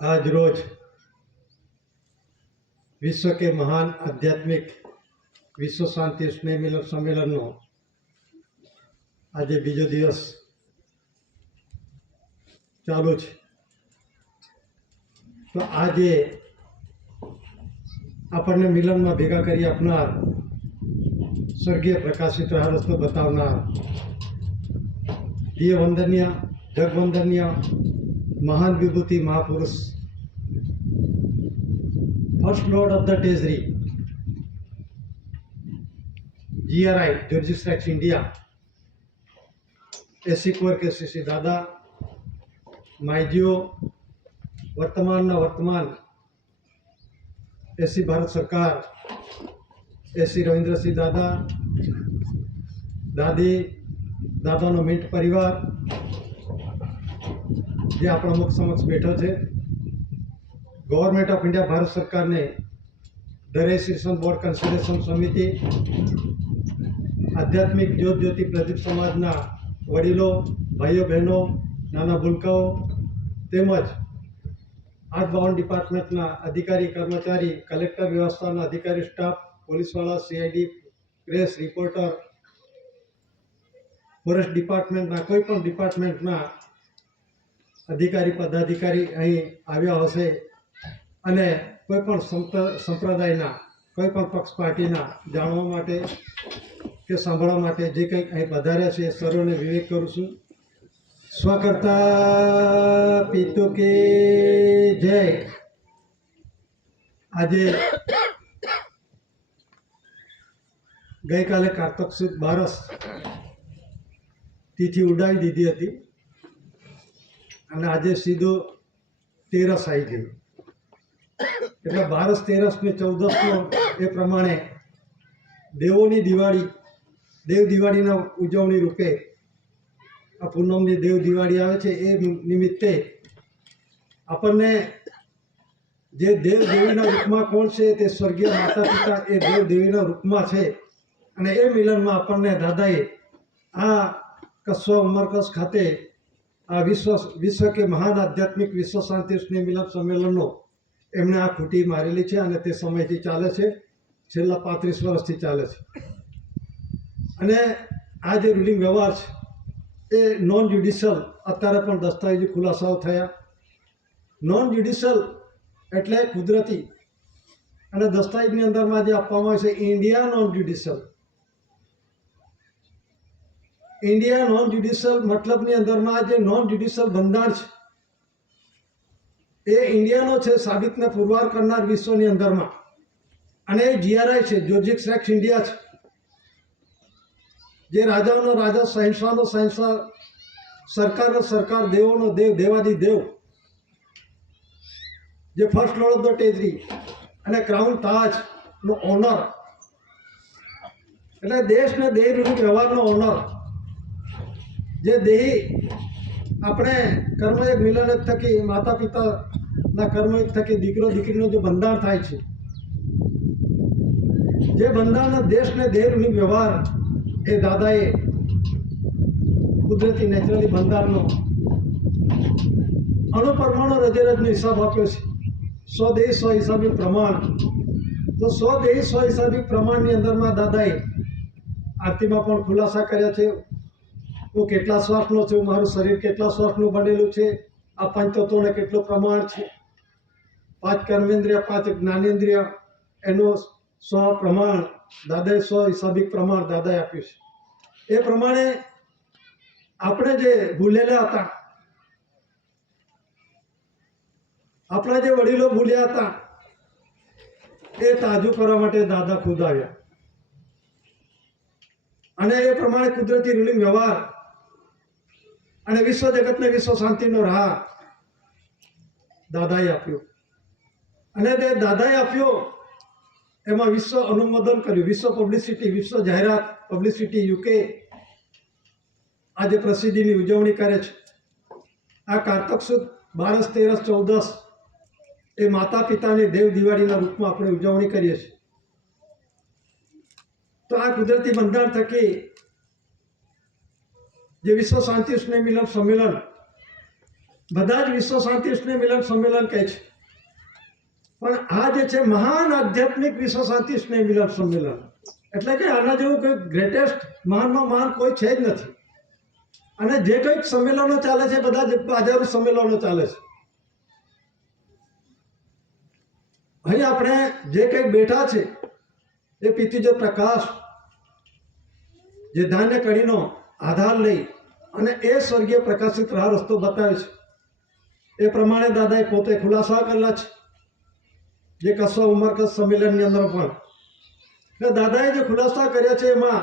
आज रोज विश्व के महान आध्यात्मिक विश्व शांति स्नेह मिलन सम्मेलन आज बीजो दिवस चालू है। तो आज अपने मिलन में भेगा करी अपनार स्वर्गीय प्रकाशित रस्तो बतावनार दिव्य वंदनीय जगवंदनीय महान विभूति महापुरुष first lord of the treasury GRI Georgius Rex India एसी कुंवर के श्री दादा माइजियो वर्तमान एसी भारत सरकार एसी रविंद्र सिंह दादा दादी दादानो मिंट परिवार जे अपना मुख समक्ष बैठो है। गवर्नमेंट ऑफ इंडिया भारत सरकार ने दरेज शीर्षण बोर्ड कंसल्टेशन समिति आध्यात्मिक ज्योत ज्योति प्रदीप समाजना वडीलों भाईओ बहनों नाना भूलकाओ तेमज 852 डिपार्टमेंटना अधिकारी कर्मचारी कलेक्टर व्यवस्थाना अधिकारी स्टाफ पोलीसवाळा CID प्रेस रिपोर्टर फॉरेस्ट डिपार्टमेंटना कोईपण डिपार्टमेंटना अधिकारी पदाधिकारी अहीं आव्या हशे अने कोईपण संप्रदायना कोईपण पक्ष पार्टीना जाणवा माटे के सांभळवा माटे जे कंई अहीं पधार्या छे सर्वने विवेक करूं छुं। स्वकर्ता पितु के जय। आज गई काले कार्तक सुद 12 तिथि उडावी दीधी हती अने आजे सीधो 13 आई गई એટલે 12 13 ને 14 એ પ્રમાણે દેવોની દિવાળી દેવ દિવાળીના ઉજવણી રૂપે આ પૂનમની દેવ દિવાળી આવે છે એ નિમિત્તે આપણને જે દેવ દેવીના રૂપમાં કોણ છે તે સ્વર્ગીય માતા પિતા એ દેવ દેવીના રૂપમાં છે અને એ મિલનમાં આપણને દાદાએ આ કસ્વા ઉમરકસ ખાતે આ વિશ્વ કે મહાન આધ્યાત્મિક વિશ્વ શાંતિ સ્નેહ મિલન સંમેલનનો એમણે આ ખૂટી મારેલી છે અને તે સમયથી ચાલે છે, છેલ્લા 35 વર્ષથી ચાલે છે। અને આ જે રૂલિંગ વ્યવહાર છે એ નોન જ્યુડિશિયલ અત્યારે પણ દસ્તાવેજી ખુલાસાઓ થયા। નોન જ્યુડિશિયલ એટલે કુદરતી અને દસ્તાવેજની અંદરમાં જે આપવામાં આવે છે India non judicial. India non judicial મતલબની અંદરમાં જે નોન જ્યુડિશિયલ બંધારણ છે એ ઇન્ડિયાનો છે સાબિતને પુરવાર કરનાર વિશ્વની અંદરમાં અને એ GRI છે જॉर्जिस रेक्स इंडिया છે જે રાજાઓનો રાજા શહેનશાહનો શહેનશાહ સરકારનો સરકાર દેવોનો દેવ દેવાદી દેવ જે first lord of the treasury અને ક્રાઉન તાજનો ઓનર એટલે દેશને દેહરૂપી વ્યવહારનો ઓનર જે દેહી આપણે કર્મયોગ મિલન થકી માતા પિતાના કર્મયોગ થકી દીકરો દીકરીનો જે બંધારણ થાય છે જે બંધારણ દેશને દેહરૂપી વ્યવહાર એ દાદાએ કુદરતી નેચરલી બંધારણનો અણુ પરમાણુ રજેરજનો હિસાબ આપ્યો છે। 100 દેહ 100 હિસાબી પ્રમાણ। તો 100 દેહ 100 હિસાબી પ્રમાણની અંદરમાં દાદાએ આરતીમાં પણ ખુલાસા કર્યા છે। હું કેટલા શ્વાસનો છું, મારું શરીર કેટલા શ્વાસનું બનેલું છે, આ પંચતત્વોને કેટલું પ્રમાણ છે, 5 કર્મેન્દ્રિય 5 જ્ઞાનેન્દ્રિય એનું 100 પ્રમાણ દાદાએ 100 હિસાબિક પ્રમાણ દાદાએ આપ્યું છે। એ પ્રમાણે આપણે જે ભૂલેલા હતા, આપણા જે વડીલો ભૂલ્યા હતા એ તાજું કરવા માટે દાદા ખુદ આવ્યા અને એ પ્રમાણે કુદરતી રૂલિંગ વ્યવહાર અને વિશ્વ જગતને વિશ્વ શાંતિનો રાહ દાદાએ આપ્યો અને તે દાદાએ આપ્યો એમાં વિશ્વ અનુમોદન કર્યું, વિશ્વ પબ્લિસિટી, વિશ્વ જાહેરાત પબ્લિસિટી UK આજે પ્રસિદ્ધિની ઉજવણી કરે છે। આ કાર્તક સુદ 12 13 14 એ માતા પિતાની દેવ દિવાળીના રૂપમાં આપણે ઉજવણી કરીએ છીએ। તો આ કુદરતી બંધારણ થકી જે વિશ્વ શાંતિ સ્નેહ મિલન સંમેલન બધા જ વિશ્વ શાંતિ સ્નેહ મિલન સંમેલન કહે છે, પણ આ જે છે મહાન આધ્યાત્મિક વિશ્વ શાંતિ સ્નેહ મિલન સંમેલન, એટલે કે આના જેવું કોઈ ગ્રેટેસ્ટ મહાનમાં મહાન કોઈ છે જ નથી. અને જે કંઈક સંમેલનો ચાલે છે બધા જ હજારો સંમેલનો ચાલે છે. અહીં આપણે જે કંઈક બેઠા છે એ પિતૃજ પ્રકાશ જે ધાન્ય કડીનો આધાર લઈ અને એ સ્વર્ગીય પ્રકાશિત રાહ રસ્તો બતાવે છે. એ પ્રમાણે દાદાએ પોતે ખુલાસા કરેલા છે, જે કસ્વા ઉમરકસ સંમેલનની અંદર પણ એટલે દાદાએ જે ખુલાસા કર્યા છે એમાં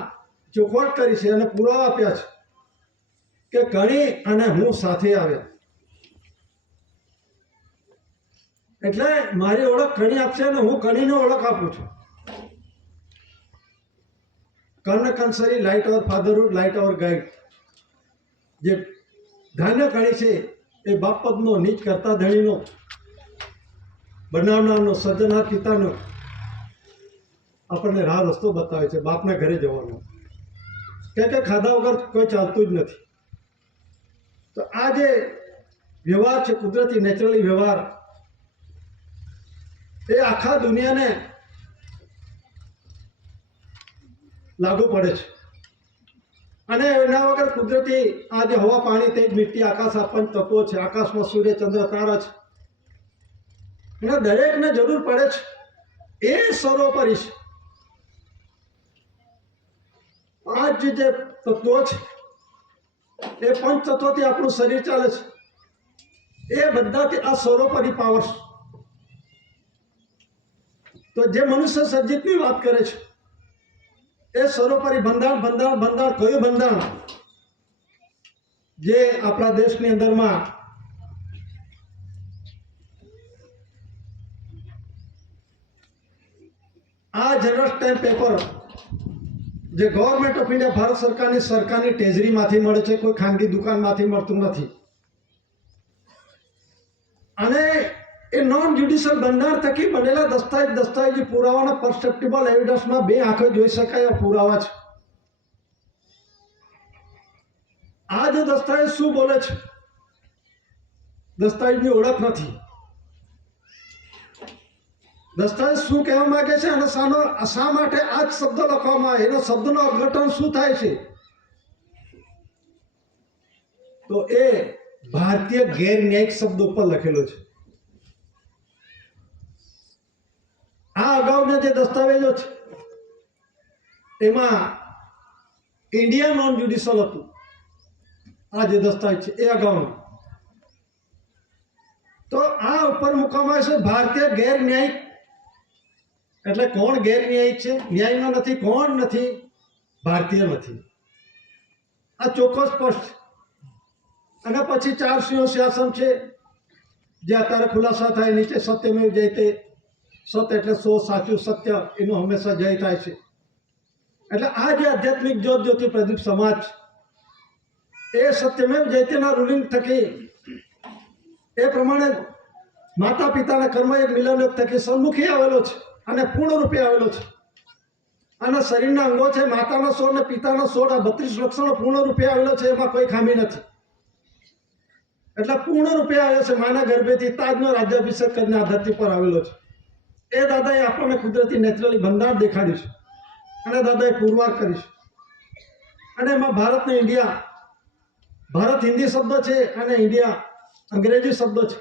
ચોખવટ કરી છે અને પુરાવા આપ્યા છે કે કણી અને હું સાથે આવ્યા. એટલે મારી ઓળખ કણી આપશે અને હું કણીને ઓળખ આપું છું. કર્ણ કંસરી લાઇટ અવર ફાધરહુડ, લાઇટ અવર ગાઈડ. જે ધાન્ય કણી છે એ બાપપદનો નીચ કરતા ધણીનો બનાવનારનો સર્જનાર પિતાનો આપણને રાહ રસ્તો બતાવે છે બાપના ઘરે જવાનો, કે ખાધા વગર કોઈ ચાલતું જ નથી. તો આ જે વ્યવહાર છે કુદરતી નેચરલી વ્યવહાર એ આખા દુનિયાને લાગુ પડે છે. અને એના વગર કુદરતી આ જે હવા પાણી તેજ મીઠી આકાશ આ પંચ તત્વો છે, આકાશમાં સૂર્ય ચંદ્ર તારા છે, એના દરેકને જરૂર પડે છે. એ સર્વોપરી છે. પાંચ જે તત્વો છે એ પંચ તત્વોથી આપણું શરીર ચાલે છે. એ બધાથી આ સર્વોપરી પાવર છે. તો જે મનુષ્ય સર્જિતની વાત કરે છે એ સર્વોપરી બંધારણ બંધારણ બંધારણ કયું બંધારણ જે આપણા દેશની અંદરમાં આ જનરલ સ્ટેમ્પ પેપર જે ગવર્મેન્ટ ઓફ ઇન્ડિયા ભારત સરકારની ટેઝરીમાંથી મળે છે, કોઈ ખાનગી દુકાનમાંથી મળતું નથી. અને એ નોન જ્યુડિશિયલ બંધારણ થકી બનેલા દસ્તાવેજી પુરાવાના પરસેપ્ટિબલ એવિડન્સમાં બે આંખે જોઈ શકાય એવા પુરાવા છે. આ જે દસ્તાવેજ શું બોલે છે, દસ્તાવેજની ઓળખ નથી. દસ્તાવેજ શું કહેવા માંગે છે અને શા માટે આ જ શબ્દ લખવામાં આવે, એનો શબ્દનો અર્થઘટન શું થાય છે, તો એ ભારતીય ગેરન્યાયિક શબ્દ ઉપર લખેલો છે. આ અગાઉના જે દસ્તાવેજો છે એમાં ઇન્ડિયા નોન જ્યુડિશિયલ હતું. આ જે દસ્તાવેજ છે એ અગાઉનો. તો આ ઉપર મૂકવામાં આવે છે ભારતીય ગેરન્યાયિક. એટલે કોણ ગેરન્યાયિક છે? ન્યાયમાં નથી, કોણ નથી? ભારતીય નથી. આ ચોખ્ખો સ્પષ્ટ. અને પછી 4 સિંહો શાસન છે જે અત્યારે ખુલાસા થાય નીચે સત્યમેવ જયતે. સત્ય એટલે સાચું સત્ય, એનો હંમેશા જય થાય છે. એટલે આ જે આધ્યાત્મિક જ્યોતિ પ્રદીપ સમાજ એ સત્યમેવ જયતેના રૂલિંગ થકી એ પ્રમાણે માતા પિતાના કર્મ એક મિલન થકી સન્મુખી આવેલો છે અને પૂર્ણ રૂપે આવેલો છે. અને શરીરના અંગો છે માતાના 16 ને પિતાના 16, આ 32 લક્ષણો પૂર્ણ રૂપે આવેલો છે. એમાં કોઈ ખામી નથી. એટલે પૂર્ણ રૂપે આવ્યો છે. માના ગર્ભેથી તાજનો રાજ્યાભિષેક કરીને આ ધરતી પર આવેલો છે. એ દાદાએ આપણને કુદરતી નેચરલી બંધારણ દેખાડ્યું છે અને દાદાએ પુરવાર કરી છે. અને એમાં ભારતને ઇન્ડિયા, ભારત હિન્દી શબ્દ છે અને ઇન્ડિયા અંગ્રેજી શબ્દ છે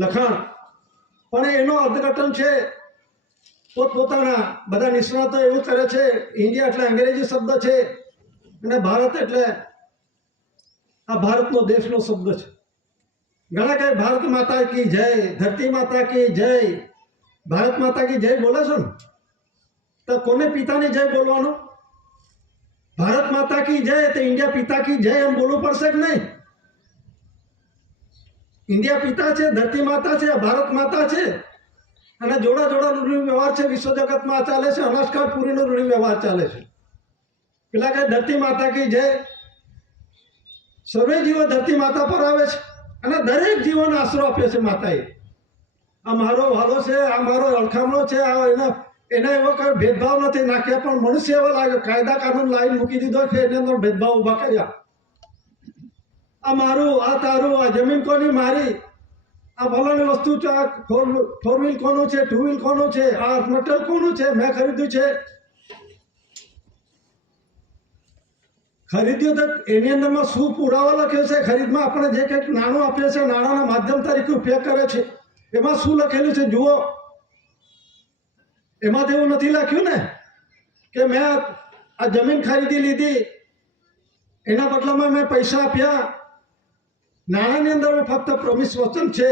લખાણ, પણ એનો અર્થઘટન છે પોતપોતાના બધા નિષ્ણાતો એવું કરે છે. ઇન્ડિયા એટલે અંગ્રેજી શબ્દ છે અને ભારત એટલે આ ભારતનો દેશનો શબ્દ છે. ઘણા કહે ભારત માતા કી જય, ધરતી માતા કી જય. ભારત માતા કી જય બોલે છે ને, તો કોને પિતાની જય બોલવાનો? ભારત માતા કી જય તો ઇન્ડિયા પિતા કી જય એમ બોલવું પડશે કે નહીં? ઇન્ડિયા પિતા છે, ધરતી માતા છે, ભારત માતા છે અને જોડા ઋણી વ્યવહાર છે. વિશ્વ જગતમાં ચાલે છે, અનાસ્કારપુરીનો ઋણી વ્યવહાર ચાલે છે. પેલા કહે ધરતી માતા કી જય. સર્વે જીવો ધરતી માતા પર આવે છે અને દરેક જીવોને આશરો આપ્યો છે માતાએ. આ મારો વાલો છે, આ મારો અળખામણો છે, આ એના એવો કોઈ ભેદભાવ નથી નાખ્યા. પણ મનુષ્ય એવો લાગ્યો, કાયદા કાનૂન લાઈન મૂકી દીધો છે, એની અંદર ભેદભાવ ઉભા કર્યા. આ મારું, આ તારું, આ જમીન કોની મારી, આ ફલાણી વસ્તુ છે, આ ફોર વ્હીલ કોનું છે, ટુ વ્હીલ કોનું છે, આ મટીરિયલ કોનું છે, મેં ખરીદ્યું છે. ખરીદ્યું તો એની અંદરમાં શું પુરાવો લખ્યો છે, ખરીદમાં આપણે જે કંઈક નાણું આપીએ છીએ, નાણાંના માધ્યમ તરીકે ઉપયોગ કરે છે, એમાં શું લખેલું છે જુઓ. એમાં તો એવું નથી લખ્યું ને કે મેં આ જમીન ખરીદી લીધી, એના બદલામાં મેં પૈસા આપ્યા. નાણાંની અંદર ફક્ત પ્રોમિસ વચન છે.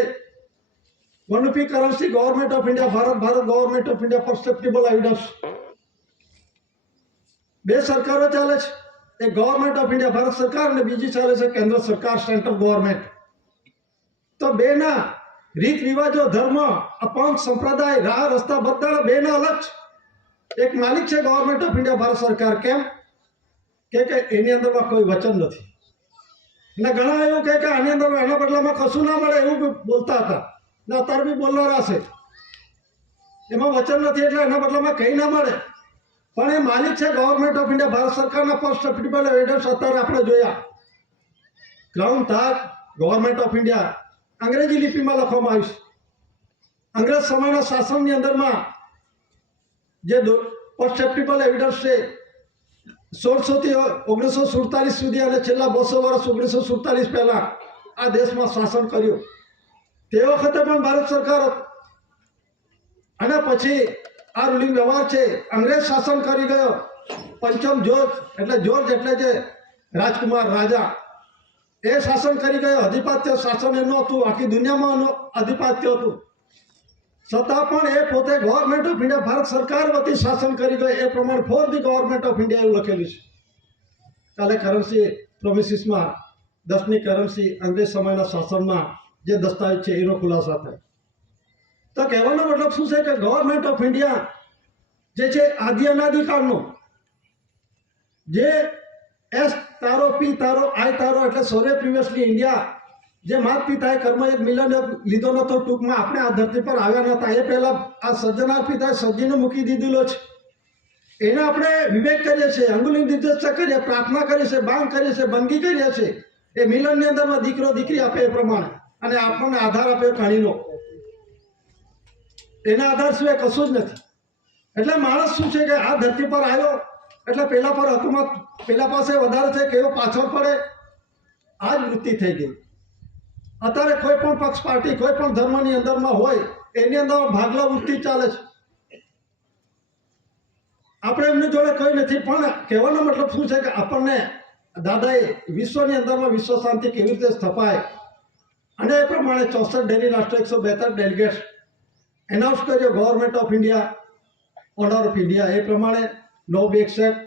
One rupee currency government of India, Bharat government of India perceptible evidence. બે સરકારો ચાલે છે, એક ગવર્મેન્ટ ઓફ ઇન્ડિયા ભારત સરકાર અને બીજી ચાલે છે કેન્દ્ર સરકાર, સેન્ટ્રલ ગવર્મેન્ટ. તો બેના રીત રિવાજો, ધર્મ, અપંથ, સંપ્રદાય, રાહ રસ્તા બધા બેના અલગ છે. એક માલિક છે ગવર્મેન્ટ ઓફ ઇન્ડિયા ભારત સરકાર. કેમ કે એની અંદરમાં કોઈ વચન નથી. અને ઘણા એવું કહે કે આની અંદર એના બદલામાં કશું ના મળે એવું બોલતા હતા, ને અત્યારે બી બોલનારા છે. એમાં વચન નથી એટલે એના બદલામાં કંઈ ના મળે. પણ એ માલિક છે ગવર્મેન્ટ ઓફ ઇન્ડિયા ભારત સરકારના પરસેપ્ટેબલ એવિડન્સ અત્યારે આપણે જોયા. ક્રાઉન તાજ ગવર્મેન્ટ ઓફ ઇન્ડિયા અંગ્રેજી લિપિમાં લખવામાં આવ્યું છે. અંગ્રેજ સમયના શાસનની અંદરમાં જે પરસેપ્ટેબલ એવિડન્સ છે 1600 થી 1947 સુધી અને છેલ્લા 200 વર્ષ 1947 પહેલા આ દેશમાં શાસન કર્યું. તે વખતે પણ ભારત સરકાર અને પછી આ રૂલિંગ વ્યવહાર છે. અંગ્રેજ શાસન કરી ગયો. પંચમ જોર્જ એટલે જે રાજકુમાર રાજા, એ શાસન કરી ગયો. અધિપત્ય શાસન એનું હતું, આખી દુનિયામાં અધિપત્ય હતું. છતાં પણ એ પોતે ગવર્મેન્ટ ઓફ ઇન્ડિયા ભારત સરકાર વતી શાસન કરી ગયો. એ પ્રમાણે for the government of India એવું લખેલું છે. કાલે કરન્સી પ્રોમિસિસમાં 10મી કરન્સી અંગ્રેજ સમયના શાસનમાં જે દસ્તાવેજ છે એનો ખુલાસા થાય. તો કહેવાનો મતલબ શું છે કે ગવર્મેન્ટ ઓફ ઇન્ડિયા જે છે આદિ અનાદિકાળનો, જે એસ તારો પી તારો આઈ તારો એટલે સોરે પ્રિવિયસલી ઇન્ડિયા, જે માત પિતાએ કર્મયોગ મિલન લીધો નતો, ટૂંકમાં આપણે આ ધરતી પર આવ્યા નહોતા એ પહેલા આ સર્જનાર પિતાએ સર્જીને મૂકી દીધેલો છે. એને આપણે વિવેક કરીએ છીએ, અંગુલી નિર્દેશ કરીએ, પ્રાર્થના કરીએ છીએ, બાંગ કરીએ છીએ, બંદગી કરીએ છીએ. એ મિલનની અંદરમાં દીકરો દીકરી આપે એ પ્રમાણે, અને આપણને આધાર આપે કણીનો. એના આધાર સિવાય કશું જ નથી. એટલે માણસ શું છે કે આ ધરતી પર આવ્યો એટલે પેલા પર હકુમત, પેલા પાસે વધારે છે કેવો પાછળ પડે, આ જ વૃત્તિ થઈ ગઈ. અત્યારે કોઈ પણ પક્ષ પાર્ટી કોઈ પણ ધર્મની અંદરમાં હોય એની અંદર ભાગલા વૃત્તિ ચાલે છે. આપણે એમની જોડે કોઈ નથી. પણ કહેવાનો મતલબ શું છે કે આપણને દાદાએ વિશ્વની અંદરમાં વિશ્વ શાંતિ કેવી રીતે સ્થપાય અને એ પ્રમાણે 64 ડેરી રાષ્ટ્ર 172 ડેલિગેટ્સ એનાઉન્સ કર્યો government of India, owner of India. એ પ્રમાણે 9 except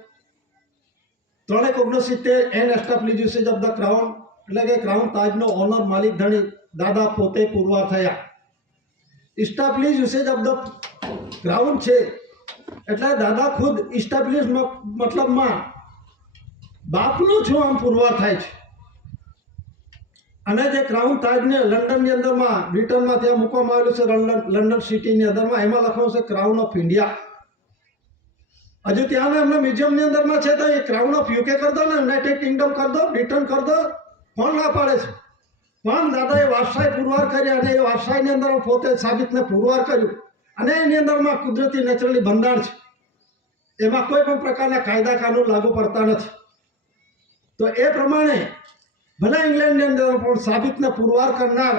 369 an establish usage of the crown, એટલે કે ક્રાઉન તાજનો ઓનર, માલિક, ધણી દાદા પોતે પુરવાર થયા. ઇસ્ટાબ્લિશ યુસેજ ઓફ ધ ક્રાઉન છે એટલે દાદા ખુદ ઇસ્ટાબ્લિશ મતલબમાં બાપનું છું આમ પુરવાર થાય છે. અને જે ક્રાઉન તાજને લંડનની અંદરમાં, બ્રિટનમાં ત્યાં મૂકવામાં આવેલું છે, લંડન સિટીની અંદરમાં, એમાં લખવાનું છે ક્રાઉન ઓફ ઇન્ડિયા. હજુ ત્યાં એમને મ્યુઝિયમની અંદરમાં છે તો એ ક્રાઉન ઓફ યુકે કરી દો ને, યુનાઇટેડ કિંગડમ કરી દો, બ્રિટન કરી દો, કોણ ના પાડે છે. પણ દાદાએ વારસાઈ પુરવાર કરી અને એ વારસાઈની અંદર પોતે સાબિતને પુરવાર કર્યું. અને એની અંદરમાં કુદરતી નેચરલી બંધાણ છે, એમાં કોઈ પણ પ્રકારના કાયદા કાનૂન લાગુ પડતા નથી. તો એ પ્રમાણે ભલે ઇંગ્લેન્ડની અંદર પણ સાબિતને પુરવાર કરનાર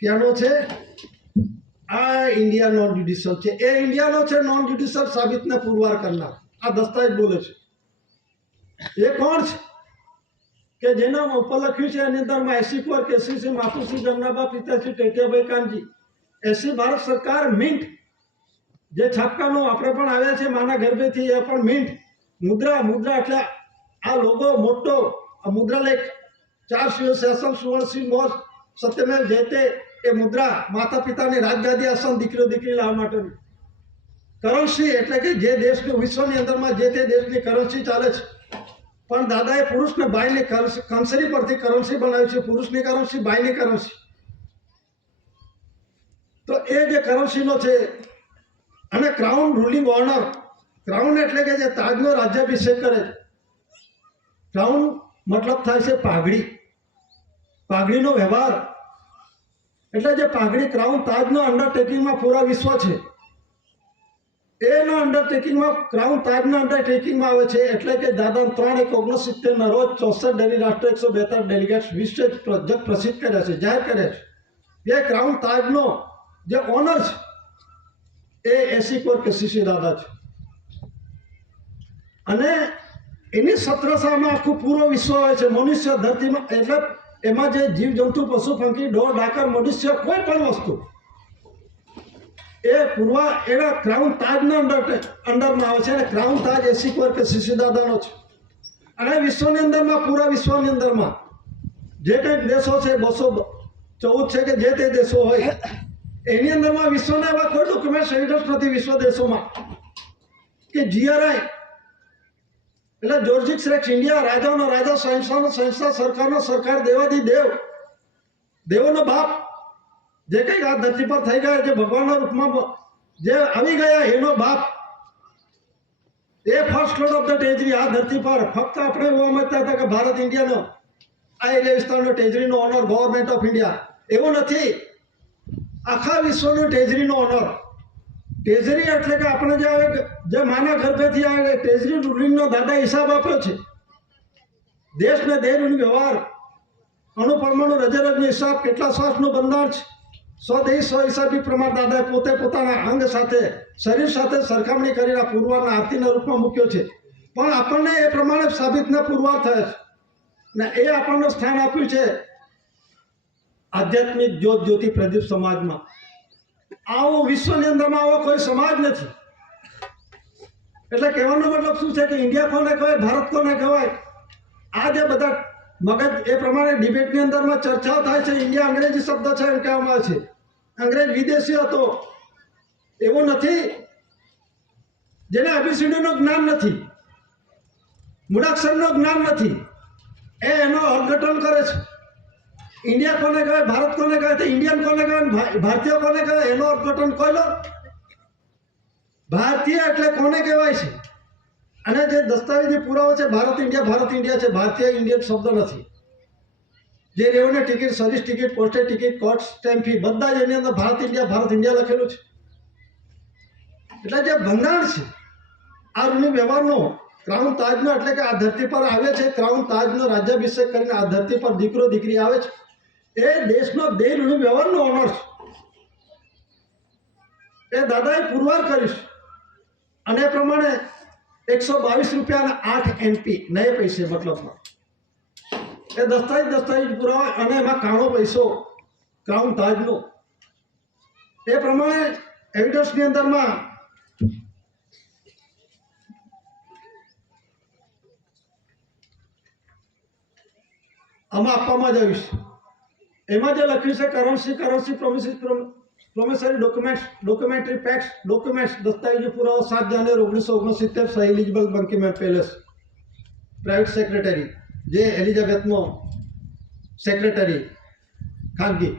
ક્યાંનો છે, આ ઇન્ડિયા નોન જ્યુડિશિયલ છે. એ ઇન્ડિયાનો છે નોન જ્યુડિશિયલ સાબિતને પુરવાર કરનાર. આ દસ્તાવેજ બોલે છે. એ કોણ છે કે જેના ઉપર લખ્યું છે એની અંદરમાં 80 પર કેસીસી માતુશ્રી જમનાબા પિતાશ્રી ટેટિયાભાઈ કાનજી 80 ભારત સરકાર મિન્ટ, જે છાપકાનું આપણે પણ આવ્યા છે માના ગર્ભેથી, એ પણ મિન્ટ મુદ્રા એટલે આ લોગો મોટો મુદ્રાલેખ 4 શાસન સુવર્ણસિંહ મોર સત્યમેવ જયતે. એ મુદ્રા માતા પિતાની રાજગાદી આસન દીકરીઓ દીકરી લાવવા માટેની કરન્સી, એટલે કે જે દેશની વિશ્વની અંદરમાં જે તે દેશની કરન્સી ચાલે છે. પણ દાદાએ પુરુષને બાયની કંસરી પરથી કરન્સી બનાવી છે, પુરુષની કરન્સી, બાયની કરન્સી. તો એ જે કરન્સીનો છે. અને ક્રાઉન રૂલિંગ ઓનર, ક્રાઉન એટલે કે જે તાજનો રાજ્યાભિષેક કરે. ક્રાઉન મતલબ થાય છે પાઘડી. પાઘડીનો વ્યવહાર, એટલે જે પાઘડી ક્રાઉન તાજનો અંડરટેકિંગમાં પૂરા વિશ્વ છે, એના અંડરટેકિંગમાં ક્રાઉન તાજના અંડરટેકિંગમાં આવે છે. એટલે કે દાદા 3/1/69 રોજ 64 ડેલી રાષ્ટ્ર 142 ડેલિગેટ્સ વિશ્વ જગ પ્રસિદ્ધ કર્યા છે, જાહેર કર્યા છે. એ ક્રાઉન તાજનો જે ઓનર છે એ એસી કોર કેસીસી દાદા છે. અને એની સત્રસામાં આખું પૂરો વિશ્વ આવે છે. મનુષ્ય ધરતીમાં, એટલે એમાં જે જીવજંતુ, પશુ પંખી, ઢોર ડાકર, મનુષ્ય, કોઈ પણ વસ્તુ એ પૂર્વા એના ક્રાઉન તાજના અંડરમાં આવે છે. અને ક્રાઉન તાજ એસી કોર કેસીસી દાદાનો છે. અને વિશ્વની અંદરમાં, પૂરા વિશ્વની અંદરમાં જે કંઈક દેશો છે, 214 છે કે જે તે દેશો હોય, એની અંદરમાં વિશ્વના એવા કોઈ ડોક્યુમેન્ટ એવિડન્સ નથી વિશ્વ દેશોમાં કે જીઆરઆઈ એટલે જોર્જિક્સ રેક્સ ઇન્ડિયા, રાજાનો રાજા, સંસ્થાનો સંસ્થા, સરકારનો સરકાર, દેવાદી દેવ, દેવોનો બાપ, જે કંઈક આ ધરતી પર થઈ ગયા, જે ભગવાનના રૂપમાં જે આવી ગયા, એનો બાપ, એ ફર્સ્ટ લોર્ડ ઓફ ધ ટેજરી આ ધરતી પર. ફક્ત આપણે એવું સમજતા હતા કે ભારત ઇન્ડિયાનો આ એરિયા વિસ્તારનો ટેજરીનો ઓનર ગવર્મેન્ટ ઓફ ઇન્ડિયા, એવું નથી. આખા વિશ્વનો ટેજરીનો ઓનર. ટેજરી એટલે કે આપણે જે માના ગર્ભેથી આવે ટેજરી રૂલિંગનો દાદા હિસાબ આપ્યો છે. દેશને દેહરૂની વ્યવહાર, અણુ પરમાણુ રજરજનો હિસાબ, કેટલા શ્વાસનું બંધારણ છે, સ્વદેહી સ્વહિસાબી પ્રમાણ દાદાએ પોતે પોતાના અંગ સાથે, શરીર સાથે સરખામણી કરીને પુરવારના આરતીના રૂપમાં મૂક્યો છે. પણ આપણને એ પ્રમાણે સાબિતના પુરવાર થયા છે ને એ આપણને સ્થાન આપ્યું છે આધ્યાત્મિક જ્યોત જ્યોતિ પ્રદીપ સમાજમાં. આવો વિશ્વની અંદરમાં આવો કોઈ સમાજ નથી. એટલે કહેવાનો મતલબ શું છે કે ઇન્ડિયા કોને કહેવાય, ભારત કોને કહેવાય, આ જે બધા મગજ એ પ્રમાણે ડિબેટની અંદરમાં ચર્ચાઓ થાય છે. ઇન્ડિયા અંગ્રેજી શબ્દ છે એમ કહેવામાં આવે છે. અંગ્રેજ વિદેશી હતો એવું નથી. જેને ABCDનું જ્ઞાન નથી, મૂળાક્ષરનું જ્ઞાન નથી, એનો અર્થઘટન કરે છે. ઇન્ડિયા કોને કહેવાય, ભારત કોને કહેવાય, તો ઇન્ડિયન કોને કહેવાય, ભારતીય કોને કહેવાય, એનો અર્થઘટન કોઈ લો. ભારતીય એટલે કોને કહેવાય છે? અને જે દસ્તાવેજી પુરાવો છે ભારત ઇન્ડિયા છે. ભારતીય ઇન્ડિયન શબ્દ નથી. જે revenue ticket, service ticket, postage ticket, court stamp fee, બધા જ એની અંદર ભારત ઇન્ડિયા લખેલું છે. એટલે જે બંધારણ છે આ રૂની વ્યવહારનો, ક્રાઉન તાજનો, એટલે કે આ ધરતી પર આવે છે, ક્રાઉન તાજનો રાજ્યાભિષેક કરીને આ ધરતી પર દીકરો દીકરી આવે છે, એ દેશનો દેહ રૂની વ્યવહારનો ઓનર છે. એ દાદાએ પુરવાર કરીશ અને એ પ્રમાણે 122 રૂપિયાના 8 NP નયે પૈસે મતલબમાં એ દસ્તાવેજ પુરાવા અને એમાં કાણો પૈસો ક્રાઉન તાજનો એ પ્રમાણે એવિડન્સની અંદરમાં આમાં આપવામાં જ આવ્યું છે. એમાં જે લખ્યું છે currency promissory documentary facts documents દસ્તાવેજી પુરાવો 7 જાન્યુઆરી 1969 સહી એલિજિબલ બંકીમેન પેલેસ પ્રાઇવેટ સેક્રેટરી, જે એલિઝાબેથનો સેક્રેટરી ખાનગી,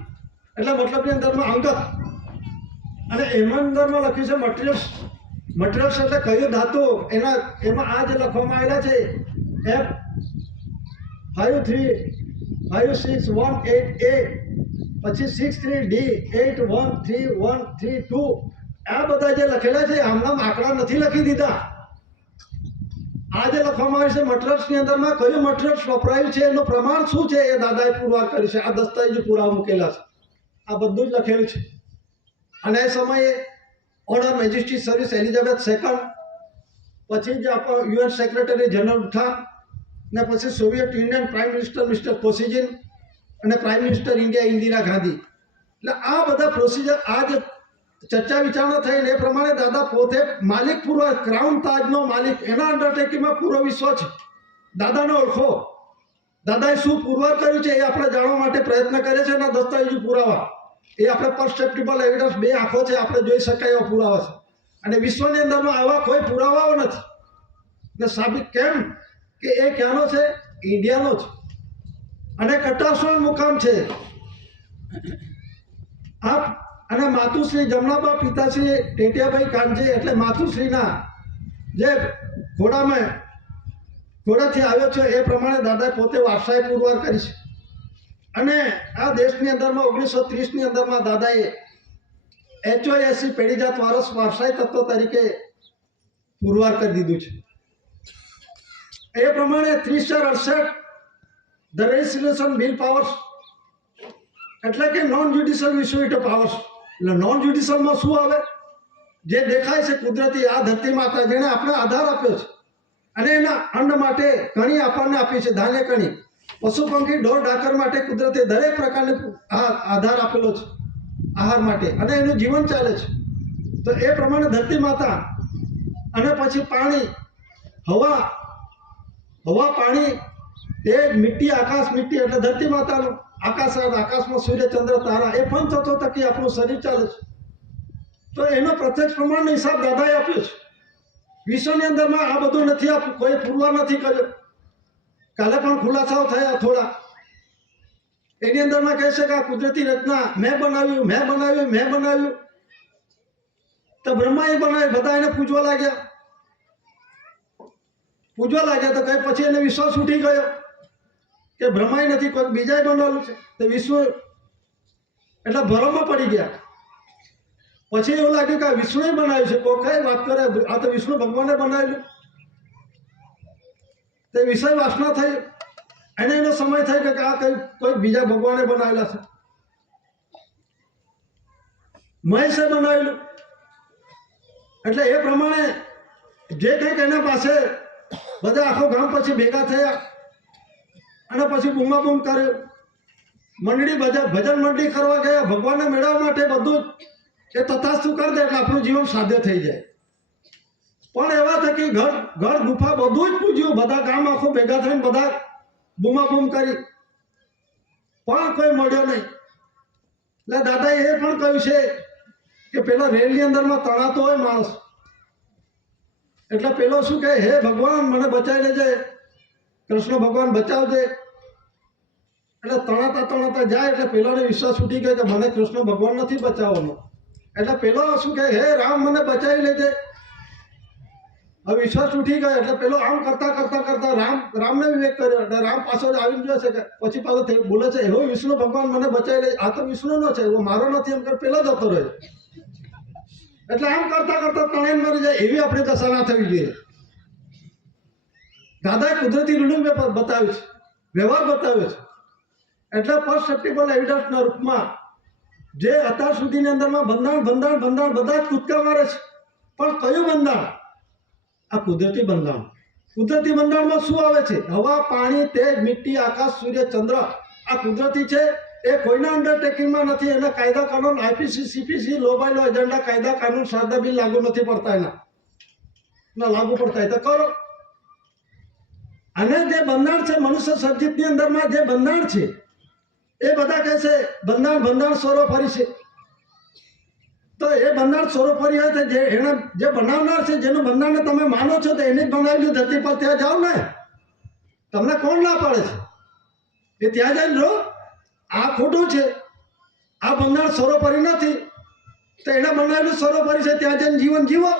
એટલે મતલબની અંદરમાં અંગત. અને એમાં અંદરમાં લખ્યું છે મટીરિયલ્સ એટલે કયું ધાતુ, એમાં આ જે લખવામાં આવેલા છે F5356188 પછી 63D813132 આ બધા જે લખેલા છે આમના આંકડા નથી લખી દીધા. આ જે લખવામાં આવ્યું છે મટીરિયલ્સની અંદરમાં કયું મટીરિયલ્સ વપરાયું છે એનું પ્રમાણ શું છે એ દાદાએ પુરવાર કર્યું છે. આ દસ્તાવેજી પુરાવા મૂકેલા છે, આ બધું જ લખેલું છે. અને એ સમયે on her majesty service Elizabeth second, પછી જે આપણો UN સેક્રેટરી જનરલ ખાન, ને પછી Soviet union prime minister mister Kosygin અને prime minister India Indira Gandhi. એટલે આ બધા પ્રોસિજર, આ જે ચર્ચા વિચારણા થઈ એ પ્રમાણે દાદા પોતે માલિક પૂર્વ ક્રાઉન તાજનો માલિક, એના અંડરટેકિંગમાં પૂરો વિશ્વ છે. દાદાને ઓળખો, દાદાએ શું પુરવાર કર્યું છે એ આપણે જાણવા માટે પ્રયત્ન કરે છે. એના દસ્તાવેજી પુરાવા એ આપણે પરસેપ્ટિબલ એવિડન્સ, બે આંખો છે, આપણે જોઈ શકાય એવા પુરાવા છે. અને વિશ્વની અંદરમાં આવા કોઈ પુરાવાઓ નથી. ને સાબિત કેમ કે એ ક્યાંનો છે? ઇન્ડિયાનો છે. અને કટાસણ મુકામ છે. અને માતુશ્રી જમનાબા પિતાશ્રી ટેટિયાભાઈ કાનજી, એટલે માતુશ્રીના જે ઘોડાથી આવ્યો છે એ પ્રમાણે દાદાએ પોતે વારસાઈ પુરવાર કરી છે. અને આ દેશની અંદરમાં 1930ની અંદરમાં દાદાએ HOAC પેઢીજાત વારસાઈ તત્વ તરીકે પુરવાર કરી દીધું છે. એ પ્રમાણે 30/68 ધ રેસિલેશન બિલ પાવર્સ એટલે કે નોન જ્યુડિશિયલ વિશ્યુઇટી પાવર્સ. એટલે નોન જ્યુડિશિયલમાં શું આવે? જે દેખાય છે કુદરતી આ ધરતી માતા જેણે આપણે આધાર આપ્યો છે અને એના અન્ન માટે કણી આપણને આપી છે, ધાન્ય કણી, પશુ પંખી ઢોર ઢાકર માટે કુદરતે દરેક પ્રકારને આધાર આપેલો છે આહાર માટે, અને એનું જીવન ચાલે છે. તો એ પ્રમાણે ધરતી માતા અને પછી પાણી, હવા, પાણી, તેજ, મિટ્ટી, આકાશ. મિટ્ટી એટલે ધરતી માતાનું, આકાશમાં સૂર્ય, ચંદ્ર, તારા, એ પંચતત્વો થકી આપણું શરીર ચાલે છે. તો એનો પ્રત્યક્ષ પ્રમાણનો હિસાબ દાદાએ આપ્યો છે. વિશ્વની અંદરમાં આ બધું નથી આપ્યું, કોઈ પુરવાર નથી કર્યો. કાલે પણ ખુલાસાઓ થયા થોડા. એની અંદરમાં કહે છે કે આ કુદરતી રચના મેં બનાવ્યું. તો બ્રહ્માએ બનાવી, બધા એને પૂજવા લાગ્યા. તો કઈ પછી એને વિશ્વાસ ઉઠી ગયો કે બ્રહ્માએ નથી, કોઈ બીજાએ બનાવેલું છે. તો વિશ્વ એટલે ભરમમાં પડી ગયા. પછી એવું લાગ્યું કે આ વિષ્ણુએ બનાવ્યું છે. કોઈ કઈ વાત કરે, આ તો વિષ્ણુ ભગવાને બનાવેલું. તે વિષય વાસના થઈ, એને એનો સમય થાય કે આ કોઈ બીજા ભગવાને બનાવેલા છે. મહેશે બનાવેલું. એટલે એ પ્રમાણે જે કંઈક એના પાસે બધા આખો ગામ પછી ભેગા થયા અને પછી બૂમાબૂમ કર્યું. મંડળી ભજન મંડળી કરવા ગયા, ભગવાનને મેળવવા માટે બધું એ તથાસ્તુ કરી દે એટલે આપણું જીવન સાધ્ય થઈ જાય. પણ એવા થકી ઘર ગુફા બધું જ પૂજ્યું, બધા ગામ આખું ભેગા થઈને બધા બૂમાબૂમ કરી, પણ કોઈ મળ્યો નહીં. એટલે દાદાએ એ પણ કહ્યું છે કે પેલા રેલની અંદરમાં તણાતો હોય માણસ, એટલે પેલો શું કહે, હે ભગવાન મને બચાવી લેજે, કૃષ્ણ ભગવાન બચાવજે. એટલે તણાતા જાય એટલે પેલાને વિશ્વાસ ઉઠી ગયો કે મને કૃષ્ણ ભગવાન નથી બચાવવાનો. એટલે પેલો શું કહે, હે રામ મને બચાવી લેજે. હવે વિશ્વાસ ઉઠી ગયો એટલે પેલો આમ કરતા રામને વિવેક કર્યો. એટલે રામ પાછો આવીને જોયે છે કે પછી પાછો બોલે છે, હો વિષ્ણુ ભગવાન મને બચાવી લે, આ તો વિષ્ણુનો છે, એવો મારો નથી, એમ કર પેલો જતો રહ્યો. એટલે આમ કરતા ત્રણેય મરી જાય. એવી આપણી દશા ના થવી જોઈએ. દાદાએ કુદરતી રૂલિંગ બતાવ્યું છે, વ્યવહાર બતાવ્યો છે. એટલે પરસેપ્ટિબલ એવિડન્સના રૂપમાં જે અત્યાર સુધીની અંદરમાં બંધાણ બધા જ કૂદકા મારે છે. પણ કયું બંધાણ? આ કુદરતી બંધાણ. કુદરતી બંધાણમાં શું આવે છે? હવા, પાણી, તેજ, મિટ્ટી, આકાશ, સૂર્ય, ચંદ્ર. આ કુદરતી છે, એ કોઈના અંડરટેકિંગમાં નથી. એના કાયદા કાનૂન IPC, CPC, લોબાઈનો એજન્ડા, કાયદા કાનૂન, સારદા બિલ લાગુ નથી પડતા. એના લાગુ પડતા તો કરો. અને જે બંધાણ છે મનુષ્ય સર્જિતની અંદરમાં જે બંધાણ છે, એ બધા કહે છે બંધાણ સરોફરી છે. તો એ બંધાણ સરોફરી હોય તો જે બનાવનાર છે, જેનું બંધારણને તમે માનો છો, તો એને જ બનાવેલું ધરતી પર ત્યાં જાઓ ને. તમને કોણ ના પાડે છે એ ત્યાં જઈને રહો? આ ખોટું છે, આ બંધારણ સરોફરી નથી, તો એને બનાવેલું સરોફરી છે, ત્યાં જઈને જીવન જીવો.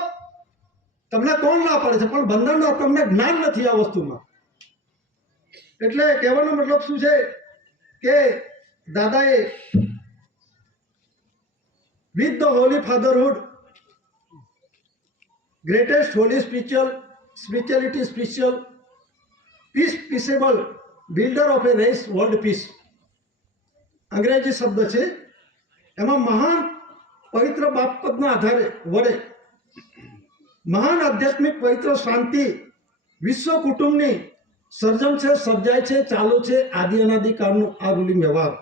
તમને કોણ ના પાડે છે? પણ બંધારણનું તમને જ્ઞાન નથી આ વસ્તુમાં. એટલે કહેવાનો મતલબ શું છે કે દાદાએ with the holy fatherhood, greatest holy spirituality, spiritual peace, peaceable builder of a race, world peace. અંગ્રેજી શબ્દ છે. એમાં મહાન પવિત્ર બાપપદના આધારે વડે મહાન આધ્યાત્મિક પવિત્ર શાંતિ વિશ્વ કુટુંબની સર્જન છે, સર્જાય છે, ચાલુ છે આદિ અનાદિકાળનું આ રૂલિંગ વ્યવહાર.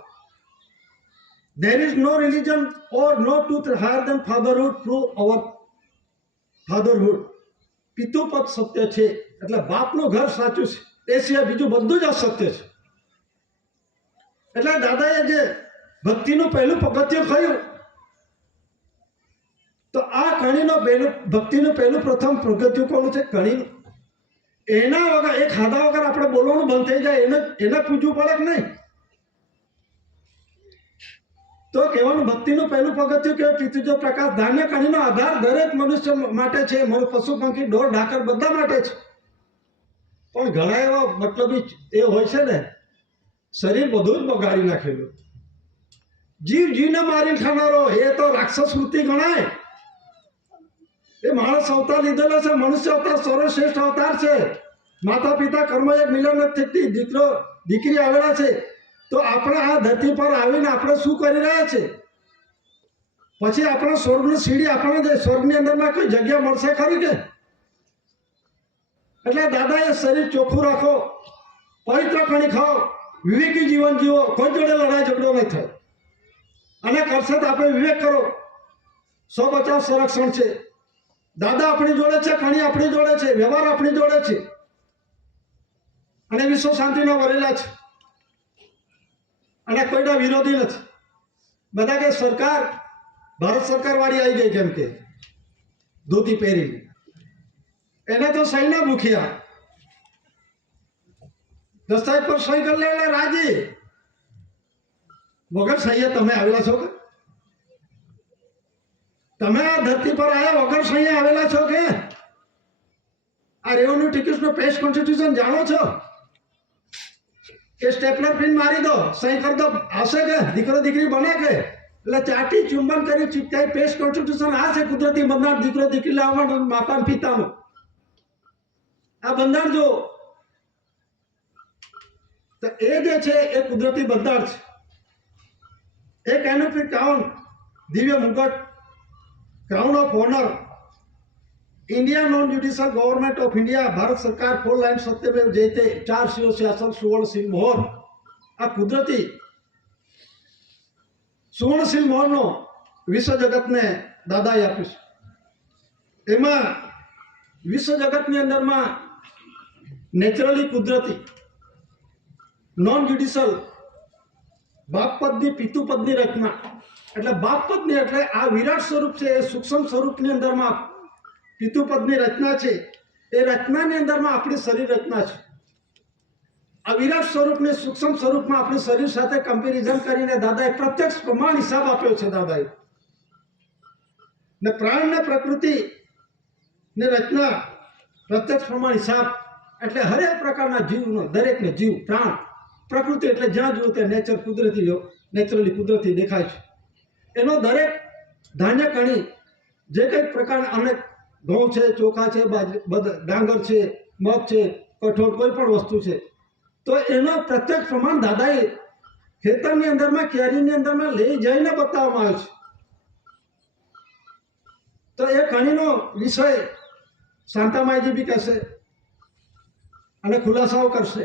There is no religion or no truth higher than fatherhood through our fatherhood. પિતૃપદ સત્ય છે, એટલે બાપનું ઘર સાચું છે, એ સિવાય બીજું બધું જ અસત્ય છે. એટલે દાદાએ જે ભક્તિનું પહેલું પગથિયું કહ્યું, તો આ ભક્તિનું પહેલું પ્રથમ પગથિયું કોનું છે? કણીનું. એના વગર, એ ખાધા વગર આપણે બોલવાનું બંધ થઈ જાય, એને પૂછવું પડે કે નહીં? તો કહેવાનું ભક્તિનું પહેલું પગથિયું કે પિતૃજ પ્રકાશ, ધાન્ય કણીનો આધાર દરેક મનુષ્ય માટે છે, પશુ પંખી ઢોર ઢાકર બધા માટે છે. પણ ઘણા એવા મતલબી એ હોય છે ને, શરીર બધું જ બગાડી નાખેલું. જીવ જીવને મારી ખાનારો એ તો રાક્ષસ વૃત્તિ ગણાય. એ માણસ અવતાર લીધેલો છે, મનુષ્ય અવતાર સર્વશ્રેષ્ઠ અવતાર છે. માતા પિતા કર્મ એક મિલન થકી દીકરો દીકરી આવેલા છે. તો આપણે આ ધરતી પર આવીને આપણે શું કરી રહ્યા છે? પછી આપણે સ્વર્ગની સીડી આપણને સ્વર્ગની અંદરમાં કોઈ જગ્યા મળશે ખરી કે? એટલે દાદાએ શરીર ચોખ્ખું રાખો, પવિત્ર કણી ખાઓ, વિવેકી જીવન જીવો, કોઈ જોડે લડાઈ ઝઘડો નહીં થાય. અને કરશે તો આપણે વિવેક કરો. સ્વ બચાવ સંરક્ષણ છે. દાદા આપણી જોડે છે, કણી આપણી જોડે છે, વ્યવહાર આપણી જોડે છે, અને વિશ્વ શાંતિના વરેલા છે, અને કોઈના વિરોધી નથી. બધા કે સરકાર ભારત સરકાર વાળી આવી ગઈ, કેમ કે ધોતી પહેરીને એને તો સહી ના ભૂખ્યા, દસ્તાવેજ પર સહી કરી લે એટલે રાજી. વગર સહીએ તમે આવેલા છો કે? તમે આ ધરતી પર આવ્યા વગર સહીએ આવેલા છો કે? આ રેવન્યુ ટિકિટ્સનો પેસ્ટ કોન્સ્ટિટ્યુશન જાણો છો કે સ્ટેપલર પિન મારી દો, સહી કરી દો, આવશે કે? દીકરો દીકરી બને કે? એટલે ચાટી ચુંબન કરી ચીપકાઈ પેસ્ટ કોન્સ્ટિટ્યુશન આ છે કુદરતી બંધારણ. દીકરો દીકરી લાવવાનું માતા પિતાનું આ બંધારણ જો તો એ જે છે એ કુદરતી બંધારણ છે. એ કેનોપી ક્રાઉન, દિવ્ય મુગટ, crown of honour, India non judicial government of India, Bharat सरकार, 4 लाइन सत्यमेव जयते, 4 शिव शासन सुवर्ण सिंह मोहर. आ कुदरती सुवर्ण सिंह मोहर नो विश्व जगत ने दादाए आप्યું છે. એમાં વિશ્વ જગતની અંદરમાં નેચરલી કુદરતી નોન જ્યુડિશિયલ બાપ પદની પિતુ પદની રચના. એટલે બાપ પદની એટલે આ વિરાટ સ્વરૂપ છે, એ સૂક્ષ્મ સ્વરૂપની અંદરમાં પિતુપદની રચના છે. એ રચનાની અંદરમાં આપણી શરીર રચના છે. આ વિરાટ સ્વરૂપને સૂક્ષ્મ સ્વરૂપમાં આપણી શરીર સાથે કમ્પેરિઝન કરીને દાદાએ પ્રત્યક્ષ પ્રમાણ હિસાબ આપ્યો છે. દાદાએ ને પ્રાણ ને પ્રકૃતિ ને રચના પ્રત્યક્ષ પ્રમાણ હિસાબ એટલે હરેક પ્રકારના જીવનો, દરેકને જીવ, પ્રાણ, પ્રકૃતિ એટલે જ્યાં જુઓ ત્યાં નેચર, કુદરતી, નેચરલી કુદરતી દેખાય છે. એનો દરેક ધાન્ય કણી જે કંઈ પ્રકારના અનેક ઘઉં છે, ચોખા છે, ડાંગર છે, મગ છે, કઠોળ, કોઈ પણ વસ્તુ છે, તો એનો પ્રત્યક્ષ પ્રમાણ દાદાએ ખેતરની અંદરમાં, કેરીની અંદરમાં લઈ જઈને બતાવવામાં આવ્યો છે. તો એ કણીનો વિષય શાંતામાઈજી બી કહેશે અને ખુલાસાઓ કરશે.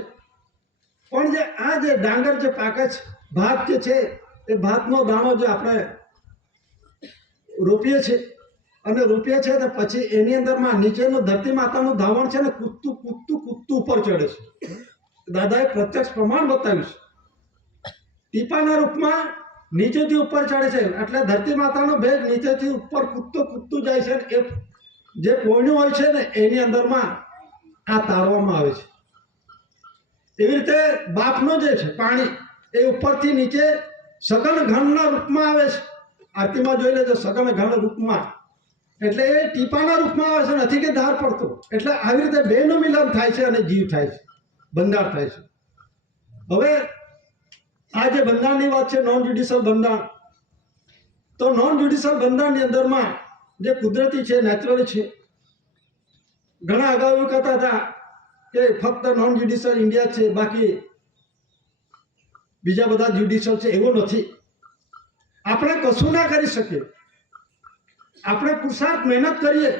પણ જે આ જે ડાંગર જે પાકે છે, ભાત જે છે, એ ભાતનો દાણો જે આપણે રોપીએ છીએ અને રોપીએ છીએ તો પછી એની અંદરમાં નીચેનું ધરતી માતાનું ધાવણ છે ને કૂદતું કૂદતું કૂદતું ઉપર ચડે છે. દાદાએ પ્રત્યક્ષ પ્રમાણ બતાવ્યું છે. ટીપાના રૂપમાં નીચેથી ઉપર ચડે છે એટલે ધરતી માતાનો ભેગ નીચેથી ઉપર કૂદતું કૂદતું જાય છે. એ જે પોણ્યું હોય છે ને એની અંદરમાં આ તારવામાં આવે છે. એવી રીતે બાપનો જે છે પાણી એ ઉપરથી નીચે સઘન ઘનના રૂપમાં આવે છે. આરતીમાં જોઈ લેજો, સઘન ઘન રૂપમાં, એટલે એ ટીપાના રૂપમાં આવે છે, નથી કે ધાર પડતો. એટલે આવી રીતે બેનું મિલન થાય છે અને જીવ થાય છે, બંધારણ થાય છે. હવે આ જે બંધારણની વાત છે, નોન જ્યુડિશિયલ બંધારણ, તો નોન જ્યુડિશિયલ બંધારણની અંદરમાં જે કુદરતી છે, નેચરલી છે. ઘણા અગાઉ એવું કહેતા હતા કે ફક્ત નોન જ્યુડિશિયલ ઇન્ડિયા છે, બાકી બીજા બધા જ્યુડિશિયલ છે. એવું નથી. આપણે કશું ના કરી શકીએ. આપણે પુરુષાર્થ મહેનત કરીએ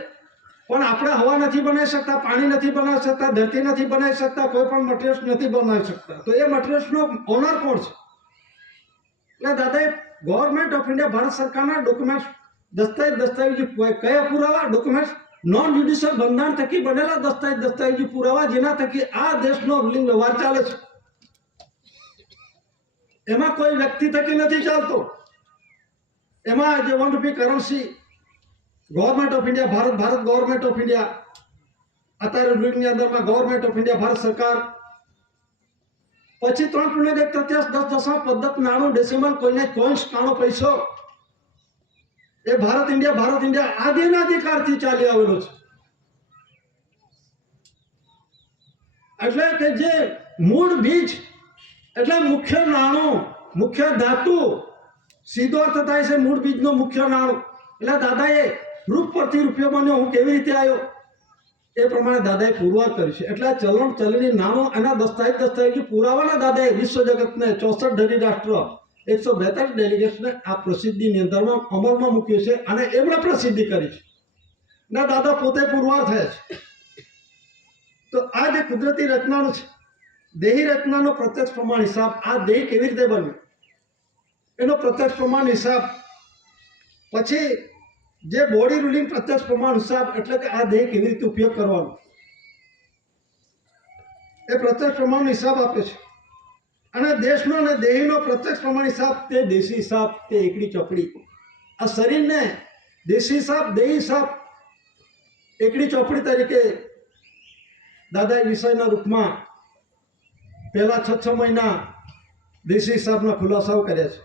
પણ આપણે હવા નથી બનાવી શકતા, પાણી નથી બનાવી શકતા, ધરતી નથી બનાવી શકતા, કોઈ પણ મટીરિયલ્સ નથી બનાવી શકતા. તો એ મટીરિયલ્સનો ઓનર કોણ છે? એટલે દાદાએ ગવર્મેન્ટ ઓફ ઇન્ડિયા, ભારત સરકારના ડોક્યુમેન્ટ્સ, દસ્તાવેજી કયા પુરાવા? ડોક્યુમેન્ટ્સ, નોન જ્યુડિશિયલ બંધારણ થકી બનેલા દસ્તાવેજી પુરાવા, જેના થકી આ દેશનો રૂલિંગ વ્યવહાર ચાલે છે. એમાં કોઈ વ્યક્તિ થકી નથી ચાલતો. એમાં જે ₹1 currency government of India, Bharat government of India, અત્યારે રૂલિંગની અંદરમાં ગવર્મેન્ટ ઓફ ઇન્ડિયા, ભારત સરકાર, પછી 3.1/10 પદ્ધત 99 ડેસિમલ કોઈને કોઈન્સ કાણો પૈસો, એ ભારત ઇન્ડિયા આદિનાધિકારથી ચાલી આવેલો છે. એટલે કે જે મૂળ બીજ એટલે મુખ્ય નાણું, મુખ્ય ધાતુ, સીધો અર્થ થાય છે મૂળ બીજનો મુખ્ય નાણું. એટલે દાદાએ રૂપ પરથી રૂપિયો બન્યો, હું કેવી રીતે આવ્યો એ પ્રમાણે દાદાએ પુરવાર કર્યું છે. એટલે ચલણ, ચલણી, નાણું એના દસ્તાવેજ પુરાવાના દાદાએ વિશ્વ જગતને 64 ધરી રાષ્ટ્ર 142 ડેલિગેટ્સને આ પ્રસિદ્ધિની અંદરમાં અમલમાં મૂક્યું છે અને એમણે પ્રસિદ્ધિ કરી છે. ના દાદા પોતે પુરવાર થયા છે. તો આ જે કુદરતી રચનાનું છે, દેહી રચનાનો પ્રત્યક્ષ પ્રમાણ હિસાબ, આ દેહ કેવી રીતે બન્યું એનો પ્રત્યક્ષ પ્રમાણ હિસાબ, પછી જે બોડી રૂલિંગ પ્રત્યક્ષ પ્રમાણ હિસાબ, એટલે કે આ દેહ કેવી રીતે ઉપયોગ કરવાનો એ પ્રત્યક્ષ પ્રમાણ હિસાબ આપે છે. અને દેશનો અને દેહીનો પ્રત્યક્ષ પ્રમાણ હિસાબ, તે દેશી હિસાબ, તે એકડી ચોપડી. આ શરીરને દેશી હિસાબ, દેહી હિસાબ, એકડી ચોપડી તરીકે દાદાએ વિષયના રૂપમાં પહેલા 6 મહિના દેશી હિસાબના ખુલાસાઓ કર્યા છે.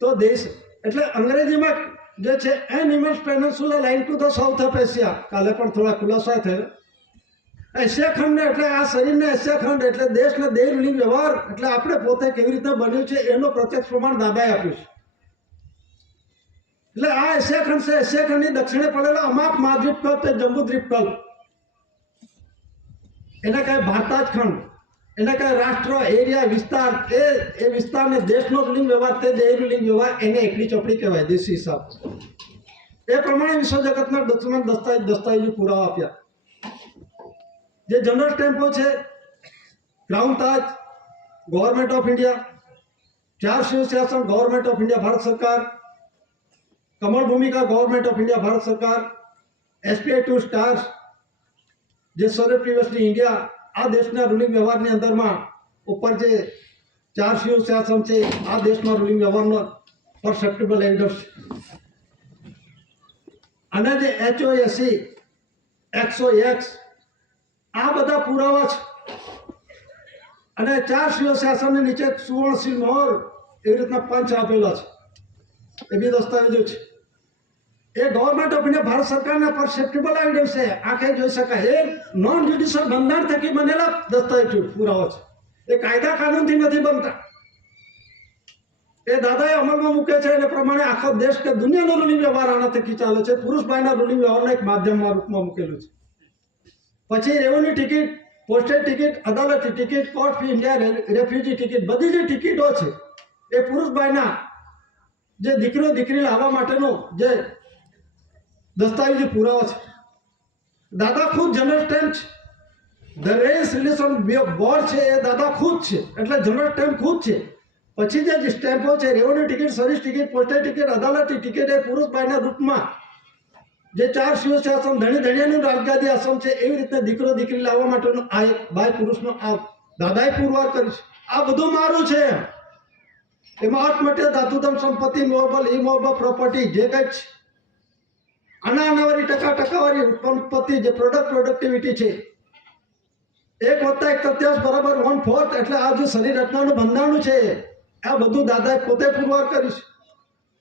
તો દેશ એટલે અંગ્રેજીમાં જે છે an immense peninsula lying to the south of Asia, કાલે પણ થોડા ખુલાસા થયા. એશિયા ખંડ એટલે આ શરીરને એશિયા ખંડ એટલે દેશને દેહ રૂલિંગ વ્યવહાર એટલે આપણે પોતે કેવી રીતે બન્યું છે એનો પ્રત્યક્ષ પ્રમાણ દાદાએ આપ્યું છે. એટલે આ એશિયા ખંડ છે, એશિયા ખંડની દક્ષિણે પડેલો અમાપ મહાદ્વીપકલ્પ, તે જંબુદ્વીપકલ્પ, એને કહે ભારતાજ ખંડ, એને કહે રાષ્ટ્ર, એરિયા, વિસ્તાર. એ વિસ્તારને દેશનો રૂલિંગ વ્યવહાર, તે દેહ રૂલિંગ વ્યવહાર, એને એકડી ચોપડી કહેવાય, દેશી હિસાબ. એ પ્રમાણે વિશ્વ જગતના દસ્તાવેજ પુરાવા આપ્યા. જે જનરલ સ્ટેમ્પો છે, ક્રાઉન તાજ ગવર્મેન્ટ ઓફ ઇન્ડિયા, 4 શિવશાસન ગવર્મેન્ટ ઓફ ઇન્ડિયા ભારત સરકાર, કમળ ભૂમિકા ગવર્મેન્ટ ઓફ ઇન્ડિયા ભારત સરકાર, SPI 2 સ્ટાર્સ જે સૌરભ યુનિવર્સિટી ઇન્ડિયા, આ દેશના રૂલિંગ વ્યવહારની અંદરમાં ઉપર જે 4 શિવશાસન છે, આ દેશના રૂલિંગ વ્યવહારનો પરસેપ્ટેબલ એવિડન્સ. અને જે HOSC, XOX, આ બધા પુરાવા છે. અને 4 શિવશાસનની નીચે સુવર્ણશીલ મોહર એવી રીતના પંચ આપેલા છે, એ બી દસ્તાવેજો છે. એ ગવર્મેન્ટ ઓફ ઇન્ડિયા ભારત સરકારના પરસેપ્ટેબલ એવિડન્સ છે, આંખે જોઈ શકાય. એ નોન જ્યુડિશિયલ બંધારણ થકી બનેલા દસ્તાવેજ પુરાવા છે, એ કાયદા કાનૂનથી નથી બનતા. એ દાદાએ અમલમાં મૂકે છે એને પ્રમાણે આખો દેશ કે દુનિયાનો રૂલિંગ વ્યવહાર આના થકી ચાલે છે. પુરુષભાઈના રૂલિંગ વ્યવહારના એક માધ્યમના રૂપમાં મૂકેલું છે. પછી રેવન્યુ ટિકિટ, પોસ્ટેજ ટિકિટ, અદાલતી ticket, court fee, India refugee ticket, બધી જે ટિકિટો છે એ પુરુષભાઈના જે દીકરો દીકરી લાવવા માટેનો જે દસ્તાવેજી પુરાવો છે. દાદા ખુદ જનરલ સ્ટેમ્પ છે, ધ રેસ રિલેશન બોર્ડ છે એ દાદા ખુદ છે, એટલે જનરલ સ્ટેમ્પ ખુદ છે. પછી જે સ્ટેમ્પો છે, revenue ticket, service ticket, postage ticket, અદાલતી ટિકિટ, એ પુરુષભાઈના રૂપમાં જે 4 શિવશાસન ધણી ધણિયાનું રાજગાદી આશ્રમ છે, એવી રીતે દીકરો દીકરી લાવવા માટેનો આ એક બાય પુરુષનો આ દાદાએ પુરવાર કર્યું છે. આ બધું મારું છે. એમાં અર્થ માટે ધાતુધન સંપત્તિ, મોવેબલ, ઇમોવેબલ પ્રોપર્ટી જે કંઈક છે, આનાવારી ટકાવારી ઉત્પત્તિ, જે પ્રોડક્ટિવિટી છે, 1 + 1 તૃતીયાંશ બરાબર 1/4, એટલે આ જે શરીર રચનાનું બંધારણ છે આ બધું દાદાએ પોતે પુરવાર કર્યું છે.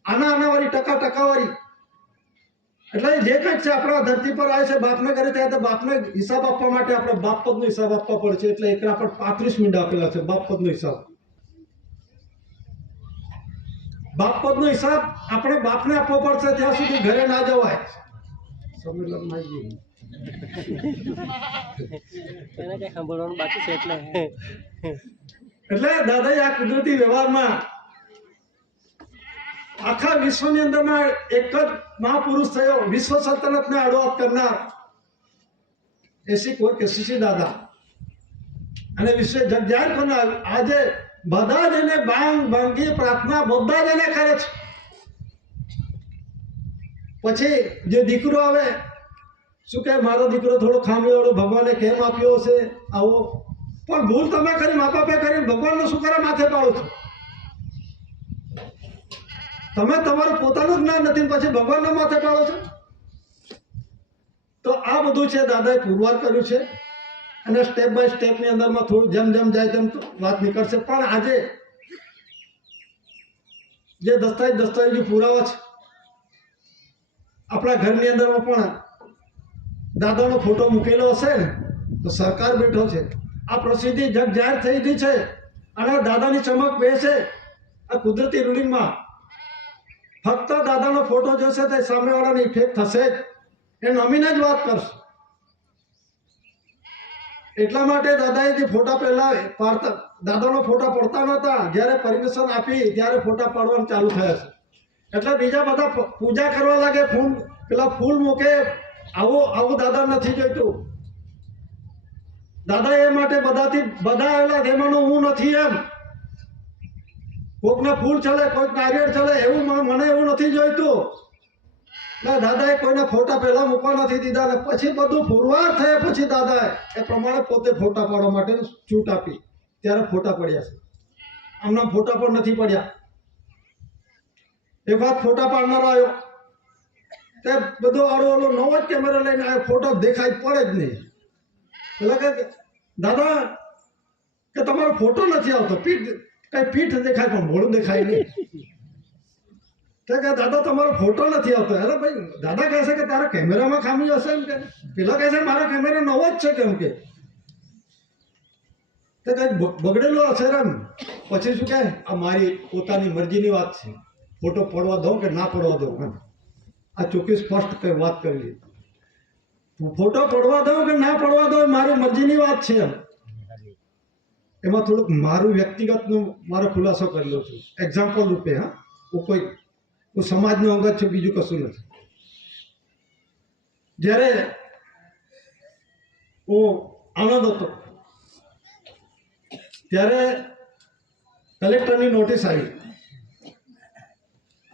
આનાવારી ટકાવારી એટલે જે કંઈક છે આપણા ધરતી પર આવે છે, બાપને કરે ત્યાં તો બાપને હિસાબ આપવા માટે આપણે બાપ પદનો હિસાબ આપવા પડે છે. એટલે એકરા પર 35 મિનિટ આપેલા છે બાપ પદનો હિસાબ. બાપ પદનો હિસાબ આપણે બાપને આપવો પડશે, ત્યાં સુધી ઘરે ના જવાય. સંમેલનમાં એટલે દાદાએ આ કુદરતી વ્યવહારમાં આખા વિશ્વની અંદરમાં એક જ મહાપુરુષ થયો, વિશ્વ સલ્તનતને આડો કરનાર એસી કોર કેસીસી દાદા, અને વિશ્વ જગ જાહેર કરનાર. આજે બધા જ એને ભાંગી પ્રાર્થના બધા જ એને કરે છે. પછી જે દીકરો આવે શું કહે, મારો દીકરો થોડો ખામીવાળો, ભગવાને કેમ આપ્યો હશે આવો. પણ ભૂલ તમે કરી, મા બાપે કરી, ભગવાનનો શું કરે માથે પાડો છો તમે? તમારું પોતાનું જ્ઞાન નથી, પછી ભગવાનના માથે પાડો છો. તો આ બધું છે દાદાએ પુરવાર કર્યું છે. અને સ્ટેપ બાય સ્ટેપની અંદરમાં થોડું જેમ જેમ જાય તેમ વાત નીકળશે. પણ આજે જે દસ્તાવેજી પુરાવા છે, આપણા ઘરની અંદરમાં પણ દાદાનો ફોટો મૂકેલો હશે ને તો સરકાર બેઠો છે. આ પ્રસિદ્ધિ જગ જાહેર થઈ ગઈ છે અને દાદાની ચમક બેસે આ કુદરતી રૂલિંગમાં ફક્ત દાદાનો ફોટો જોશે તો સામેવાળાને ઇફેક્ટ થશે જ, એ નમીને જ વાત કરશે. એટલા માટે દાદાએ જે ફોટા પહેલા પાડતા, દાદાનો ફોટા પડતા નહોતા, જ્યારે પરમિશન આપી ત્યારે ફોટા પાડવાનું ચાલુ થયા છે. એટલે બીજા બધા પૂજા કરવા લાગે, પેલા ફૂલ મૂકે, આવું દાદા નથી જોઈતું. દાદા એ માટે બધા આવેલા, તેમાંનો હું નથી. એમ કોઈકને ફૂલ ચલે, કોઈક નારિયેળ ચલે, એવું મને એવું નથી જોઈતું. દાદાએ કોઈને ફોટા પહેલા મૂકવા નથી દીધા, ને પછી બધું પુરવાર થયા પછી દાદાએ એ પ્રમાણે પોતે ફોટા પાડવા માટે છૂટ આપી, ત્યારે ફોટા પડ્યા છે. આમના ફોટા પણ નથી પડ્યા. એક વાત ફોટા પાડનારો આવ્યો, તે બધો આડો નવો જ કેમેરા લઈને આવ્યો, ફોટો દેખાય પડે જ નહીં. એટલે કે દાદા કે તમારો ફોટો નથી આવતો, પીઠ દેખાય પણ મોડું દેખાય નહીં. કે દાદા તમારો ફોટો નથી આવતો. અરે ભાઈ, દાદા કહે છે કે તારા કેમેરામાં ખામી હશે એમ કે. પેલા કહે છે મારા કેમેરા નવો જ છે કેમ કે કંઈક બગડેલો હશે એમ. પછી શું કહે, આ મારી પોતાની મરજીની વાત છે, ફોટો પડવા દો કે ના પડવા દો. આ ચોખ્ખી સ્પષ્ટ વાત કરી. ફોટો પડવા દો કે ના પડવા દો મારી મરજીની વાત છે. એમાં થોડુંક મારું વ્યક્તિગતનું મારો ખુલાસો કરેલો છું, એક્ઝામ્પલ રૂપે. હા, હું સમાજનો અંગત છું, બીજું કશું નથી. જ્યારે હું આનંદ હતો ત્યારે કલેક્ટરની નોટિસ આવી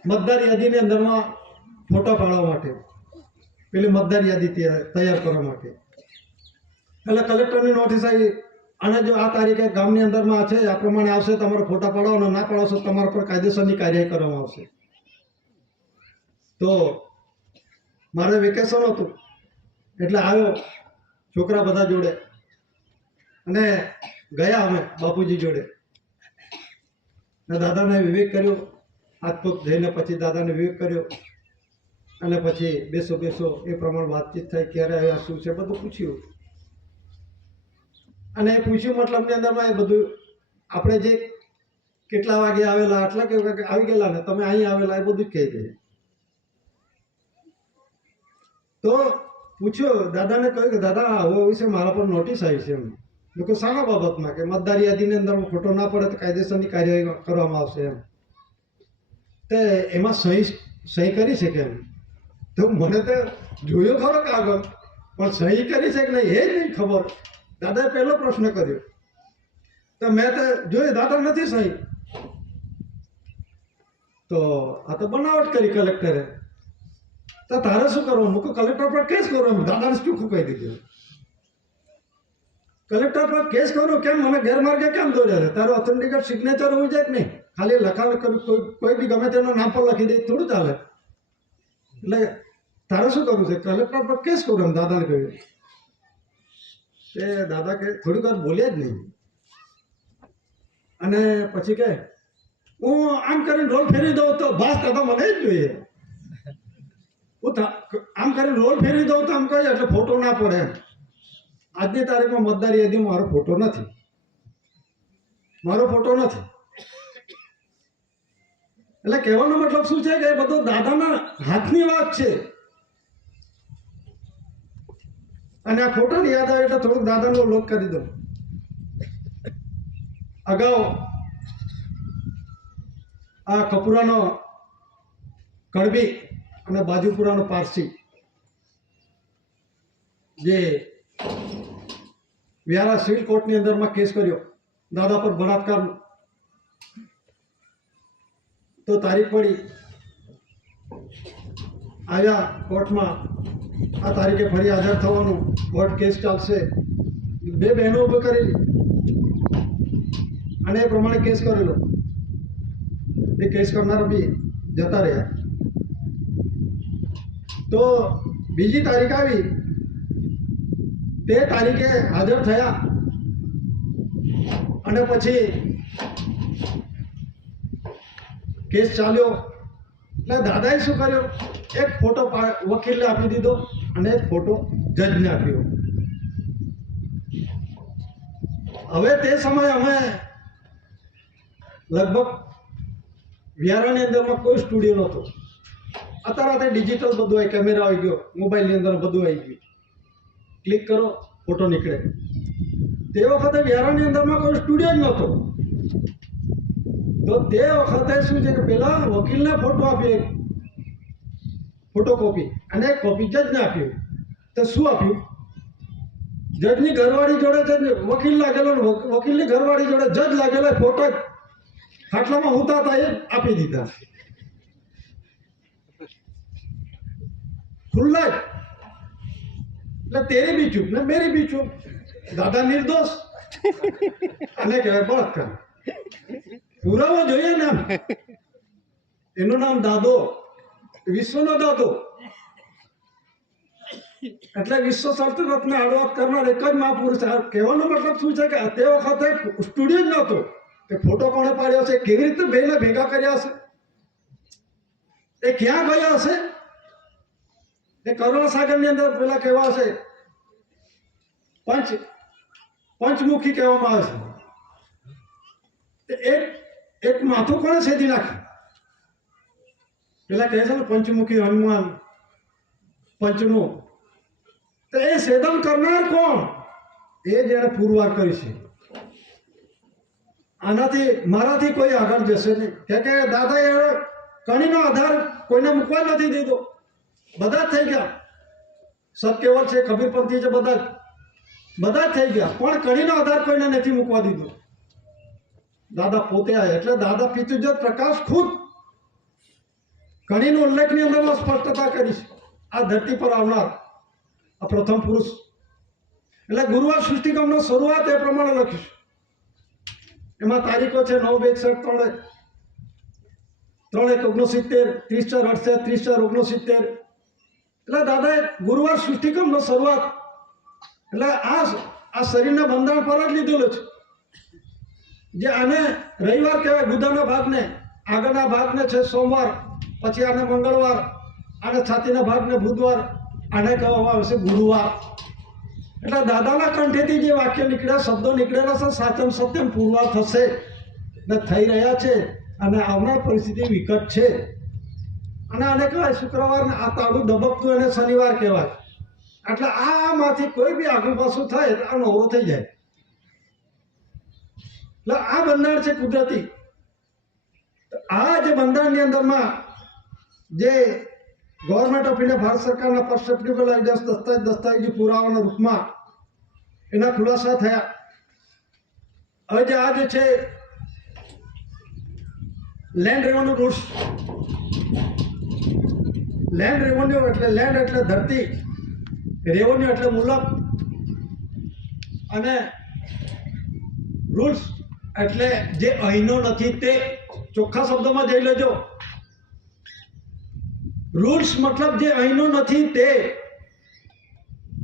મતદાર યાદીની અંદરમાં ફોટા પાડવા માટે, પેલી મતદાર યાદી તૈયાર કરવા માટે. એટલે કલેક્ટરની નોટિસ આવી, અને જો આ તારીખે ગામની અંદરમાં છે આ પ્રમાણે આવશે, તમારો ફોટા પાડવાનો, ના પાડશો તમારા પર કાયદેસરની કાર્યવાહી કરવામાં આવશે. તો મારે વેકેશન હતું એટલે આવ્યો છોકરા બધા જોડે, અને ગયા અમે બાપુજી જોડે. દાદાને વિવેક કર્યો, હાથ પગ જઈને પછી દાદાને વિવેક કર્યો, અને પછી બેસો એ પ્રમાણે વાતચીત થઈ, ક્યારે આવ્યા, શું છે બધું પૂછ્યું. અને એ પૂછ્યું મતલબની અંદરમાં એ બધું આપણે જે કેટલા વાગે આવેલા, આટલા કે આવી ગયેલા ને તમે અહીં આવેલા, એ બધું જ કહી દઈએ. તો પૂછ્યો, દાદાને કહ્યું કે દાદા આવો વિશે મારા પર નોટિસ આવી છે. એમ લોકો શાના બાબતમાં? કે મતદાર યાદીની અંદર ફોટો ના પડે તો કાયદેસરની કાર્યવાહી કરવામાં આવશે. એમ તે એમાં સહી કરી છે કે એમ? તો મને તો જોયો ખરો કાગળ, પણ સહી કરી છે કે નહીં એ જ નહીં ખબર. દાદાએ પહેલો પ્રશ્ન કર્યો તો મેં તો જોયું, દાદા નથી સહી. તો આ તો બનાવટ કરી કલેક્ટરે. તો તારે શું કરવાનું? મૂકો કલેક્ટર પર કેસ કરો. એમ દાદાને ચોખ્ખું કહી દીધું, કલેક્ટર પર કેસ કરો. કેમ મને ગેરમાર્ગે કેમ દોર્યા છે? તારું ઓથેન્ટિકેટ સિગ્નેચર હોવું જોઈએ કે નહીં? ખાલી લખાણ કર્યું કોઈ બી ગમે તેનું નામ પર લખી દે થોડું ચાલે. એટલે તારે શું કરવું છે? કલેક્ટર પર કેસ કરો. એમ દાદાને કહ્યું. એ દાદા કે થોડીક વાર બોલ્યા જ નહીં, અને પછી કે હું આમ કરીને રોલ ફેરવી દઉં તો બસ દાદા મને જ જોઈએ. હું આમ કરીને રોલ ફેરવી દઉં તો આમ કહે એટલે ફોટો ના પડે. એમ આજની તારીખમાં મતદાર યાદીમાં મારો ફોટો નથી. એટલે કહેવાનો મતલબ શું છે કે એ બધું દાદાના હાથની વાત છે. અને આ ફોટોની યાદ આવે એટલે થોડુંક દાદાનો લોક કરી દો. અગાઉ આ કપૂરાનો કડબી અને બાજુપુરાનો પારસી જે વ્યારા સિવિલ કોર્ટની અંદરમાં કેસ કર્યો દાદા પર બળાત્કારનો. તો તારીખ પડી, આવ્યા કોર્ટમાં, આ તારીખે ફરી હાજર થવાનું, કોર્ટ કેસ ચાલશે. બે બહેનો ઊભી કરેલી અને એ પ્રમાણે કેસ કરેલો. એ કેસ કરનારા બી જતા રહ્યા. તો બીજી તારીખ આવી, તે તારીખે હાજર થયા, અને પછી કેસ ચાલ્યો. એટલે દાદાએ શું કર્યું, એક ફોટો વકીલને આપી દીધો અને એક ફોટો જજને આપ્યો. હવે તે સમયે અમે લગભગ વ્યારાની અંદરમાં કોઈ સ્ટુડિયો નહોતો. અત્યારે ડિજિટલ બધું હોય, કેમેરા આવી ગયો, મોબાઈલની અંદર બધું આવી ગયું, ક્લિક કરો ફોટો નીકળે. તે વખતે વ્યારાની અંદરમાં કોઈ સ્ટુડિયો જ નહોતો. તો તે વખતે શું છે કે પેલા વકીલને ફોટો આપીએ, ફોટોકોપી, અને એક કોપી જજને આપ્યું. તો શું આપ્યું? જજની ઘરવાળી જોડે છે, વકીલ લાગેલો, વકીલની ઘરવાળી જોડે જજ લાગેલો, ફોટો ખાટલામાં હોતા હતા એ આપી દીધા ખુલ્લા જ. એટલે તેરી બી ચૂપ ને મેરી બી ચૂપ. દાદા નિર્દોષ, અને કહેવાય બળાત્કાર. પુરાવો જોઈએ ને. એનું નામ દાદો, વિશ્વનો દાદો. એટલે વિશ્વ સલ્તનતને આડવાત કરનાર એક જ મહાપુરુષ. કહેવાનો મતલબ શું છે કે તે વખતે સ્ટુડિયો જ નહોતો. કે ફોટો કોણે પાડ્યો છે, કેવી રીતે બેને ભેગા કર્યા હશે, એ ક્યાં ગયા હશે? એ કરુણા સાગરની અંદર પેલા કહેવા હશે પંચમુખી કહેવામાં આવે છે. એક માથું કોણે છેદી નાખ્યું? પેલા કહે છે ને પંચમુખી હનુમાન પંચનું. તો એ છેદન કરનાર કોણ? એ જેણે પુરવાર કરી છે. આનાથી મારાથી કોઈ આગળ જશે નહીં. કે દાદાએ કણીનો આધાર કોઈને મૂકવા નથી દીધો. બધા જ થઈ ગયા. સતકેવલ છે, કબીરપંથી છે, બધા જ થઈ ગયા, પણ કણીનો આધાર કોઈને નથી મૂકવા દીધો. દાદા પોતે આવ્યા. એટલે દાદા પિતૃજ્યોત પ્રકાશ ખુદ કણીનો ઉલ્લેખની અંદર સ્પષ્ટતા કરી છે. આ ધરતી પર આવનાર આ પ્રથમ પુરુષ. એટલે ગુરુવાર સૃષ્ટિક્રમનો શરૂઆત એ પ્રમાણે લખીશું. એમાં તારીખો છે 9/61, 3/1/69, 30/4/68, 30/4/69. એટલે દાદાએ ગુરુવાર સૃષ્ટિક્રમનો શરૂઆત એટલે આ શરીરના બંધારણ પર જ લીધેલો છે. જે આને રવિવાર કહેવાય, ગુદાના ભાગને, આગળના ભાગને છે સોમવાર, પછી આને મંગળવાર, આને છાતીના ભાગને બુધવાર, આને કહેવામાં આવે છે ગુરુવાર. એટલે દાદાના કંઠેથી જે વાક્ય નીકળ્યા, શબ્દો નીકળેલા છે, સાચમ સત્યમ પુરવાર થશે ને થઈ રહ્યા છે. અને આવનાર પરિસ્થિતિ વિકટ છે. અને આને કહેવાય શુક્રવાર, આ તાળું દબકતું એને શનિવાર કહેવાય. એટલે આમાંથી કોઈ બી આગુ પાછું થાય એટલે આ નવરો થઈ જાય. એટલે આ બંધારણ છે કુદરતી. આ જે બંધારણની અંદરમાં જે ગવર્મેન્ટ ઓફ ઇન્ડિયા, ભારત સરકારના પરસેપ્ટિબલ એવિડન્સ દસ્તાવેજી પુરાવાના રૂપમાં એના ખુલાસા થયા. હવે જે આ જે છે land revenue rules. Land revenue એટલે લેન્ડ એટલે ધરતી, રેવન્યુ એટલે મુલક, અને રૂલ્સ એટલે જે અહીંનો નથી તે. ચોખ્ખા શબ્દોમાં જઈ લેજો. રૂલ્સ મતલબ જે અહીંનો નથી તે.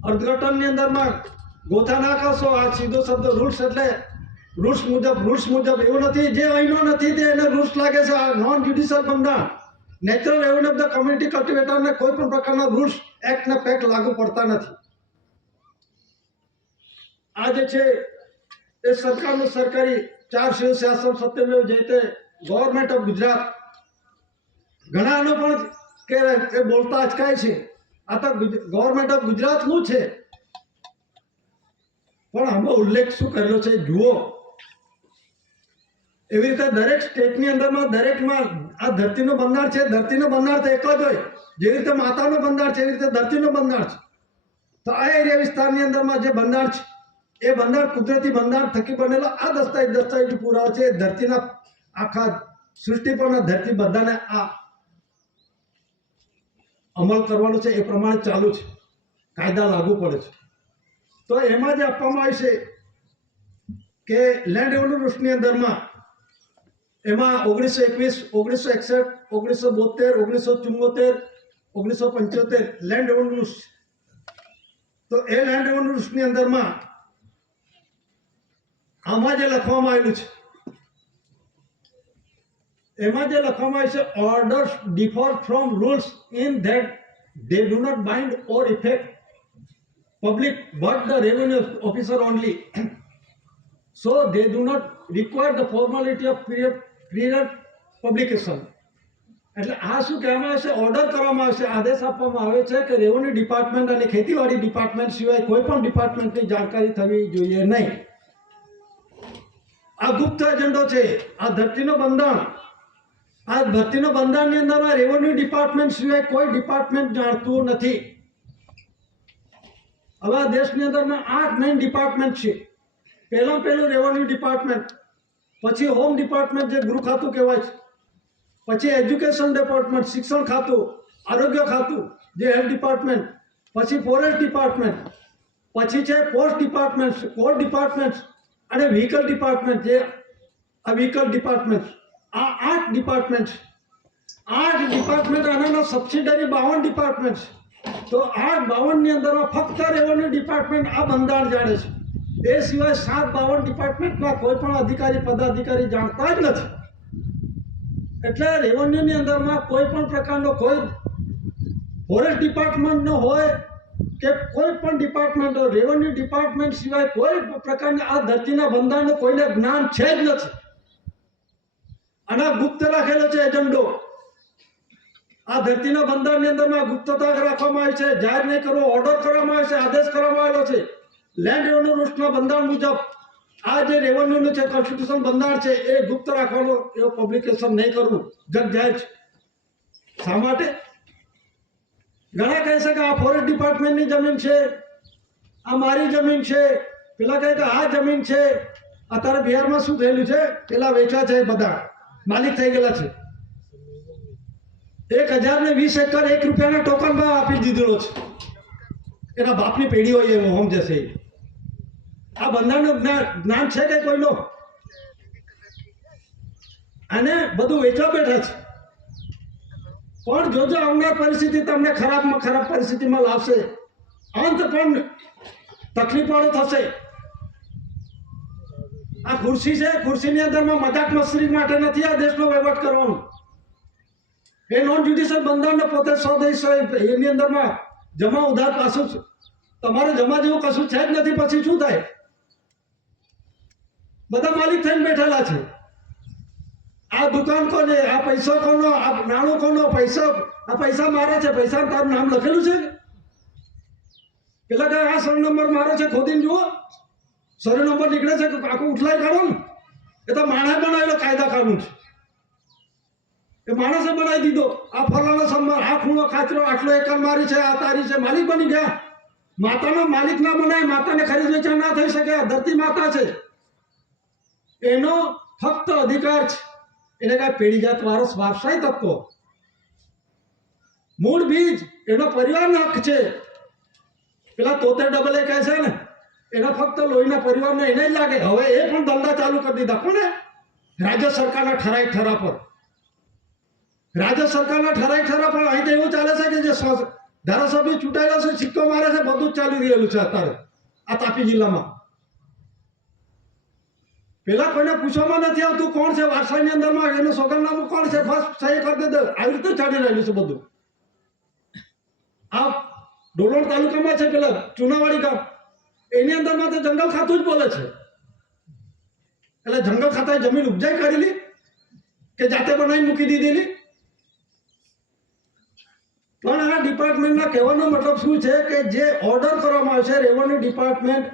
અર્થઘટનની અંદરમાં ગોથા ના કરશો. આ સીધો શબ્દ રૂલ્સ એટલે રૂલ્સ મુજબ એવું નથી. જે અહીંનો નથી તે એને રૂલ્સ લાગે છે. આ નોન જ્યુડિશિયલ બંધારણ. Natural revenue of the community કલ્ટિવેટરને કોઈ પણ પ્રકારના રૂલ્સ એક્ટ ને પેક્ટ લાગુ પડતા નથી. આ જે છે એ સરકારનું સરકારી 4 શિવ શાસન સત્યમેવ જયતે ગવર્મેન્ટ ઓફ ગુજરાત. ઘણા આનો પણ કે એ બોલતા અચકાય છે. આ તો ગવર્મેન્ટ ઓફ ગુજરાતનું છે, પણ આમાં ઉલ્લેખ શું કરેલો છે જુઓ. એવી રીતે દરેક સ્ટેટની અંદરમાં દરેકમાં આ ધરતીનું બંધારણ છે. ધરતીનું બંધારણ તો એક જ હોય. જેવી રીતે માતાનું બંધારણ છે એવી રીતે ધરતીનું બંધારણ છે. તો આ એરિયા વિસ્તારની અંદરમાં જે બંધારણ છે એ બંધારણ કુદરતી બંધારણ થકી બનેલા આ દસ્તાવેજ પુરાવા છે. ધરતીના આખા સૃષ્ટિ પરના ધરતી બધાને આ અમલ કરવાનો છે. એ પ્રમાણે ચાલુ છે. કાયદા લાગુ પડે છે. તો એમાં જે આપવામાં આવ્યું છે કે લેન્ડ રેવન્યુ રૂલ્સની અંદરમાં એમાં 1921, 1961, 1972, 1974, 1975 લેન્ડ રેવન્યુ રૂલ્સ. તો એ લેન્ડ રેવન્યુ રૂલ્સની અંદરમાં આમાં જે લખવામાં આવેલું છે એમાં જે લખવામાં આવ્યું છે orders differ from rules in that they do not bind or affect public but the revenue officer only. So they do not require the formality of period publication. એટલે આ શું કહેવામાં આવે છે, ઓર્ડર કરવામાં આવે છે, આદેશ આપવામાં આવે છે કે રેવન્યુ ડિપાર્ટમેન્ટ અને ખેતીવાડી ડિપાર્ટમેન્ટ સિવાય કોઈ પણ ડિપાર્ટમેન્ટની જાણકારી થવી જોઈએ નહીં. આ ગુપ્ત એજન્ડો છે. આ ધરતીનો બંધારણ, આ ધરતીનો બંધારણની અંદરમાં રેવન્યુ ડિપાર્ટમેન્ટ સિવાય કોઈ ડિપાર્ટમેન્ટ જાણતું નથી. હવે આ દેશની અંદરમાં 8-9 ડિપાર્ટમેન્ટ છે. પહેલું રેવન્યુ ડિપાર્ટમેન્ટ, પછી હોમ ડિપાર્ટમેન્ટ જે ગૃહ ખાતું કહેવાય છે, પછી એજ્યુકેશન ડિપાર્ટમેન્ટ શિક્ષણ ખાતું, આરોગ્ય ખાતું જે હેલ્થ ડિપાર્ટમેન્ટ, પછી ફોરેસ્ટ ડિપાર્ટમેન્ટ, પછી છે પોસ્ટ ડિપાર્ટમેન્ટ, કોર્ટ ડિપાર્ટમેન્ટ અને વ્હીકલ ડિપાર્ટમેન્ટ જે આ વ્હીકલ ડિપાર્ટમેન્ટ. આ 8 ડિપાર્ટમેન્ટ, 8 ડિપાર્ટમેન્ટ આનાના સબસિડરી 52 ડિપાર્ટમેન્ટ. તો આ 52ની અંદરમાં ફક્ત રેવન્યુ ડિપાર્ટમેન્ટ આ બંધારણ જાણે છે. એ સિવાય 52 ડિપાર્ટમેન્ટના કોઈ પણ અધિકારી પદાધિકારી જાણતા જ નથી. એટલે રેવન્યુની અંદરમાં કોઈ પણ પ્રકારનો કોઈ ફોરેસ્ટ ડિપાર્ટમેન્ટનો હોય કે કોઈ પણ ડિપાર્ટમેન્ટ હોય, રેવન્યુ ડિપાર્ટમેન્ટ સિવાય કોઈ પ્રકારના આ ધરતીના બંધારણનું કોઈને જ્ઞાન છે જ નથી. અને ગુપ્ત રાખેલો છે એજન્ડો. આ ધરતીના બંધારણની અંદરમાં ગુપ્તતા રાખવામાં આવી છે, જાહેર નહીં કરવો ઓર્ડર કરવામાં આવે છે, આદેશ કરવામાં આવેલો છે. લેન્ડ રેવન્યુ રૂલ્સના બંધારણ મુજબ આ જે રેવન્યુનું છે કોન્સ્ટિટ્યુશન બંધારણ છે એ ગુપ્ત રાખવાનું, એવું પબ્લિકેશન નહીં કરવું જગ જાહેર છે. શા માટે? ઘણા કહે છે કે આ ફોરેસ્ટ ડિપાર્ટમેન્ટની જમીન છે, આ મારી જમીન છે, પેલા કહે કે આ જમીન છે. અત્યારે બિહારમાં શું થયેલું છે, પેલા વેચા છે, બધા માલિક થઈ ગયેલા છે. 1020 એકર 1 રૂપિયાના ટોકનમાં આપી દીધેલો છે. એના બાપની પેઢી હોય એવું સમજે છે. આ બંધારણનું જ્ઞાન છે કે કોઈનો? અને બધું વેચવા બેઠા છે. પણ જોજો આવનાર પરિસ્થિતિ તમને ખરાબમાં ખરાબ પરિસ્થિતિમાં લાવશે. અંત પણ તકલીફવાળો થશે. આ ખુરશી છે, ખુરશીની અંદરમાં મજાક મસ્કરી માટે નથી આ દેશનો વહીવટ કરવાનો. એ નોન જ્યુડિશિયલ બંધારણને પોતે સ્વદેશ એની અંદરમાં જમા ઉધાર પાછું છે. તમારે જમા જેવું કશું છે જ નથી. પછી શું થાય? બધા માલિક થઈને બેઠેલા છે. આ દુકાન કોને, આ પૈસો કોનો, આ નાણું કોનો, આ પૈસા મારે છે, પૈસા તારું નામ લખેલું છે. પેલા કઈ આ સર્વ નંબર મારો છે, ખોદીને જુઓ સર્વ નંબર નીકળે છે, આખું ઉઠલાઈ કાઢો ને. એ તો માણસે બનાવેલો કાયદા કાનૂન છે. એ માણસે બનાવી દીધો. આ ફલાણો સંભાળ, આ ખૂણો ખાચરો, આટલો એકર મારી છે, આ તારી છે, માલિક બની ગયા. માતાનો માલિક ના બનાય, માતાને ખરીદ વેચાણ ના થઈ શકે. ધરતી માતા છે, એનો ફક્ત અધિકાર છે. એને કાંઈ પેઢી જાત વારસ વારસાઈ તત્વો, મૂળ બીજ એનો પરિવારનો હક છે. પેલા તોતેર ડબલ એ કહે છે ને, એના ફક્ત લોહીના પરિવારને એને જ લાગે. હવે એ પણ ધંધા ચાલુ કરી દીધા. કોને? રાજ્ય સરકારના ઠરાવ પર. રાજ્ય સરકારના ઠરાવ પર અહીં તો એવું ચાલે છે કે જે ધારાસભ્ય ચૂંટાયેલો છે, સિક્કો મારે છે, બધું જ ચાલી રહેલું છે અત્યારે આ તાપી જિલ્લામાં. પેલા કોઈને પૂછવામાં નથી આવતું કોણ છે વારસાની અંદરમાં, એનું સોગંદનામું કોણ છે, બસ સહી કરી દે. આવી રીતે ચાલી રહેલું છે બધું. આ ડોલોણ તાલુકામાં છે પેલા ચુનાવાડી ગામ, એની અંદરમાં તો જંગલ ખાતું જ બોલે છે. એટલે જંગલ ખાતાએ જમીન ઉપજાઈ કાઢેલી કે જાતે બનાવી મૂકી દીધેલી. પણ આ ડિપાર્ટમેન્ટના કહેવાનો મતલબ શું છે કે જે ઓર્ડર કરવામાં આવે છે રેવન્યુ ડિપાર્ટમેન્ટ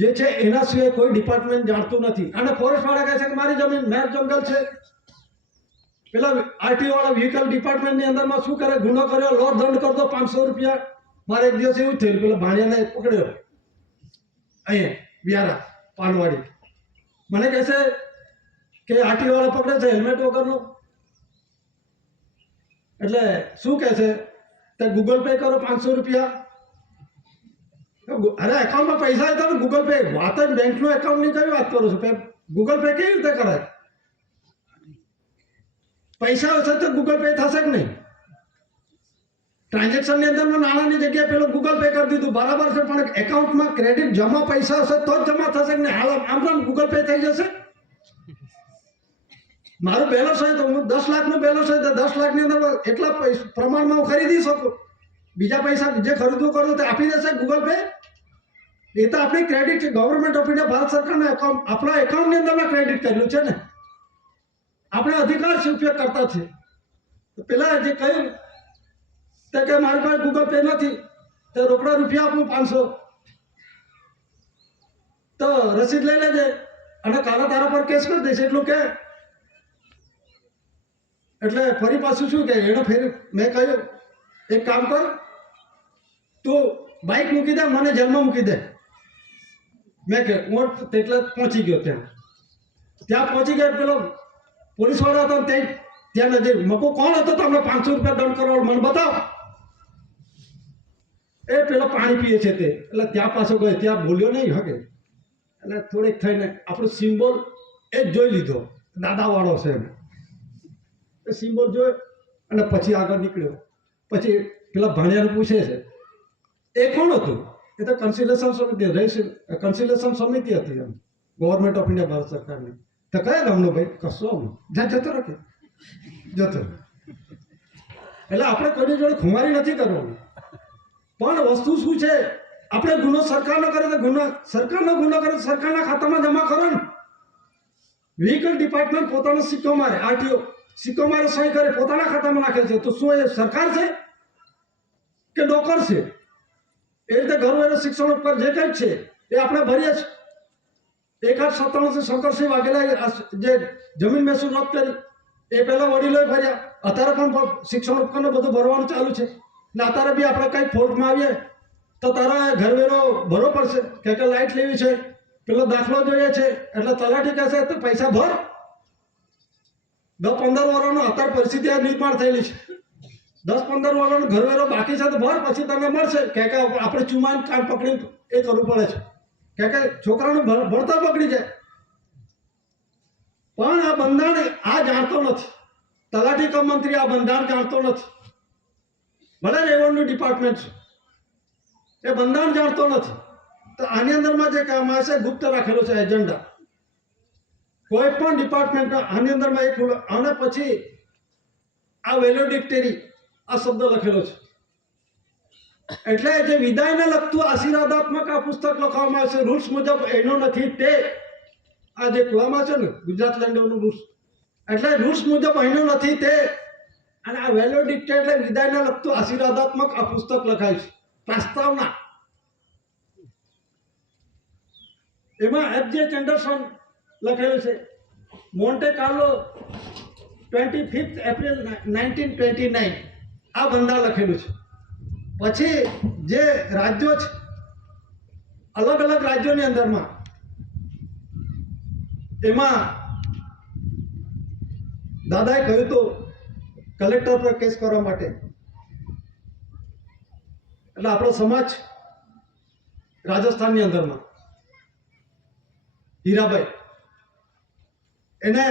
જે છે એના સિવાય કોઈ ડિપાર્ટમેન્ટ જાણતું નથી. અને ફોરેસ્ટ વાળા કહે છે કે મારી જમીન મેર જંગલ છે. પેલા આરટીઓ વાળા વ્હીકલ ડિપાર્ટમેન્ટની અંદરમાં શું કરે, ગુનો કર્યો, લોટ દંડ કરતો 500 રૂપિયા. મારે એક દિવસ એવું થયું, પેલા ભાણિયાને પકડ્યો અહીંયા વ્યારા પાનવાડી. મને કહે છે કે આરટીઓ વાળા પકડે છે હેલ્મેટ વગરનું. એટલે શું કહે છે તે ગૂગલ પે કરો 500 રૂપિયા. અરે એકાઉન્ટમાં પૈસા હતા ને ગૂગલ પે, વાત જ બેંકનું એકાઉન્ટની કઈ વાત કરો છો? ગૂગલ પે કેવી રીતે કરાય? પૈસા હશે તો ગૂગલ પે થશે કે નહીં? ટ્રાન્ઝેક્શનની અંદરમાં નાણાંની જગ્યાએ પેલો ગૂગલ પે કરી દીધું, બરાબર છે. પણ એકાઉન્ટમાં ક્રેડિટ જમા પૈસા હશે તો જ જમા થશે કે નહીં? હાલ આમ ગૂગલ પે થઈ જશે. મારું બેલેન્સ હોય તો હું 10 લાખનું બેલેન્સ હોય તો 10 લાખની અંદર એટલા પ્રમાણમાં હું ખરીદી શકું. બીજા પૈસા જે ખરીદવું કરું તે આપી દેશે ગૂગલ પે. એ તો આપણી credit government of India Bharat સરકારના એકાઉન્ટ આપણા એકાઉન્ટની અંદરમાં ક્રેડિટ કરેલું છે ને. આપણે અધિકાર છે ઉપયોગ કરતા છે. તો પેલા જે કહ્યું તે કે મારી પાસે ગૂગલ પે નથી તો રોકડા રૂપિયા આપું 500 તો રસીદ લઈ લેજે અને કાલે તારા પર કેસ કરી દઈશ એટલું કે. એટલે ફરી પાછું શું કે એનો ફેર મેં કહ્યું એક કામ કર, તું બાઇક મૂકી દે, મને જેલમાં મૂકી દે. મેં કે હું તેટલે પહોંચી ગયો. ત્યાં પહોંચી ગયા પેલો પોલીસવાળો હતો ત્યાં નજીક મકો કોણ હતો તમને 500 રૂપિયા દંડ કરવાનો મને બતાવ. એ પેલો પાણી પીએ છે તે એટલે ત્યાં પાછો ગયો, ત્યાં બોલ્યો નહીં હકે. એટલે થોડીક થઈને આપણો સિમ્બોલ એ જ જોઈ લીધો, દાદાવાળો છે એ સિમ્બોલ જોયો અને પછી આગળ નીકળ્યો. પછી પેલા ભાણિયાને પૂછે છે એ કોણ હતું? એ તો કન્સિલેશન સમિતિ કન્સિલેશન સમિતિ હતી એમ, ગવર્મેન્ટ ઓફ ઇન્ડિયા, ભારત સરકારની. તો કયા ગામનો ભાઈ? કશો જ્યાં જતો રાખે જતો. એટલે આપણે કોઈની જોડે ખુમારી નથી કરવાની, પણ વસ્તુ શું છે આપણે ગુનો સરકારનો કરે તો સરકારનો ગુનો કરે તો સરકારના ખાતામાં જમા કરો ને. વ્હીકલ ડિપાર્ટમેન્ટ પોતાનો સિક્કો મારે, આરટીઓ સિક્કો મારે, સહી કરે, પોતાના ખાતામાં નાખે છે. તો શું એ સરકાર છે કે નોકર છે? એ રીતે ઘરવેરો, શિક્ષણ ઉપર જે કંઈક છે એ આપણે ભરીએ છીએ. 1897 શંકરસિંહ વાઘેલા જે જમીન મહેસૂલ રદ કરી એ પહેલા વડીલોએ ભર્યા, અત્યારે પણ શિક્ષણ ઉપકરણને બધું ભરવાનું ચાલુ છે. ને અત્યારે બી આપણે કંઈક ફોલ્ટમાં આવીએ તો તારા ઘરવેરો ભરવો પડશે કે લાઇટ લેવી છે, પેલો દાખલો જોઈએ છે, એટલે તલાટી કહેશે તો પૈસા ભર. 10-15 વર્ષનો અત્યારે પરિસ્થિતિ આ નિર્માણ થયેલી છે. 10-15 વર્ષનો ઘરવેરો બાકી છે તો ભર, પછી તમને મળશે. કે આપણે ચુમાન કાન પકડીને એ કરવું પડે છે કે છોકરાનું ભણતર પકડી જાય. પણ આ બંધારણ આ જાણતો નથી, તલાટી કમ મંત્રી આ બંધારણ જાણતો નથી. ભલે રેવન્યુ ડિપાર્ટમેન્ટ છે એ બંધારણ જાણતો નથી. તો આની અંદરમાં જે કામ આવે છે ગુપ્ત રાખેલો છે એજન્ડા. કોઈ પણ ડિપાર્ટમેન્ટ આની અંદરમાં એક અને પછી આ વેલોડિક્ટરી આ શબ્દ લખેલો છે. એટલે જે વિદાયને લગતું આશીર્વાદાત્મક આ પુસ્તક લખવામાં આવશે રૂલ્સ મુજબ એનો નથી તે આ જે કહેવામાં છે ને ગુજરાત લેન્ડનું રૂલ્સ, એટલે રૂલ્સ મુજબ એનો નથી તે. અને આ વેલોડિક્ટરી એટલે વિદાયને લગતું આશીર્વાદાત્મક આ પુસ્તક લખાય છે, પ્રસ્તાવના. એમાં F.J. એન્ડરસન લખેલું છે. મોન્ટે કાર્લો 25 એપ્રિલ 1929 આ બંધારણ લખેલું છે. પછી જે રાજ્યો છે અલગ અલગ રાજ્યોની અંદરમાં એમાં દાદાએ કહ્યું તો કલેક્ટર પર કેસ કરવા માટે. એટલે આપણો સમાજ રાજસ્થાનની અંદરમાં હીરાભાઈ એને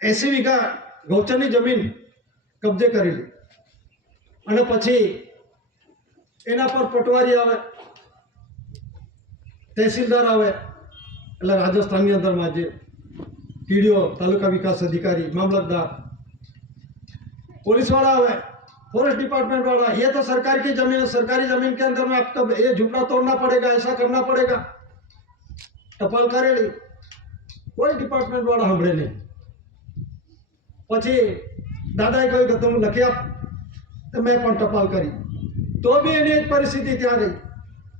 80 વીઘા ગૌચરની જમીન કબજે કરેલી અને પછી એના પર પટવારી આવે, તહેસીલદાર આવે, એટલે રાજસ્થાનની અંદરમાં જે ટીડીઓ, તાલુકા વિકાસ અધિकारी, मामलतदार, पुलिस वाला આવે, फॉरेस्ट डिपार्टमेंट वाला. ये तो सरकार की जमीन है, सरकारी जमीन के अंदर में आपका ये झुपड़ा तोड़ना पड़ेगा, ऐसा करना पड़ेगा. टपाल करेली, કોઈ ડિપાર્ટમેન્ટ વાળા સાંભળે નહીં. પછી દાદાએ કહ્યું કે તમે લખી આપ, તો મેં પણ ટપાલ કરી તો બી એની એક પરિસ્થિતિ ત્યાં રહી.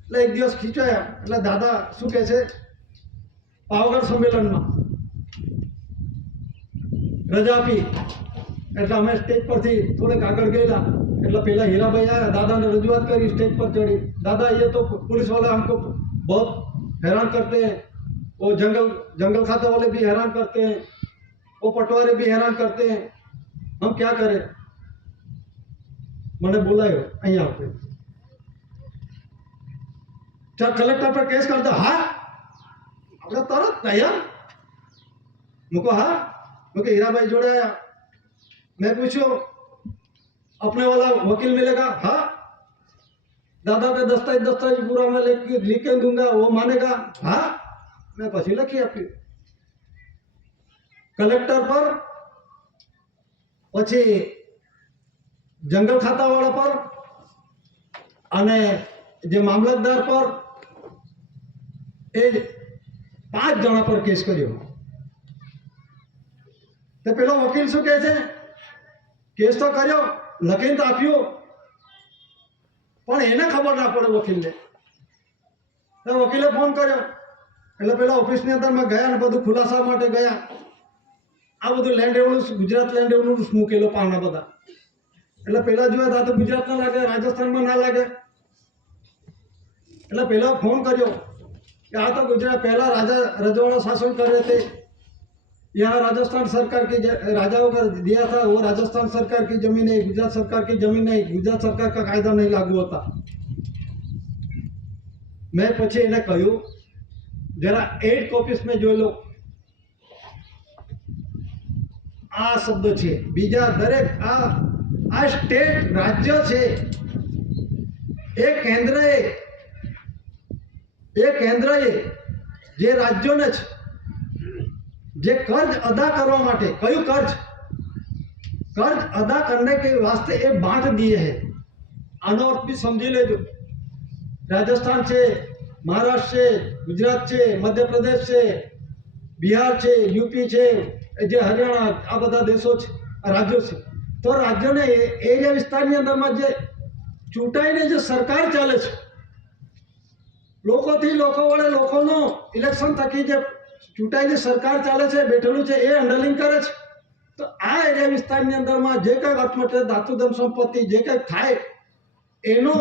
એટલે એક દિવસ ખીચાયા. એટલે દાદા શું કહે છે, પાવાગઢ સંમેલનમાં રજા આપી એટલે અમે સ્ટેજ પરથી થોડેક આગળ ગયેલા. એટલે પેલા હીરાભાઈ આવ્યા, દાદાને રજૂઆત કરી, સ્ટેજ પર ચડી. દાદા ये तो पुलिस वाला हमको बहुत हैरान करते हैं, वो जंगल खाते वाले भी हैरान करते हैं, वो पटवारे भी हैरान करते हैं, हम क्या करें. मैंने बोलायो અહીંયા આપણે ચાલ કલેક્ટર પર કેસ કરતા. હા આપણે તરત તૈયાર મૂકો. હા મૂકે हीराभाई जोड़े आया. मैं पूछो अपने वाला वकील मिलेगा? हाँ. दादा के दस्तावेज पूरा मैं लिख के दूंगा, वो मानेगा? हाँ. मैं પછી લખી આપ્યું કલેક્ટર પર, પછી જંગલ ખાતાવાળા પર અને જે મામલતદાર પર, એ 5 જણા પર કેસ કર્યો. તો પેલો વકીલ શું કહે છે, કેસ તો કર્યો, લખીને તો આપ્યો, પણ એને ખબર ના પડે વકીલને. તો વકીલે ફોન કર્યો એટલે પેલા ઓફિસની અંદરમાં ગયા ને બધું ખુલાસા માટે ગયા. આ બધું land revenue, Gujarat land revenue મૂકેલો પાના બધા. એટલે પેલા જોયા તો ગુજરાત ના લાગે, રાજસ્થાનમાં ના લાગે. એટલે પેલા ફોન કર્યો कि आ तो गुजरात पहला राजा रजवाड़ा शासन कर रहे थे, यहाँ राजस्थान सरकार की राजाओं का दिया था, वो राजस्थान सरकार की जमीन है, गुजरात सरकार की जमीन नहीं, गुजरात सरकार का कायदा नहीं लागू होता. मैं पछी એને કહ્યું જરા 8 કોપીસ में જોઈ લો, આ શબ્દ છે. બીજા દરેક આ સ્ટેટ રાજ્ય છે, એ કેન્દ્રએ જે રાજ્યોને જે कर्ज अदा करवा माटे, कયું कर्ज अदा करने के वास्ते ये बांट दिए है. आनो अर्थ भी समझी लेजो. राजस्थान છે, महाराष्ट्र છે, गुजरात છે, मध्य प्रदेश છે, बिहार છે, यूपी છે, જે હરિયાણા, આ બધા દેશો છે, રાજ્યો છે. તો રાજ્યોને એરિયા વિસ્તારની અંદરમાં જે ચૂંટાઈને જે સરકાર ચાલે છે, લોકોથી લોકો વડે લોકોનો ઇલેક્શન થકી જે ચૂંટાઈને સરકાર ચાલે છે, બેઠેલું છે, એ હેન્ડલિંગ કરે છે. તો આ એરિયા વિસ્તારની અંદરમાં જે કંઈક અર્થમંત્રી ધાતુધન સંપત્તિ જે કંઈક થાય એનો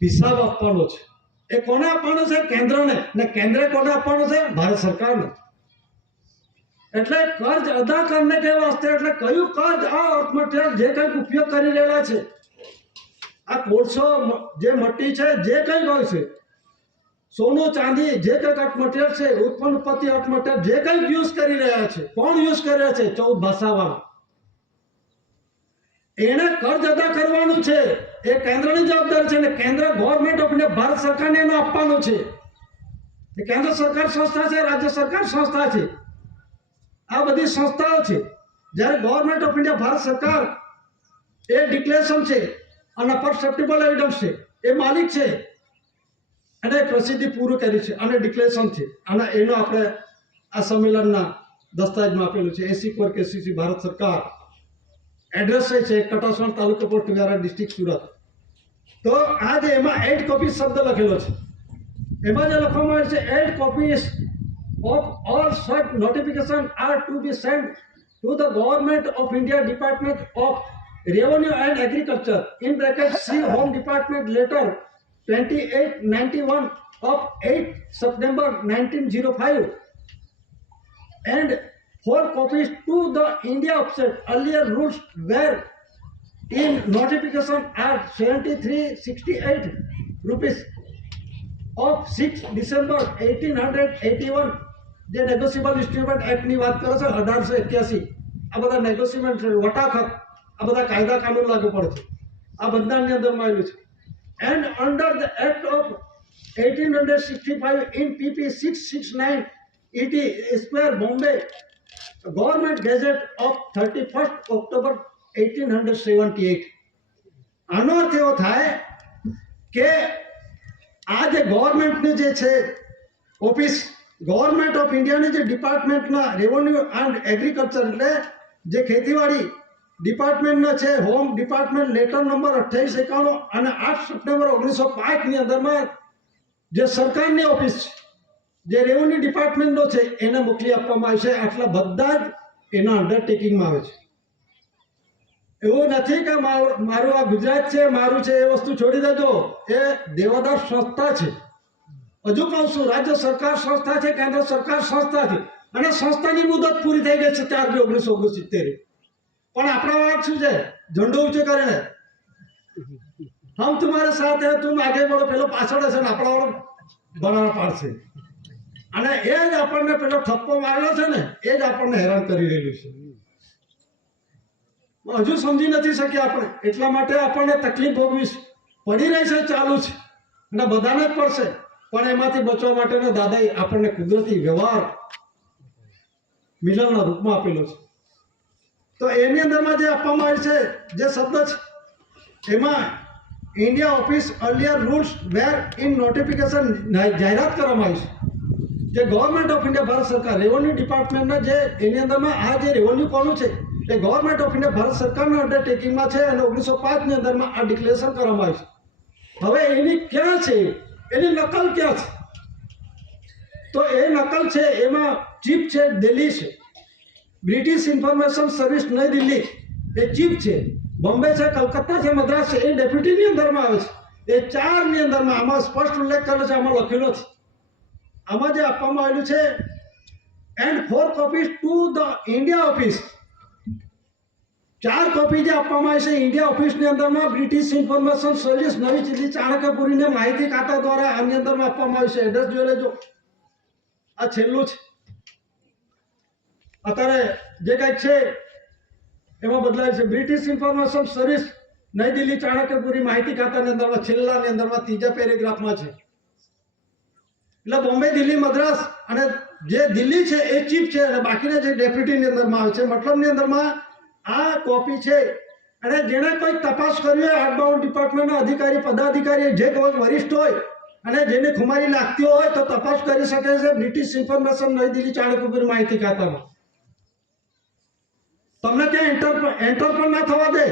હિસાબ આપવાનો છે. એ કોને આપવાનો છે? કેન્દ્રને. ને કેન્દ્રે કોને આપવાનો છે? ભારત સરકારને. એટલે કર્જ અદા કરને કે વાસ્તે, એટલે કયું કર્જ આ અર્થમંત્રી જે કંઈક ઉપયોગ કરી રહેલા છે, આ કોલસો, જે મટ્ટી છે, જે કંઈક હોય છે, સોનું ચાંદી, જે કંઈક અર્થમંત્રી છે, ઉત્પત્તિ અર્થમંત્રી જે કંઈક યુઝ કરી રહ્યા છે, કોણ યુઝ કરે છે? 14 ભાષાવાળા. એને કર્જ અદા કરવાનું છે, એ કેન્દ્રની જવાબદારી છે. ને કેન્દ્ર ગવર્મેન્ટ ઓફ ઇન્ડિયા, ભારત સરકારને એનો આપવાનું છે. એ કેન્દ્ર સરકાર સંસ્થા છે, રાજ્ય સરકાર સંસ્થા છે, આ બધી સંસ્થાઓ છે. જ્યારે ગવર્મેન્ટ ઓફ ઇન્ડિયા, ભારત સરકાર, એ ડિક્લેરેશન છે અને પરસેપ્ટિબલ એવિડન્સ છે, એ માલિક છે, અને પ્રસિદ્ધિ પૂરું કરી છે અને ડિક્લેરેશન છે. અને એનો આપણે આ સંમેલનના દસ્તાવેજમાં આપેલું છે. 80 કોર કેસીસી ભારત સરકાર. એડ્રેસ છે કટાસણ, તાલુકો પોસ્ટ વિહાર, ડિસ્ટ્રિક્ટ સુરત. તો આ જે એમાં 8 કોપી શબ્દ લખેલો છે, એમાં જે લખવામાં આવે છે 8 copies of all such notification are to be sent to the Government of India Department of Revenue and Agriculture in bracket C Home Department letter 2891 of 8 September 1905 and 4 copies to the India offset. Earlier rules were in notification are 7368 rupees of 6 December 1881. જે negotiable instrument એક્ટની વાત કરે છે 1881. આ બધા negotiable વટાખત, આ બધા કાયદા કાનૂન લાગુ પડે છે, આ બંધારણની અંદરમાં આવેલું છે. And under the act of 1865 in PP 669 ET square Bombay, government gazette of 31 October 1878. આનો અર્થ એવો થાય કે આ જે ગવર્મેન્ટની જે છે ઓફિસ, ગવર્મેન્ટ ઓફ ઇન્ડિયાની જે ડિપાર્ટમેન્ટના રેવન્યુ એન્ડ એગ્રીકલ્ચર, એટલે જે ખેતીવાડી ડિપાર્ટમેન્ટનો છે, હોમ ડિપાર્ટમેન્ટ લેટર નંબર 2891 અને 8 સપ્ટેમ્બર 1905ની અંદરમાં જે સરકારની ઓફિસ છે, જે રેવન્યુ ડિપાર્ટમેન્ટનો છે, એને મોકલી આપવામાં આવે છે. આટલા બધા જ એના અંડરટેકિંગમાં આવે છે. એવું નથી કે મારું આ ગુજરાત છે, મારું છે, એ વસ્તુ છોડી દેજો. એ દેવાદાર સંસ્થા છે. હજુ કહું છું, રાજ્ય સરકાર સંસ્થા છે, કેન્દ્ર સરકાર સંસ્થા છે, અને સંસ્થાની મુદત પૂરી થઈ ગઈ છે 4/2/1969. પણ આપણા વાત શું છે? ઝંડો ઊંચો કરીને હમ તમારે સાથ હે, તુમ આગે બઢો, પેલો પાછળ હશે ને આપણા વાળો બનાવવા પાડશે. અને એ જ આપણને પેલો ઠપ્પો મારેલો છે ને, એ જ આપણને હેરાન કરી રહેલું છે. હજુ સમજી નથી શક્યા આપણે, એટલા માટે આપણને તકલીફ ભોગવી પડી રહી છે, ચાલુ છે, અને બધાને જ પડશે. પણ એમાંથી બચવા માટેનો દાદાએ આપણને કુદરતી વ્યવહાર મિલનના રૂપમાં આપેલો છે. તો એની અંદરમાં જે આપવામાં આવે છે, જે શબ્દ છે, એમાં India office earlier rules were in notification, જાહેરાત કરવામાં આવી છે જે ગવર્મેન્ટ ઓફ ઇન્ડિયા ભારત સરકાર રેવન્યુ ડિપાર્ટમેન્ટના જે એની અંદરમાં આ જે રેવન્યુ કોનું છે એ ગવર્મેન્ટ ઓફ ઇન્ડિયા ભારત સરકારના અંડરટેકિંગમાં છે અને 1905ની અંદરમાં આ ડિક્લેરેશન કરવામાં આવ્યું છે. હવે એની ક્યાં છે, એની નકલ ક્યાં છે? તો એ નકલ છે એમાં ચીફ છે દિલ્હી છે, બ્રિટિશ ઇન્ફોર્મેશન સર્વિસ નઈ દિલ્હી એ ચીફ છે, બોમ્બે છે, કલકત્તા છે, મદ્રાસ છે, એ ડેપ્યુટીની અંદરમાં આવે છે. એ ચારની અંદરમાં આમાં સ્પષ્ટ ઉલ્લેખ કર્યો છે, આમાં લખેલો છે. આમાં જે આપવામાં આવેલું છે and 4 copies to the India office, 4 copy જે આપવામાં આવી છે ઇન્ડિયા ઓફિસની અંદરમાં બ્રિટિશ ઇન્ફોર્મેશન સર્વિસ નવી દિલ્હી ચાણક્યપુરીને માહિતી ખાતા દ્વારા આની અંદરમાં આપવામાં આવ્યું છે. એડ્રેસ જોઈ લેજો, આ છેલ્લું છે. અત્યારે જે કંઈક છે એમાં બદલાય છે. બ્રિટિશ ઇન્ફોર્મેશન સર્વિસ નઈ દિલ્હી ચાણક્યપુરી માહિતી ખાતાની અંદરમાં છેલ્લાની અંદરમાં 3જા પેરેગ્રાફમાં છે. એટલે બોમ્બે, દિલ્હી, મદ્રાસ અને જે દિલ્હી છે એ ચીફ છે અને બાકીના જે ડેપ્યુટીની અંદરમાં આવે છે. મતલબની અંદરમાં આ કોપી છે અને જેણે કોઈ તપાસ કરી હોય આઉટબાઉન્ડ ડિપાર્ટમેન્ટના અધિકારી, પદાધિકારી જે કોઈ વરિષ્ઠ હોય અને જેને ખુમારી લાગતી હોય તો તપાસ કરી શકે છે બ્રિટિશ ઇન્ફોર્મેશન નઈ દિલ્હી ચાણક્યપુરી માહિતી ખાતામાં. તમને ત્યાં એન્ટર પણ ના થવા દે.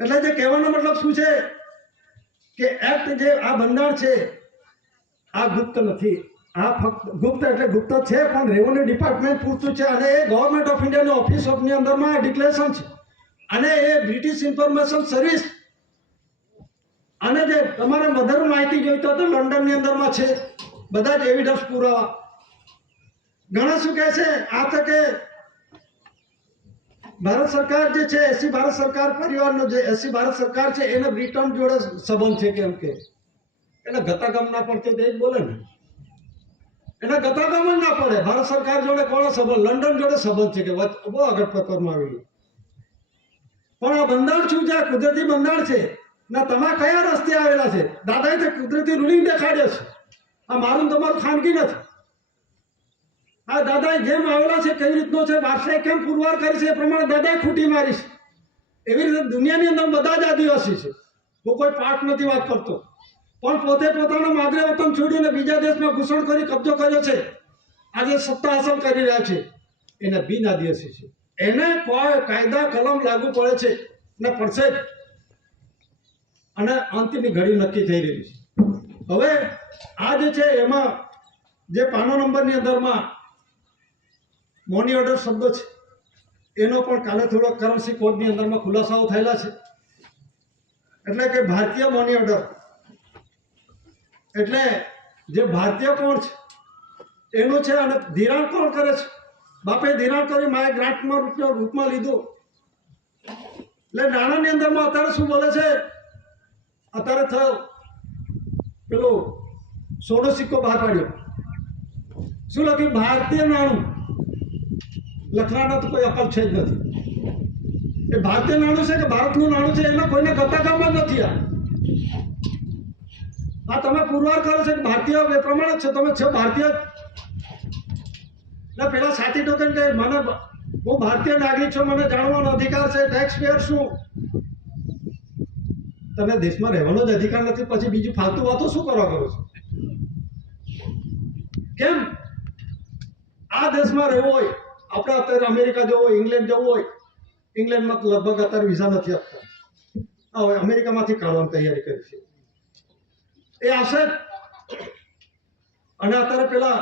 એટલે જે કહેવાનો મતલબ શું છે કે એક્ટ જે આ બંધારણ છે આ ગુપ્ત નથી. આ ફક્ત ગુપ્ત એટલે ગુપ્ત છે પણ રેવન્યુ ડિપાર્ટમેન્ટ પૂરતું છે અને એ ગવર્મેન્ટ ઓફ ઇન્ડિયાની ઓફિસ ઓફની અંદરમાં ડિક્લેરેશન છે અને એ બ્રિટિશ ઇન્ફોર્મેશન સર્વિસ અને જે તમારે વધારે માહિતી જોઈતો હતો લંડનની અંદરમાં છે બધા જ એવિડન્સ પુરાવા. ઘણા શું કહે છે આ તકે ભારત સરકાર જે છે એસી ભારત સરકાર પરિવારનો જે એસી ભારત સરકાર છે એને બ્રિટન જોડે સંબંધ છે કેમ કે એને ગતાગમ ના પડતી તો એ જ બોલે ને, એને ગતાગમ જ ના પડે. ભારત સરકાર જોડે કોનો સંબંધ? લંડન જોડે સંબંધ છે કે બહુ આગળ પેપરમાં આવેલું. પણ આ બંધારણ શું છે? કુદરતી બંધારણ છે ના. તમે કયા રસ્તે આવેલા છે? દાદાએ તે કુદરતી રૂલિંગ દેખાડ્યો છે. આ મારું તમારું ખાનગી નથી. આ દાદાએ જેમ આવેલા છે કેવી રીતનો છે, બાદશાહે કેમ પુરવાર કરી છે એ પ્રમાણે દાદાએ ખૂટી મારી છે. એવી રીતે દુનિયાની અંદર બધા જ આદિવાસી છે. હું કોઈ પાઠ નથી વાત કરતો, પણ પોતે પોતાનો માદરે વતન છોડીને બીજા દેશમાં ઘૂસણ કરી કબજો કર્યો છે. આજે સત્તા હાંસલ કરી રહ્યા છે એના બિન આદિવાસી છે. એને કોઈ કાયદા કલમ લાગુ પડે છે ને પડશે જ. અને અંતની ઘડી નક્કી થઈ રહી છે. હવે આ જે છે એમાં જે પાનો નંબરની અંદરમાં મોની ઓર્ડર શબ્દ છે એનો પણ કાલે થોડો કરન્સી કોડની અંદરમાં ખુલાસાઓ થયેલા છે. એટલે કે ભારતીય મોની ઓર્ડર એટલે જે ભારતીય કોણ છે એનું છે અને ધિરાણ કોણ કરે છે? બાપે ધિરાણ કરી માએ ગ્રાન્ટમાં રૂપમાં લીધું. એટલે નાણાંની અંદરમાં અત્યારે શું બોલે છે? અત્યારે થયો પેલો સોનો સિક્કો બહાર પાડ્યો. શું લખ્યું? ભારતીય નાણું. લખવાના તો કોઈ અકલ છે જ નથી. એ ભારતીય નાણું છે કે ભારતનું નાણું છે એના કોઈને ગતાગમ જ નથી. આ તમે પુરવાર કરો છો કે ભારતીય એ પ્રમાણે છે, તમે છો ભારતીય. એટલે પેલા સાથી ટોકન કે મને હું ભારતીય નાગરિક છું, મને જાણવાનો અધિકાર છે. ટેક્સ પેયર શું? તમે દેશમાં રહેવાનો જ અધિકાર નથી પછી બીજું ફાલતુ વાતો શું કરવા કરો છો? કેમ આ દેશમાં રહેવું હોય? આપણે અત્યારે અમેરિકા જવું હોય, ઇંગ્લેન્ડ જવું હોય, ઇંગ્લેન્ડમાં લગભગ અત્યારે વિઝા નથી આપતા. હવે અમેરિકામાંથી કાઢવાની તૈયારી કરી છે. એ આવશે. અને અત્યારે પેલા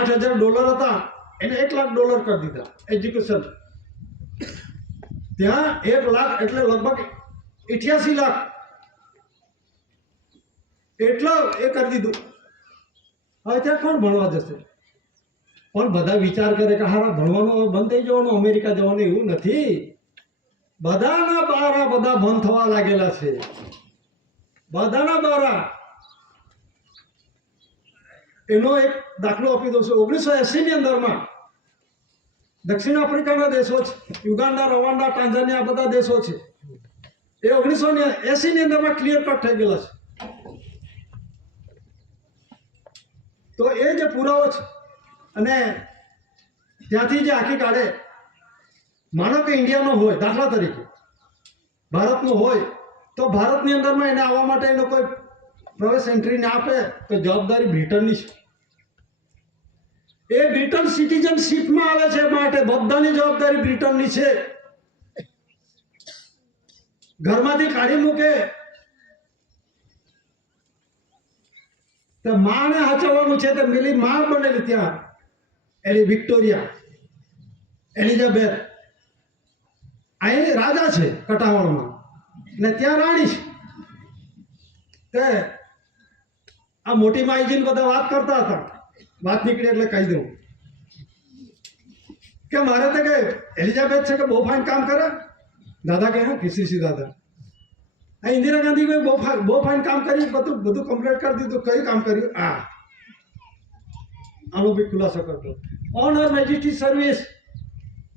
$8,000 હતા એને $1 લાખ કરી દીધા એજ્યુકેશન. ત્યાં 1 લાખ એટલે લગભગ 88 લાખ એટલો એ કરી દીધું. હવે ત્યાં કોણ ભણવા જશે? પણ બધા વિચાર કરે કે હારા ભણવાનું બંધ થઈ જવાનું, અમેરિકા જવાનું. એવું નથી. બધાના બારા બધા બંધ થવા લાગેલા છે. બધાના બારા. એનો એક દાખલો આપી દઉં છું. 1980ની અંદરમાં દક્ષિણ આફ્રિકાના દેશો છે, યુગાન્ડા, રવાન્ડા, ટાંઝાનિયા બધા દેશો છે. એ 1980ની અંદરમાં ક્લિયર કટ થઈ ગયેલા છે. તો એ જે પુરાવો છે અને ત્યાંથી જે આખી કાઢે, માનો કે ઇન્ડિયાનો હોય, દાખલા તરીકે ભારતનો હોય, તો ભારતની અંદરમાં એને આવવા માટે એનો કોઈ પ્રવેશ એન્ટ્રી ના આપે તો જવાબદારી બ્રિટનની છે. એ બ્રિટન સિટીઝનશીપમાં આવે છે, માટે બધાની જવાબદારી બ્રિટનની છે. ઘરમાંથી કાઢી મૂકે તો માને હાચવવાનું છે. તો મિલી માં બનેલી ત્યાં એની વિક્ટોરિયા એલિઝાબેથ, અહીં રાજા છે કટાવણમાં ને ત્યાં રાણી છે. તે આ મોટી માઈજીને બધા વાત કરતા હતા, વાત નીકળી એટલે કહી દઉં કે મારે તો કે એલિઝાબેથ છે કે બહુ ફાઇન કામ કરે. દાદા કે હા કિસી દાદા, આ ઇન્દિરા ગાંધી બહુ ફાઇન કામ કર્યું, બધું કમ્પ્લીટ કરી દીધું. કયું કામ કર્યું? આનો બી ખુલાસો કરતો. On her majesty service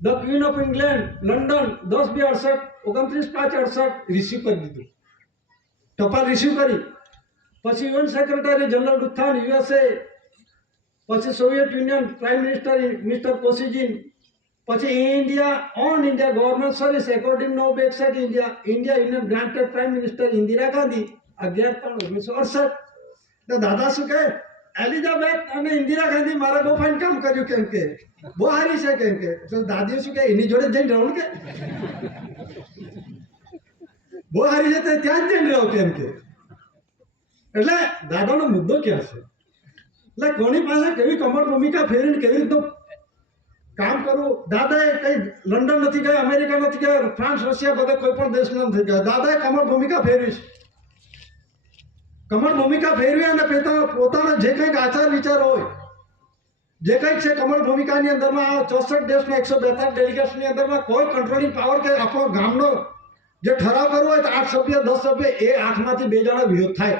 the queen of England London 10/2/68 receive કરી દીધું, ટપાલ રિસીવ કરી. પછી યુએન સેક્રેટરી જનરલ રુથાન યુએસએ, પછી Soviet union prime minister mister Kosygin, પછી India on India government service according નો website India union granted prime minister Indira Gandhi 11/3/1968. તો દાદા શું કહે, એલિઝાબેથ અને ઇન્દિરા ગાંધી મારે બહુ ફાઇન કામ કર્યું, કેમ કે બહુ સારી છે, કેમ કે તો દાદીઓ શું કહે એની જોડે જઈને રહું કે બહુ સારી છે તો ત્યાં જ જઈને રહો, કેમ કે એટલે દાદાનો મુદ્દો ક્યાં છે? એટલે કોની પાસે કેવી કમર ભૂમિકા ફેરીને કેવી રીતનું કામ કરવું. દાદાએ કઈ લંડન નથી ગયા, અમેરિકા નથી ગયા, ફ્રાન્સ રશિયા બધા કોઈ પણ દેશમાં નથી ગયા. દાદાએ કમર ભૂમિકા ફેરવી છે. કમર ભૂમિકા ફેરવી અને પોતાના જે કંઈક આચાર વિચાર હોય, જે કંઈક છે કમર ભૂમિકાની અંદરમાં 64 દેશના 142 ડેલિગેટ્સની અંદરમાં કોઈ કંટ્રોલિંગ પાવર કે આપણો ગામનો જે ઠરાવ કરવો હોય તો 8 સભ્ય 10 સભ્ય એ 8માંથી 2 જણા વિરોધ થાય.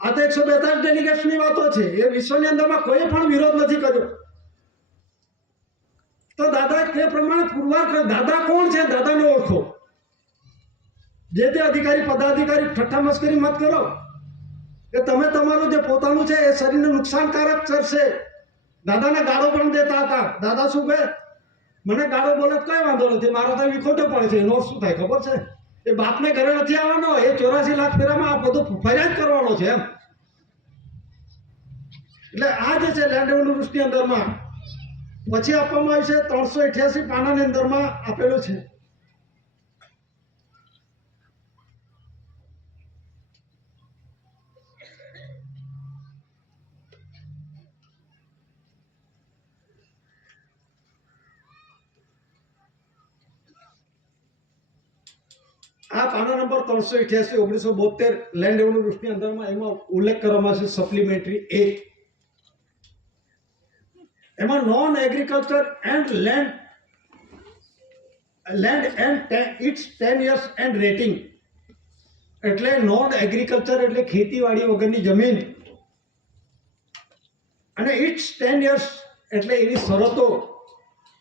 આ તો 142 ડેલિગેટ્સની વાતો છે. એ વિશ્વની અંદરમાં કોઈ પણ વિરોધ નથી કર્યો. તો દાદા તે પ્રમાણે પુરવાર કરે. દાદા કોણ છે? દાદાને ઓળખો. જે તે અધિકારી પદાધિકારી ઠઠ્ઠા મસ્કરી મત કરો કે તમે તમારું જે પોતાનું છે એ શરીરને નુકસાનકારક કરશે. દાદાને ગાળો પણ દેતા હતા. દાદા શું કહે, મને ગાળો બોલે કઈ વાંધો નથી, મારો તો વિખોટો પડે છે. એનો શું થાય ખબર છે? એ બાપને ઘરે નથી આવવાનો, એ 84 લાખ ફેરામાં આ બધું ફરિયાદ કરવાનો છે એમ. એટલે આ જે છે લેન્ડ એવોલ્યુશનની અંદરમાં પછી આપવામાં આવ્યું છે 388 પાનાની અંદરમાં આપેલું છે. આ પાના નંબર 388 1972 લેન્ડ એવોલ્યુશનની અંદરમાં એમાં ઉલ્લેખ કરવામાં છે સપ્લિમેન્ટરી એ. એમાં non agriculture and land and it's 10 years and rating. એટલે નોન એગ્રીકલ્ચર એટલે ખેતીવાડી વગરની જમીન, અને ઇટ્સ 10 years એટલે એની શરતો,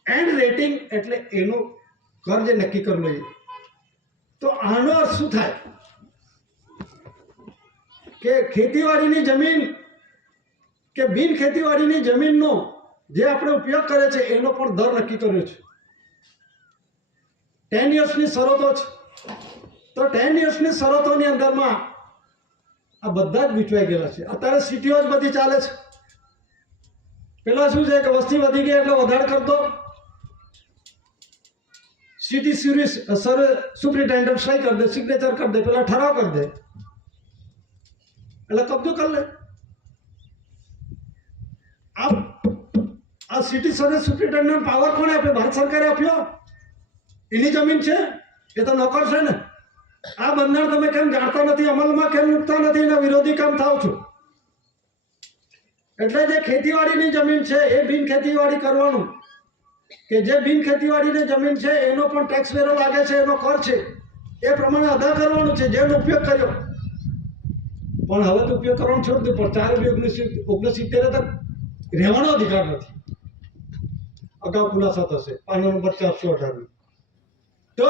એન્ડ રેટિંગ એટલે એનું કર જે નક્કી કરેલું છે. તો આનો અર્થ શું થાય કે ખેતીવાડીની જમીન કે બિન ખેતીવાડીની જમીનનો જે આપણે ઉપયોગ કરે છે એનો પણ દર નક્કી કર્યો છે. 10 yearsની શરતો છે. તો 10 yearsની શરતોની અંદરમાં આ બધા જ વિચવાઈ ગયેલા છે. અત્યારે સિટીઓ જ બધી ચાલે છે. પેલા શું છે કે વસ્તી વધી ગઈ એટલે વધારે કરતો સિટી સુપ્રિન્ટેન્ડન્ટ સહી કરી દે, સિગ્નેચર કરી દે, પેલા ઠરાવ કરી દે એટલે કબજો કરી લે. આ સિટી સર્વિસ સુપ્રિન્ટેન્ડન્ટ પાવર કોણે આપ્યો? ભારત સરકારે આપ્યો. એની જમીન છે, એ તો નોકર છે ને. આ બંધારણ તમે કેમ જાણતા નથી, અમલમાં કેમ મૂકતા નથી, એના વિરોધી કામ થાવ છો? એટલે જે ખેતીવાડીની જમીન છે એ બિન ખેતીવાડી કરવાનું, કે જે બિન ખેતીવાડીની જમીન છે એનો પણ ટેક્સ વેરો લાગે છે, એનો કર છે, એ પ્રમાણે અદા કરવાનું છે જેનો ઉપયોગ કર્યો. પણ હવે તો ઉપયોગ કરવાનો છોડી દો. પણ 4/1970 તક રહેવાનો અધિકાર નથી. અગાઉ ખુલાસા થશે પાના નંબર 418. તો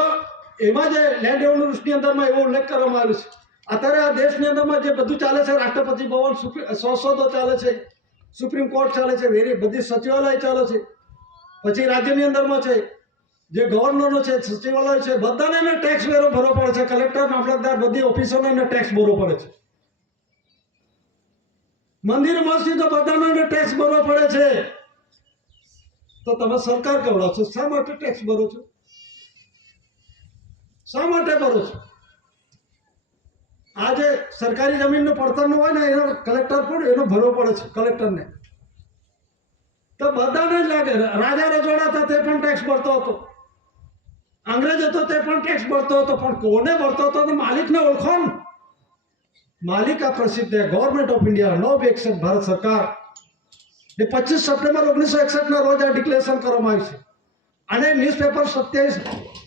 એમાં જે લેન્ડ એવોલ્યુશનની અંદરમાં એવો ઉલ્લેખ કરવામાં આવ્યો છે. અત્યારે આ દેશની અંદરમાં જે બધું ચાલે છે, રાષ્ટ્રપતિ ભવન, સંસદો ચાલે છે, સુપ્રીમ કોર્ટ ચાલે છે, બધી સચિવાલય ચાલે છે, પછી રાજ્યની અંદરમાં છે જે ગવર્નરનો છે, સચિવાલય છે, બધાને એને ટેક્સ વેરો ભરવો પડે છે. કલેક્ટર, મામલતદાર, બધી ઓફિસોને એને ટેક્સ ભરવો પડે છે. મંદિર મસ્જિદ બધાને ટેક્સ ભરવો પડે છે, તો તમે સરકાર કેવડા છો, શા માટે ટેક્સ ભરો છો? શા માટે ભરો છો? આજે સરકારી જમીનનો પડતરનો હોય ને એનો કલેક્ટર પણ એનો ભરવો પડે છે કલેક્ટરને. તો બધાને જ લાગે. રાજા રજવાડા હતા તે પણ ટેક્સ ભરતો હતો, અંગ્રેજ હતો તે પણ ટેક્સ ભરતો હતો, પણ કોને ભરતો હતો? તો માલિકને ઓળખો ને. માલિક આ પ્રસિદ્ધ है government of India no be except Bharat सरकार એ 25 સપ્ટેમ્બર 1961 ના રોજ આ ડિક્લેરેશન કરવામાં આવ્યું છે. અને ન્યૂઝપેપર 27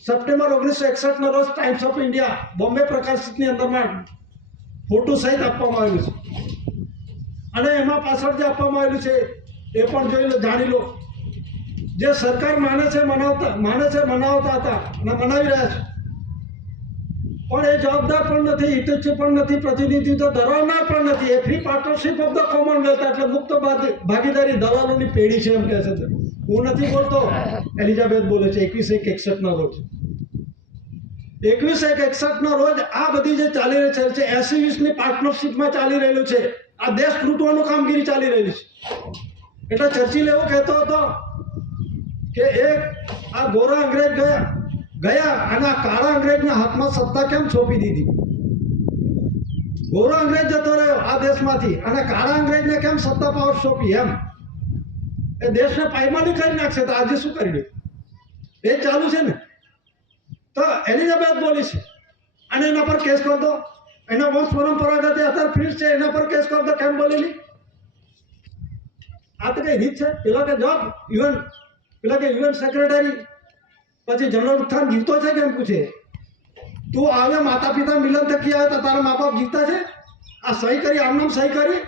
સપ્ટેમ્બર 1961 ના રોજ ટાઈમ્સ ઓફ ઇન્ડિયા બોમ્બે પ્રકાશિતની અંદરમાં ફોટો સહિત આપવામાં આવ્યું છે. અને એમાં પાછળ જે આપવામાં આવ્યું છે એ પણ જોઈ લો, જાણી લો. જે સરકાર માને છે મનાવતા હતા અને મનાવી રહ્યા છે, પણ એ જવાબદાર પણ નથી, હિતૈષી પણ નથી, પ્રતિનિધિત્વ ધરાવનાર પણ નથી. એ free partnership of the commonwealth, એટલે મુક્ત ભાગીદારી દલાલોની પેઢી છે એમ કહે છે. હું નથી બોલતો, એલિઝાબેથ બોલે છે 21/1/61 ના રોજ. 21/1/61 ના રોજ આ બધી જે ચાલી રહી છે 80-20ની પાર્ટનરશિપમાં ચાલી રહેલું છે. આ દેશ લૂંટવાનું કામગીરી ચાલી રહેલી છે. એટલે ચર્ચિલ એવું કહેતો હતો કે એક આ ગોરા અંગ્રેજ ગયા અને આ કાળા અંગ્રેજના હાથમાં સત્તા કેમ સોંપી દીધી? ગોરો અંગ્રેજ જતો રહ્યો આ દેશમાંથી અને કાળા અંગ્રેજને કેમ સત્તા પાવર સોંપી? એમ એ દેશને પાયમાલી કરી નાખશે. તો આજે શું કરી દે? એ ચાલુ છે ને. તો એલિઝાબેથ બોલી છે અને એના પર કેસ કર દો. એના વંશ પરંપરાગત અત્યારે ફ્રીજ છે, એના પર કેસ કર દો. કેમ બોલેલી? આ તો કઈ રીત છે? પેલા કે જવાબ યુએન સેક્રેટરી પછી જનરલ ખાન જીવતો છે કેમ પૂછે? તું આવે માતા પિતા મિલન થકી આવે તો તારા મા બાપ જીવતા છે? આ સહી કરી, આમ નામ સહી કરી.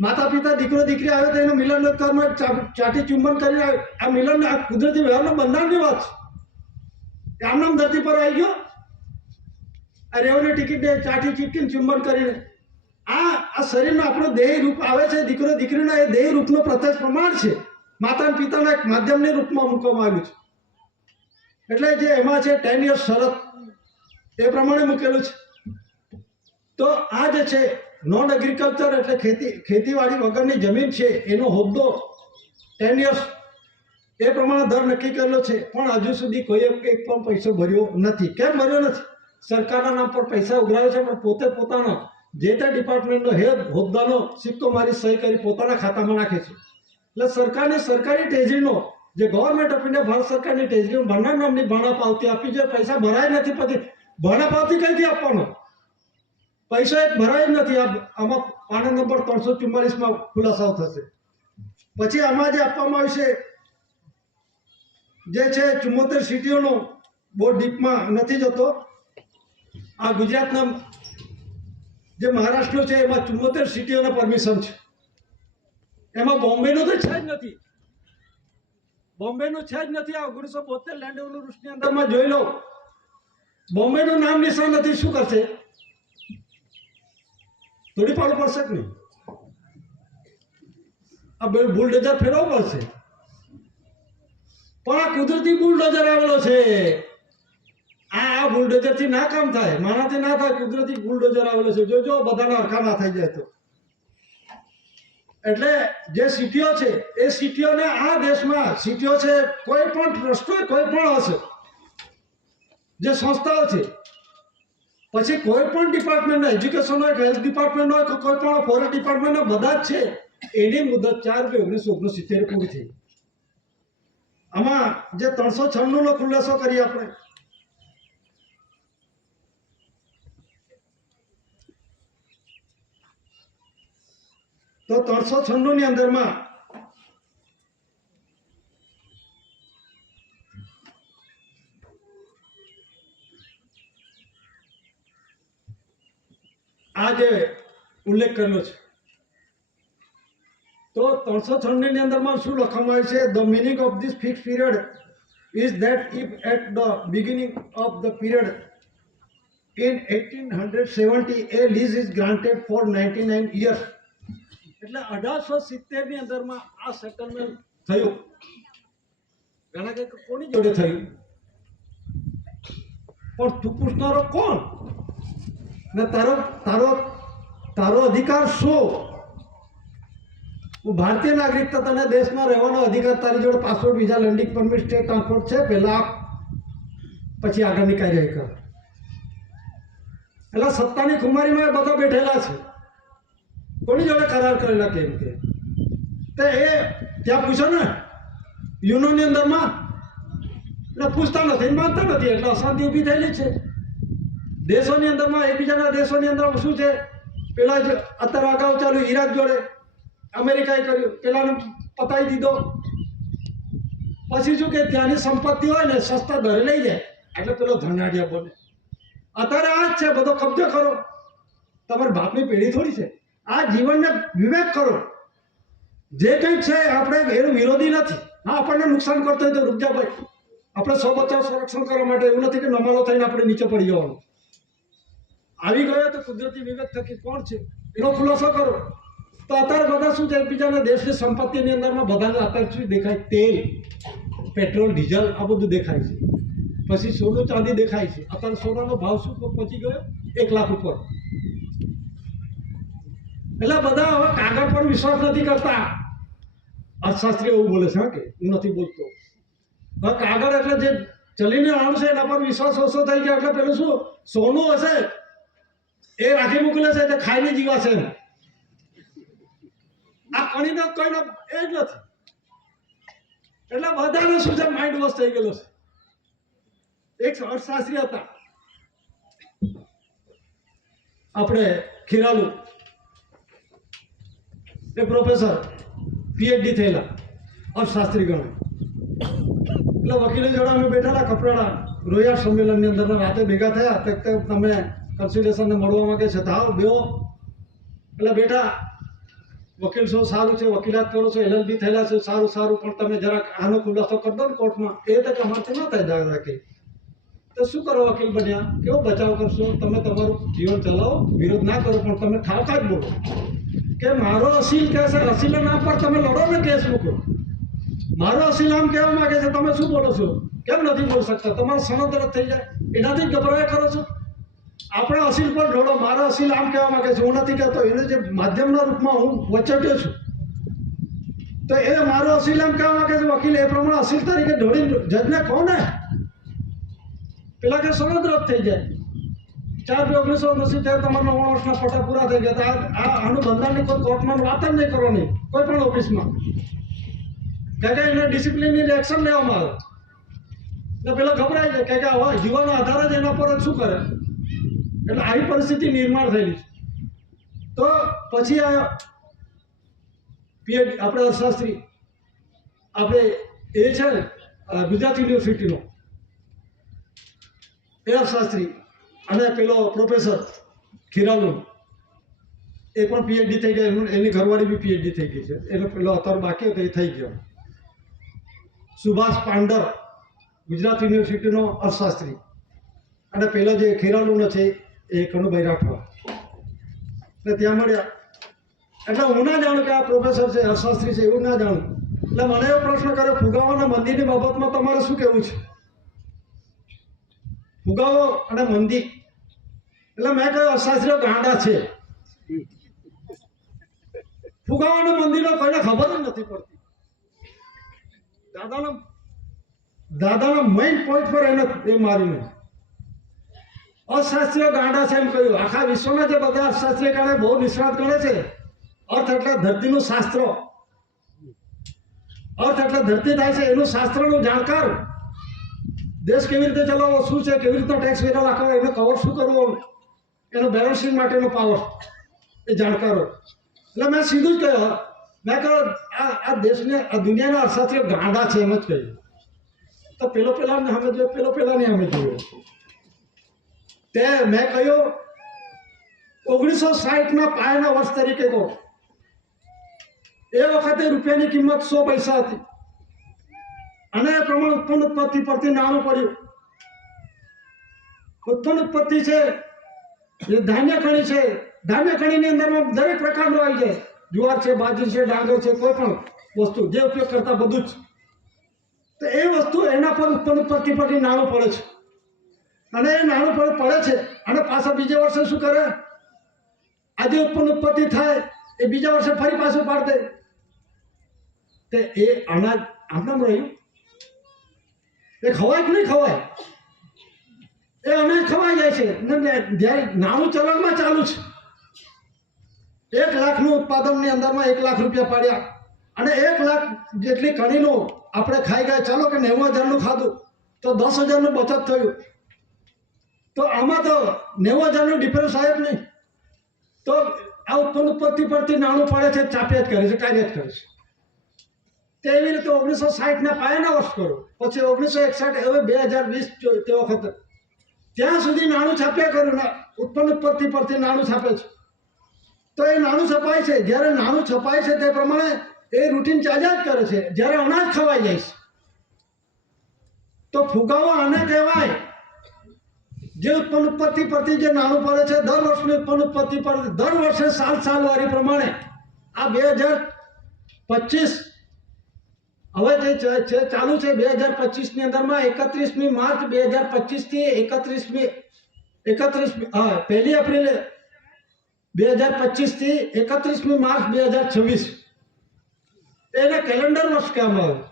માતા પિતા દીકરો દીકરી આવે તો એનું મિલન કરવામાં ચાટી ચુંબન કરી આવે. આ મિલન આ કુદરતી વ્યવહારનો બંધારણની વાત છે. આમ નામ ધરતી પર આવી ગયો આ રેવની ટિકિટ દે, ચાટી ચીટકીને ચુંબન કરીને. આ શરીરનો આપણો દેહ રૂપ આવે છે, દીકરો દીકરીનો એ દેહ રૂપનો પ્રત્યક્ષ પ્રમાણ છે. માતા અને પિતાના એક માધ્યમની રૂપમાં મૂકવામાં આવ્યું છે. એટલે જે એમાં છે 10 યર્સ શરત એ પ્રમાણે મૂકેલું છે. તો આ જે છે નોન એગ્રીકલ્ચર એટલે ખેતીવાડી વગરની જમીન છે એનો હોદ્દો 10 યર્સ એ પ્રમાણે દર નક્કી કરેલો છે. પણ હજુ સુધી કોઈ એક પણ પૈસો ભર્યો નથી. કેમ ભર્યો નથી? સરકારના નામ પર પૈસા ઉઘરાવે છે, પણ પોતે પોતાના જે તે ડિપાર્ટમેન્ટનો હેડ હોદ્દાનો સિક્કો મારી સહી કરી પોતાના ખાતામાં નાખે છે. એટલે સરકારી ટ્રેઝરીનો જે ગવર્નમેન્ટ ઓફ ઇન્ડિયા ભારત સરકારની ટ્રેઝરીનો ભંડાર નામની ભાડા પાવતી આપી છે. પૈસા ભરાય નથી. પછી ભાડા પાવતી કઈથી આપવાનો? પૈસા એક ભરાય જ નથી. આમાં પાના નંબર 344માં ખુલાસાઓ થશે. પછી આમાં જે આપવામાં આવ્યું છે જે છે 74 સિટીઓનો બહુ ડીપમાં નથી જતો. આ ગુજરાતના જે મહારાષ્ટ્ર છે એમાં 74 સિટીઓના પરમિશન છે. એમાં બોમ્બેનું તો છે જ નથી. બોમ્બેનું છે જ નથી. આ 1972 લેન્ડ એવોલ્યુશનની અંદરમાં જોઈ લો, બોમ્બેનું નામ નિશાન નથી. શું કરશે? થોડી પાડવું પડશે કે નહીં? આ બુલડોઝર ફેરવવું પડશે. પણ આ કુદરતી બુલડોઝર આવેલો છે. આ બુલડોઝર થી ના કામ થાય, માણાથી ના થાય. કુદરતી બુલડોઝર આવેલો છે. જોજો બધાના હરખા ના થઈ જાય તો. એટલે જે સિટીઓ છે એ સિટીઓને આ દેશમાં સિટીઓ છે કોઈ પણ ટ્રસ્ટ હોય, કોઈ પણ હશે, જે સંસ્થાઓ છે, પછી કોઈ પણ ડિપાર્ટમેન્ટ, એજ્યુકેશન હોય, હેલ્થ ડિપાર્ટમેન્ટ હોય, કોઈ પણ ફોરેસ્ટ ડિપાર્ટમેન્ટ બધા જ છે. એની મુદત 4/1969 પૂરી થઈ. આમાં જે 396 નો ખુલાસો કરીએ આપણે, તો 396 ની અંદરમાં આ જે ઉલ્લેખ કરેલો છે, તો 396 ની અંદરમાં શું લખવામાં આવ્યું છે? The meaning of this fix period is that if at the beginning of the period in 1870 a lease is granted for 99 years. એટલે 1870 ની અંદરમાં આ સેટલમેન્ટ થયું. ઘણા કે કોની જોડે થયું? પણ તું પૂછનારો કોણ ને તારો તારો તારો અધિકાર શું? હું ભારતીય નાગરિકતા તને દેશમાં રહેવાનો અધિકાર, તારી જોડે passport, visa, landing permit, state transport છે, પહેલા પછી આગળની કાર્યવાહી કર. એટલે સત્તાની ખુમારીમાં એ બધા બેઠેલા છે. કોની જોડે કરાર કરેલા કેમ કે તે એ ત્યાં પૂછો ને યુનોની અંદરમાં, એટલે પૂછતા નથી, માનતા નથી, એટલે અશાંતિ ઊભી થયેલી છે દેશોની અંદરમાં. એકબીજાના દેશોની અંદર શું છે, પેલા જ અત્યારે અગાઉ ચાલુ ઈરાક જોડે અમેરિકાએ કર્યું, પેલાને પતાવી દીધો. પછી શું કે ત્યાંની સંપત્તિ હોય ને સસ્તા દરે લઈ જાય, એટલે પેલો ધનાઢ્યા બને. અત્યારે આ જ છે, બધો કબજો કરો. તમારી બાપની પેઢી થોડી છે. આ જીવનને વિવેક કરો. જે કંઈક છે આપણે એનું વિરોધી નથી. હા, આપણને નુકસાન કરતો હોય તો રૂપિયા ભાઈ, આપણે સ્વ બચાવ સંરક્ષણ કરવા માટે, એવું નથી કે નમાલો થઈને આપણે નીચે પડી જવાનું. આવી ગયો તો કુદરતી વિવેક થકી કોણ છે એનો ખુલાસો કરો. તો અત્યારે બધા શું છે, એકબીજાના દેશની સંપત્તિની અંદરમાં બધાને અત્યારે શું દેખાય, તેલ, પેટ્રોલ, ડીઝલ, આ બધું દેખાય છે. પછી સોનું ચાંદી દેખાય છે. અત્યારે સોનાનો ભાવ શું પહોંચી ગયો, 1 લાખ ઉપર. એટલે બધા હવે કાગળ પર વિશ્વાસ નથી કરતા. અર્થશાસ્ત્રી એવું બોલે છે કે હું નથી બોલતો. હવે કાગળ એટલે જે ચલીને આવવાનું છે એના પર વિશ્વાસ ઓછો થઈ ગયો. એટલે પેલું શું સોનું હશે એ રાખી મોકલે છે, તે ખાઈને જીવાશે. આ કણીનો કોઈનો એ જ નથી. એટલે બધાને શું છે, માઇન્ડ વોશ થઈ ગયેલો છે. એક અર્થશાસ્ત્રી હતા આપણે ખીરાલુ, એ પ્રોફેસર, પીએચડી થયેલા અર્થશાસ્ત્રી ગણ. એટલે વકીલો જોડે અમે બેઠેલા કપરાડા રોયા સંમેલનની અંદર, રાતે ભેગા થયા. તમે કન્સલ્ટેશનને મળવા માંગે છે તો આવો બેહો. એટલે બેઠા, વકીલ છો, સારું છે, વકીલાત કરો છો, LLB થયેલા છે, સારું સારું, પણ તમે જરાક આનો ખુલાસો કરી દો ને કોર્ટમાં. એ તો અમારથી ના થાય જાણ રાખી. તો શું કરો, વકીલ બન્યા, કેવો બચાવ કરશો? તમે તમારું જીવન ચલાવો, વિરોધ ના કરો, પણ તમે ઠાવકા જ બોલો કે મારો અસીલ કહેશે, અસીલના નામ પર તમે લડો ને, કેસ મૂકો. મારો અસીલ આમ કહેવા માંગે છે, તમે શું બોલો છો? કેમ નથી બોલી શકતા? તમારો સનદ રદ થઈ જાય, એનાથી ગભરાયા કરો છો. આપણે અસીલ પર લડો. મારો અસીલ આમ કહેવા માંગે છે, હું નથી કહેતો, એને જે માધ્યમના રૂપમાં હું વચટ્યો છું, તો એ મારો અસીલ એમ કહેવા માંગે છે. વકીલ એ પ્રમાણે અસીલ તરીકે ઢોળી જજને કહો ને, પેલા કે સનદ રદ થઈ જાય. 4/2/1979 ત્યારે તમારા 9 વર્ષના પટ્ટા પૂરા થઈ ગયા. આનું બંધારણની કોઈ કોર્ટમાં વાત જ નહીં કરવાની, કોઈ પણ ઓફિસમાં, કે એને ડિસિપ્લિનરી એક્શન લેવામાં આવે. એટલે પેલા ગભરાઈ જાય કે હવે જીવનનો આધાર જ એના પર શું કરે. એટલે આવી પરિસ્થિતિ નિર્માણ થયેલી છે. તો પછી આ પીએચ આપણે અર્થશાસ્ત્રી આપણે એ છે ને ગુજરાત યુનિવર્સિટીનો એ અર્થશાસ્ત્રી, અને પેલો પ્રોફેસર ખીરાલુ, એ પણ પીએચડી થઈ ગયા. એની ઘરવાળી બી પીએચડી થઈ ગઈ છે. એનો પેલો અત્યારે બાકી હતો, એ થઈ ગયો. સુભાષ પાંડર, ગુજરાત યુનિવર્સિટીનો અર્થશાસ્ત્રી, અને પેલો જે ખીરાલુનો છે એ કનુભાઈ રાઠવા. એટલે ત્યાં મળ્યા. એટલે હું ના જાણું કે આ પ્રોફેસર છે, અર્થશાસ્ત્રી છે, એવું ના જાણું. એટલે મને એવો પ્રશ્ન કર્યો, ફુગાવાના મંદિરની બાબતમાં તમારે શું કહેવું છે? ફુગાવો અને મંદિર. એટલે મેં કહ્યું અર્થશાસ્ત્રીઓ ગાંડા છે. ફુગાવાના મંદિરનો કોઈને ખબર જ નથી પડતી. દાદાના મેઇન પોઈન્ટ પર એને એ મારીને અર્થશાસ્ત્રીઓ ગાંડા છે એમ કહ્યું. આખા વિશ્વના જે બધા અર્થશાસ્ત્રીઓ ગાંડા બહુ નિષ્ણાત ગણે છે. અર્થ એટલે ધરતીનું શાસ્ત્ર, અર્થ એટલે ધરતી થાય છે એનું શાસ્ત્રનું જાણકાર, દેશ કેવી રીતે ચલાવવો, શું છે, કેવી રીતે ટેક્સ વેરા રાખવો, એનો કવર શું કરવો, એનો બેલેન્સિંગ માટેનો પાવર, એ જાણકારો. એટલે મેં સીધું જ કહ્યું, મેં કહ્યું આ દેશને, આ દુનિયાના અર્થશાસ્ત્રીઓ ગાંડા છે એમ જ કહ્યું. તો પેલો પેલાને અમે જોયો, પેલો પેલાને અમે જોયો. તે મેં કહ્યું 1960ના પાયાના વર્ષ તરીકે કહો, એ વખતે રૂપિયાની કિંમત 100 પૈસા હતી, અને એ પ્રમાણે ઉત્પન્ન ઉત્પત્તિ પરથી નાનું પડ્યું. ઉત્પન્ન ઉત્પત્તિ છે એ ધાન્ય ખણી છે. ધાન્ય ખણીની અંદરમાં દરેક પ્રકારનું આવી જાય. જુવાર છે, બાજરી છે, ડાંગર છે, કોઈ પણ વસ્તુ જે ઉપયોગ કરતા બધું જ. તો એ વસ્તુ એના પર ઉત્પન્ન ઉત્પત્તિ પરથી નાનું પડે છે, અને એ નાનું પડે છે, અને પાછા બીજા વર્ષે શું કરે, આજે ઉત્પન્ન ઉત્પત્તિ થાય એ બીજા વર્ષે ફરી પાછું પાડી દે. તે એ અનાજ આમનામ રહ્યું? એ ખવાય કે નહીં ખવાય? એ અનાજ ખવાઈ જાય છે ને જ્યારે નાનું ચલણમાં ચાલુ છે 1 લાખનું ઉત્પાદનની અંદરમાં 1 લાખ રૂપિયા પાડ્યા અને 1 લાખ જેટલી કણીનું આપણે ખાઈ ગયા, ચાલો કે 90,000નું ખાધું તો 10,000નું બચત થયું. તો આમાં તો 90,000નું ડિફરન્સ આવે જ નહીં. તો આ ઉત્પત્તિ પરથી નાણું પડે છે, ચાપ્યા જ કરે છે, કાર્ય જ કરે છે. તેવી રીતે 1960ના પાયાના વર્ષ કરો, પછી 1961, હવે 2020 તે વખતે ત્યાં સુધી નાણું છાપ્યા કર્યું ને ઉત્પત્તિ પરથી નાણું છાપે છે. તો એ નાણું છપાય છે, જ્યારે નાણું છપાય છે તે પ્રમાણે એ રૂટીન ચાલ્યા જ કરે છે. જ્યારે અનાજ ખવાઈ જાય છે તો ફુગાવો આને કહેવાય, જે ઉત્પત્તિ પરથી જે નાણું પડે છે દર વર્ષની ઉત્પત્તિ પર દર વર્ષે સાલવારી પ્રમાણે આ 2025 હવે જે ચાલુ છે 2025ની અંદરમાં 31મી માર્ચ 2025 થી 1 એપ્રિલ 2025 થી 31મી માર્ચ 2026 એને કેલેન્ડર વર્ષ કહેવામાં આવે.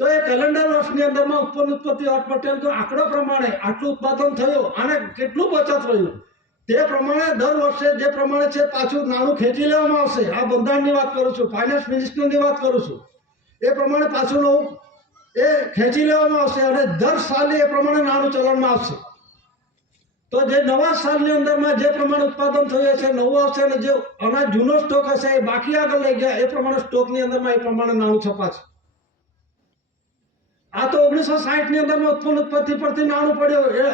તો એ કેલેન્ડર વર્ષની અંદરમાં ઉત્પત્તિ અર્થ પટેલનો આંકડો પ્રમાણે આટલું ઉત્પાદન થયું અને કેટલું બચત રહ્યું તે પ્રમાણે દર વર્ષે જે પ્રમાણે છે પાછું નાણું ખેંચી લેવામાં આવશે. આ બંધારણની વાત કરું છું, ફાઇનાન્સ મિનિસ્ટરની વાત કરું છું. એ પ્રમાણે પાછું નવું એ ખેંચી લેવામાં આવશે અને દર સાલે એ પ્રમાણે નાણું ચલણમાં આવશે. તો જે નવા સાલની અંદરમાં જે પ્રમાણે ઉત્પાદન થયું છે નવું આવશે અને જે અનાજ જૂનો સ્ટોક હશે એ બાકી આગળ લઈ ગયા એ પ્રમાણે સ્ટોકની અંદરમાં એ પ્રમાણે નાણું છપાશે. આ તો 1960ની અંદરમાં ઉત્પત્તિ પરથી નાણું પડ્યું, એ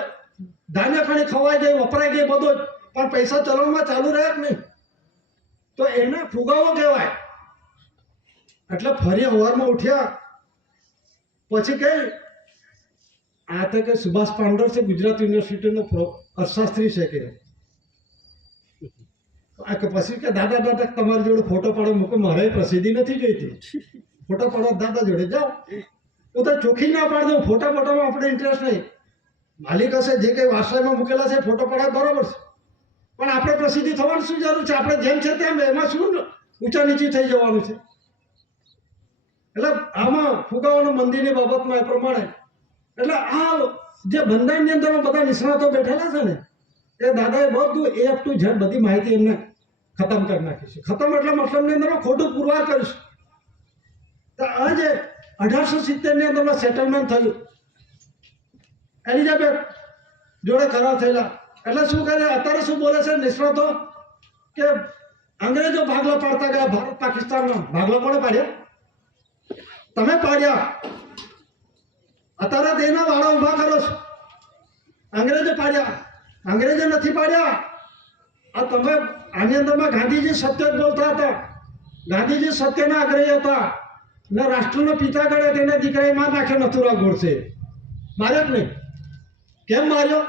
ધાન્ય ખણી ખવાઈ ગઈ, વપરાઈ ગઈ બધું જ, પણ પૈસા ચલણમાં ચાલુ રહ્યા જ નહીં. તો એને ફુગાવો કહેવાય. એટલે ફરી સવારમાં ઉઠ્યા પછી કે આ તો કે સુભાષ પાંડર છે, ગુજરાત યુનિવર્સિટીનો અર્થશાસ્ત્રી છે કે પછી કે દાદા તમારી જોડે ફોટો પાડો મૂકો, મારે પ્રસિદ્ધિ નથી જોઈતી, ફોટો પાડો દાદા જોડે જાઓ. હું તો ચોખ્ખી ના પાડી દઉં, ફોટામાં આપણે ઇન્ટરેસ્ટ નહીં. માલિક હશે જે કંઈ વારસાઈમાં મૂકેલા છે ફોટો પડાય બરાબર છે, પણ આપણે પ્રસિદ્ધિ થવાની શું જરૂર છે? આપણે જેમ છે તેમ, એમાં શું ઊંચા નીચી થઈ જવાનું છે? એટલે આમાં ફુગાવાનો મંદિરની બાબતમાં એ પ્રમાણે એટલે આ જે બંધારણની અંદર બધા નિષ્ણાતો બેઠેલા છે ને એ દાદાએ બધું A to Z બધી માહિતી એમને ખતમ કરી નાખી છે. ખતમ એટલે મતલબની અંદર ખોટું પુરવાર કરીશું. તો આ જે 1870ની અંદરમાં સેટલમેન્ટ થયું, એલિઝાબેથ જોડે કરાર થયેલા. એટલે શું કરે અત્યારે શું બોલે છે નિષ્ણાતો કે અંગ્રેજો ભાગલા પાડતા ગયા ભારત પાકિસ્તાનમાં. ભાગલા કોણે પાડ્યા? તમે પાડ્યા. અત્યારે તેના વાળા ઉભા કરો છો. અંગ્રેજો પાડ્યા, અંગ્રેજો નથી પાડ્યા. આ તમે આની અંદરમાં ગાંધીજી સત્ય જ બોલતા હતા. ગાંધીજી સત્યના આગ્રહી હતા ને રાષ્ટ્રના પિતા ગણે તેને દીકરાએ માર નાખ્યો નથુરામ ગોડસે. માર્યો જ નહીં. કેમ માર્યો?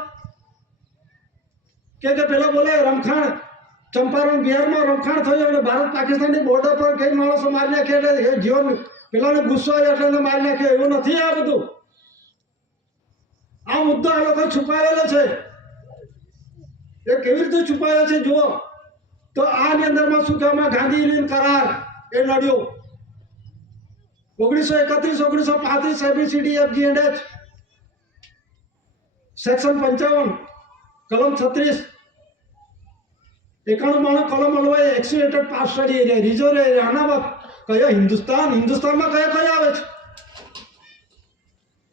કે પેલા બોલે રમખાણ ચંપારણ બિહારમાં રમખાણ થયું અને ભારત પાકિસ્તાનની બોર્ડર પર કઈ માણસો મારી નાખ્યા એટલે એ જીવન પેલાને ગુસ્સો આવ્યો એટલે મારી નાખ્યો. એવું નથી. આ બધું આ મુદ્દો આ લોકો છુપાવેલો છે. એ કેવી રીતે છુપાયો છે જુઓ. તો આની અંદરમાં શું કહેવામાં ગાંધી કરાર એ લડ્યો 1931 1935 ABCDFGH સેક્શન 55 કલમ 36 91 કલમ અન્વયે accelerated pass study area reserve area અનામત કયો હિન્દુસ્તાનમાં કયો આવે છે?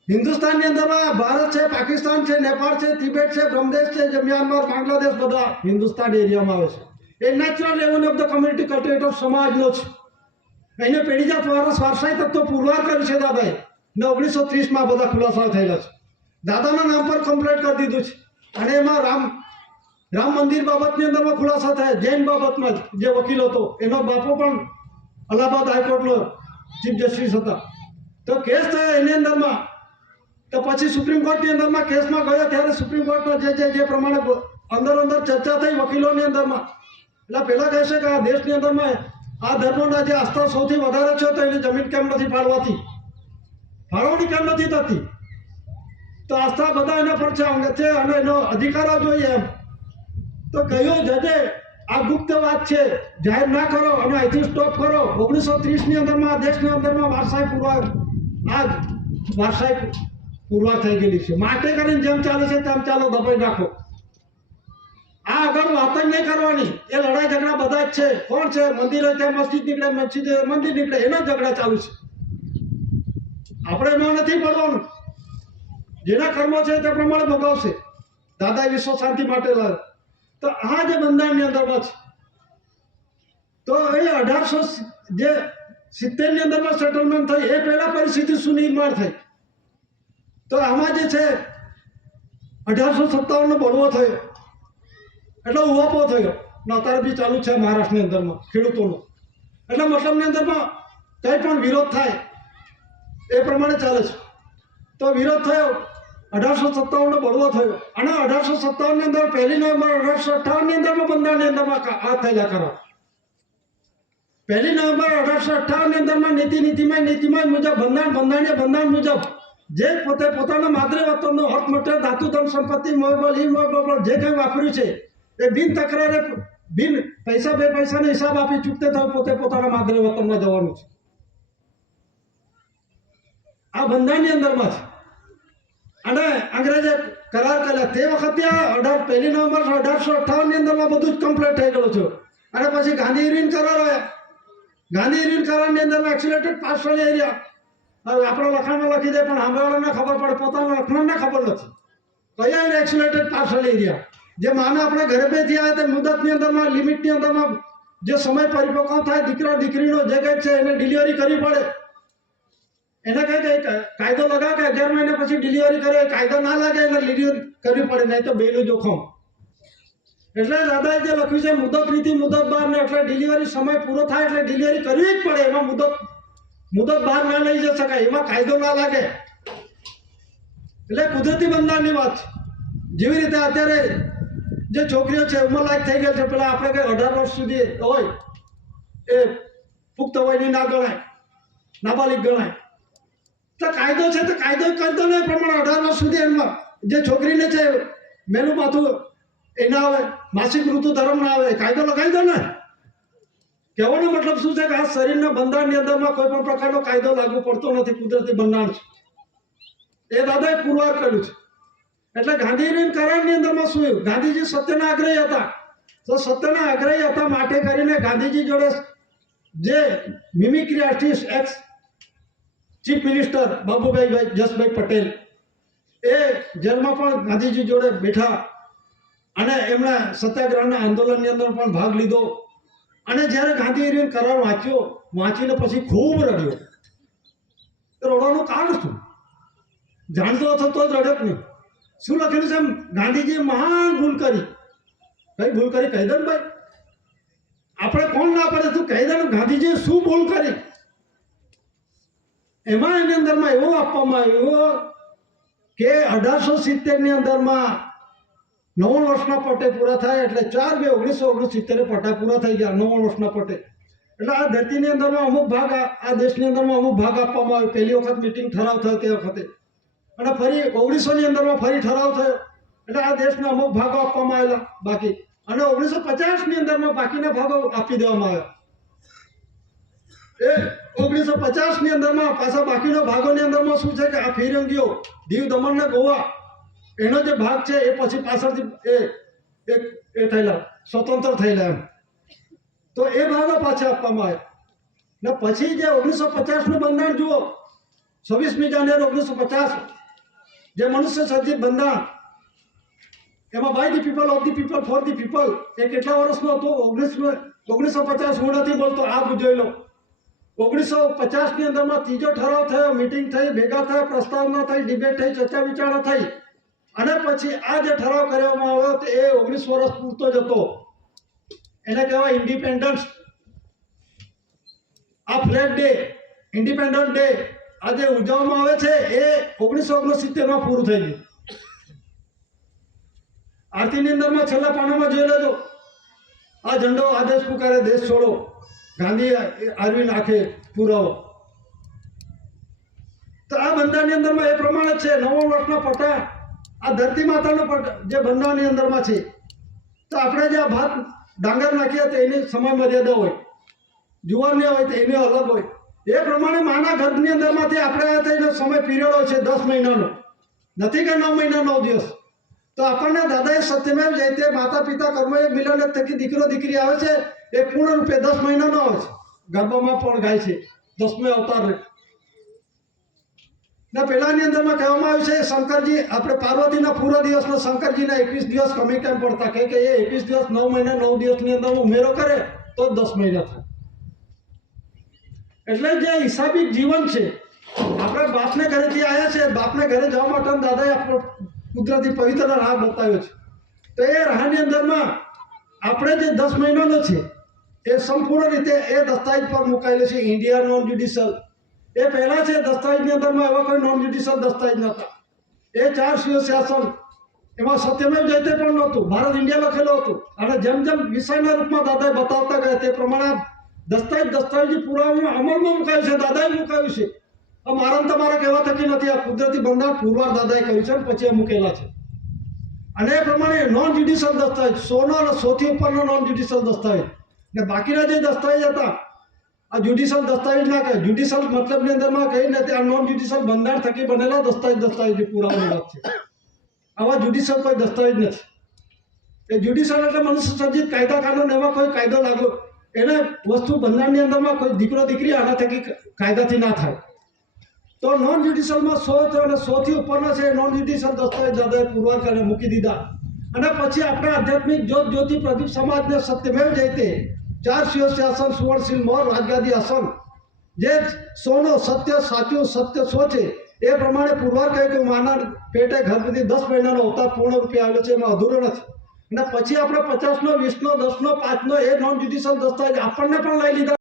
હિન્દુસ્તાનની અંદરમાં ભારત છે, પાકિસ્તાન છે, નેપાળ છે, તિબેટ છે, બ્રહ્મદેશ છે, મ્યાનમાર, બાંગ્લાદેશ બધા હિન્દુસ્તાન એરિયામાં આવે છે. એ natural revenue of the community cultivator સમાજનો છે. એને પેઢીજાત વારસાઈ તત્વો પુરવાર કર્યું છે દાદાએ ને 1930માં બધા ખુલાસા થયેલા છે. દાદાના નામ પર કમ્પ્લેટ કરી દીધું છે. અને એમાં રામ મંદિર બાબતની અંદરમાં ખુલાસા થયા. જૈન બાબતમાં જે વકીલ હતો એનો બાપો પણ અલ્હાબાદ હાઈકોર્ટનો ચીફ જસ્ટિસ હતા. તો કેસ થયો એની અંદરમાં. તો પછી સુપ્રીમ કોર્ટની અંદરમાં કેસમાં ગયો ત્યારે સુપ્રીમ કોર્ટના જે પ્રમાણે અંદર ચર્ચા થઈ વકીલોની અંદરમાં. એટલે પહેલાં કહેશે કે આ દેશની અંદરમાં આ ધર્મોના જે આસ્થા સૌથી વધારે છે તો એની જમીન કેમ નથી ફાળવાતી? ફાળવણી કેમ નથી થતી? તો આસ્થા બધા એના પર છે અને એનો અધિકારો જોઈએ એમ. તો કયો જજે આ ગુપ્ત વાત છે, જાહેર ના કરો અને અહીંથી સ્ટોપ કરો. 1930ની અંદરમાં આ દેશની અંદરમાં વારસાઈ પુરવાર થઈ ગયેલી છે. માટે કરીને જેમ ચાલે છે તેમ ચાલો, દબાઈ નાખો. આ આગળ વાત જ નહીં કરવાની. એ લડાઈ ઝઘડા બધા જ છે. કોણ છે? મંદિર હોય ત્યાં મસ્જિદ નીકળે, મસ્જિદ મંદિર નીકળે, એના ઝઘડા ચાલુ છે. આપણે એમાં નથી પડવાનું. જેના કર્મો છે તે પ્રમાણે ભોગવશે. દાદા વિશ્વ શાંતિ માટે લાવે. તો આ જે બંધારણની અંદરમાં છે, તો એ 1870ની અંદરમાં સેટલમેન્ટ થઈ, એ પહેલા પરિસ્થિતિ સુનિર્માણ થઈ. તો આમાં જે છે 1857નો બળવો થયો, એટલે ઉવાપો થયો. અત્યારે બી ચાલુ છે મહારાષ્ટ્રની અંદરમાં ખેડૂતોનો. એટલે મતલબની અંદરમાં કંઈ પણ વિરોધ થાય એ પ્રમાણે ચાલે છે. તો વિરોધ થયો, 1857નો બળવો થયો. અને 1857ની અંદર 1 નવેમ્બર 1858ની અંદરમાં બંધારણની અંદરમાં આ થયેલા કરાર. 1 નવેમ્બર 1858ની અંદરમાં નીતિમય મુજબ બંધારણ મુજબ જે પોતે પોતાના માતૃવતનનો હક માટે ધાતુ ધન સંપત્તિ મોબાઈલ જે કંઈ વાપર્યું છે એ બિન તકરારે બિન પૈસા બે પૈસાનો હિસાબ આપી ચૂકતે થયું પોતે પોતાના માતૃવતનમાં જવાનું છે. આ બંધારણની અંદરમાં છે. અને અંગ્રેજે કરાર કર્યા તે વખતે 1 નવેમ્બર 1858ની અંદરમાં બધું જ કમ્પ્લીટ થઈ ગયું છે. અને પછી ગાંધી ઇરવિન કરાર આવ્યા. ગાંધી ઇરવિન કરારની અંદરમાં એક્સિલેટેડ પાર્સલ એરિયા, હવે આપણા લખાણમાં લખી દે, પણ સાંભળવાને ખબર પડે, પોતાના લખણને ખબર નથી. કયા એક્સિલેટેડ પાર્સલ એરિયા જે માનો આપણે ઘરે બેથી આવે તે મુદતની અંદરમાં, લિમિટની અંદરમાં જે સમય પરિપક્વ થાય, દીકરા દીકરીનો જે કંઈક છે એને ડિલિવરી કરવી પડે. એને કંઈક કાયદો લગાવે કે 11 મહિના પછી ડિલિવરી કરે. કાયદો ના લાગે એને ડિલિવરી કરવી પડે, નહીં તો બેનું જોખમ. એટલે દાદાએ જે લખ્યું છે મુદત નીતિ મુદત બહાર ને, એટલે ડિલિવરી સમય પૂરો થાય એટલે ડિલિવરી કરવી જ પડે. એમાં મુદત બહાર ના લઈ જઈ શકાય, એમાં કાયદો ના લાગે. એટલે કુદરતી બંધારણની વાત છે. જેવી રીતે અત્યારે જે છોકરીઓ છે ઉંમરલાયક થઈ ગઈ છે, પેલા આપણે કંઈ 18 વર્ષ સુધી હોય એ પુખ્ત વયની ના ગણાય, નાબાલિગ ગણાય. તો કાયદો છે તો કાયદો કરતો ને પ્રમાણે 18 વર્ષ સુધી એમાં જે છોકરીને છે મેલું માથું એ ના આવે, માસિક ઋતુ ધર્મ ના આવે, કાયદો લગાવી દો ને. કહેવાનો મતલબ શું છે કે આ શરીરના બંધારણની અંદરમાં કોઈ પણ પ્રકારનો કાયદો લાગુ પડતો નથી. કુદરતી બંધારણ છે, એ દાદાએ પુરવાર કર્યું છે. એટલે ગાંધી કરારની અંદરમાં શું, ગાંધીજી સત્યના આગ્રહી હતા. તો સત્યના આગ્રહી હતા માટે કરીને ગાંધીજી જોડે જે mimicry artist ex chief minister Babubhai Jasbhai Patel એ જેલમાં પણ ગાંધીજી જોડે બેઠા અને એમણે સત્યાગ્રહના આંદોલનની અંદર પણ ભાગ લીધો. અને જ્યારે ગાંધી કરાર વાંચીને પછી ખૂબ રડ્યો. રડવાનું કારણ શું? જાણતો હતો તો જ રડત નહીં. શું લખેલું છે? ગાંધીજીએ મહાન ભૂલ કરી. કઈ ભૂલ કરી કહી દે ને ભાઈ, આપણે કોણ ના પડે, તું કહી દે ને ગાંધીજીએ શું ભૂલ કરી. એમાં એની અંદરમાં એવો આપવામાં આવ્યો કે 1870ની અંદરમાં 9 વર્ષના પટ્ટે પૂરા થાય એટલે 4/2/1969 પટ્ટા પૂરા થઈ ગયા. 9 વર્ષના પટ્ટે એટલે આ ધરતીની અંદરમાં અમુક ભાગ, આ દેશની અંદરમાં અમુક ભાગ આપવામાં આવ્યો. પહેલી વખત મિટિંગ ઠરાવ થયો તે વખતે, અને ફરી 1900ની અંદરમાં ફરી ઠરાવ થયો એટલે આ દેશને અમુક ભાગો આપવામાં આવેલા બાકી. અને 1950ની અંદરમાં બાકીના ભાગો આપી દેવામાં આવ્યા. એ 1950ની અંદરમાં પાછા બાકીના ભાગોની અંદરમાં શું છે કે આ ફિરંગીઓ દીવ દમણ ને ગોવા એનો જે ભાગ છે એ પછી પાછળથી એ થયેલા સ્વતંત્ર થયેલા એમ. તો એ ભાગો પાછા આપવામાં આવ્યા. ને પછી જે 1950નું બંધારણ જુઓ, 26મી જાન્યુઆરી 1950 જે મનુષ્ય સર્જિત બંધારણ, એમાં by the people, of the people, for the people, એ કેટલા વર્ષનો હતો? 1950. હું નથી બોલતો, આ જોઈ લો. 1950ની અંદરમાં ત્રીજો ઠરાવ થયો, મિટિંગ થઈ, ભેગા થયા, પ્રસ્તાવના થઈ, ડિબેટ થઈ, ચર્ચા વિચારણા થઈ, અને પછી આ જે ઠરાવ કરવામાં આવ્યો તે એ 19 વર્ષ પૂરતો જ હતો. એને કહેવાય ઇન્ડિપેન્ડન્સ. આ ફ્લેગ ડે, ઇન્ડિપેન્ડન્સ ડે આ જે ઉજવવામાં આવે છે એ 1969માં પૂરું થઈ ગયું. આરતીની અંદરમાં છેલ્લા પાનામાં જોઈ લેજો, આ ઝંડો આદેશ પુકારે દેશ છોડો, ગાંધી આરવીન આંખે પુરાવો. તો આ બંધારણની અંદરમાં એ પ્રમાણે છે 9 વર્ષના પટ્ટા આ ધરતી માતાનો જે બંધારણની અંદરમાં છે. તો આપણે જે આ ડાંગર નાખીએ તો એની સમય મર્યાદા હોય, જુવારની હોય તો એની અલગ હોય. એ પ્રમાણે માના ગર્ભની અંદરમાંથી આપણે થઈને સમય પીરિયડ હોય છે 10 મહિનાનો, નથી કે 9 મહિના 9 દિવસ. તો આપણને દાદાએ સત્યમેવ જયતે માતા પિતા કર્મ એક મિલન થકી દીકરો દીકરી આવે છે એ પૂર્ણ રૂપે 10 મહિનાનો આવે છે, ગર્ભમાં પણ ગાય છે 10મે અવતારને. ને પહેલાની અંદરમાં કહેવામાં આવ્યું છે શંકરજી આપણે પાર્વતીના પૂરા દિવસનો શંકરજીના 21 દિવસ કમી કેમ પડતા, કે એ 21 દિવસ 9 મહિના 9 દિવસની અંદર ઉમેરો કરે તો 10 મહિના થાય. એટલે જે હિસાબિક જીવન છે, આપણે બાપને ઘરેથી આવ્યા છે, બાપને ઘરે જવા માટે દાદાએ આપણો કુદરતી પવિત્ર રાહ બતાવ્યો છે. તો એ રાહની અંદરમાં આપણે જે 10 મહિનાનો છે એ સંપૂર્ણ રીતે એ દસ્તાવેજ પર મુકાયેલો છે. ઇન્ડિયા નોન જ્યુડિશિયલ એ પહેલાં છે દસ્તાવેજની અંદરમાં એવા કોઈ નોન જ્યુડિશિયલ દસ્તાવેજ નહોતા. એ 4 શિવ શાસન એમાં સત્યમેવ જયતે પણ નહોતું, ભારત ઇન્ડિયા લખેલું હતું. અને જેમ જેમ વિષયના રૂપમાં દાદાએ બતાવતા ગયા તે પ્રમાણે દસ્તાવેજી પુરાવામાં અમલમાં મુકાયું છે, દાદાએ મુકાયું છે. મારા તમારા કહેવા થકી નથી, આ કુદરતી બંધારણ પુરવાર દાદાએ કર્યું છે પછી એ મૂકેલા છે. અને એ પ્રમાણે નોન જ્યુડિશિયલ દસ્તાવેજ 100નો અને 100થી ઉપરનો નોન જ્યુડિશિયલ દસ્તાવેજ, ને બાકીના જે દસ્તાવેજ હતા આ જ્યુડિશિયલ દસ્તાવેજ ના કહે. જ્યુડિશિયલ મતલબની અંદરમાં કહીને આ નોન જ્યુડિશિયલ બંધારણ થકી બનેલા દસ્તાવેજ પુરાવાની વાત છે. આવા જ્યુડિશિયલ કોઈ દસ્તાવેજ નથી. એ જ્યુડિશિયલ એટલે મનુષ્ય સર્જિત કાયદા કાનૂન, એમાં કોઈ કાયદો લાગુ એને વસ્તુ બંધારણની અંદરમાં કોઈ દીકરો દીકરી આના થકી કાયદાથી ના થાય. તો નોન જ્યુડિશિયલમાં 100 અને 100થી ઉપરના છે નોન જ્યુડિશિયલ દસ્તાવેજ દાદાએ પુરવાર કરીને મૂકી દીધા. અને પછી આપણા આધ્યાત્મિક જ્યોતિ પ્રદીપ સમાજને સત્યમેવ જયતે 4 શિવ શાસન સુવર્ણશીલ મોર રાજગાદી આસન જે 100નો સત્ય સાચું સત્ય 100 છે એ પ્રમાણે પુરવાર કહ્યું કે માના પેટે ગર્ભથી 10 મહિનાનો અવતાર પૂર્ણ રૂપે આવેલો છે, એમાં અધૂરો નથી. અને પછી આપણે 50નો 20નો 10નો 5નો એ નોન જ્યુડિશિયલ દસ્તાવેજ આપણને પણ લઈ લીધા.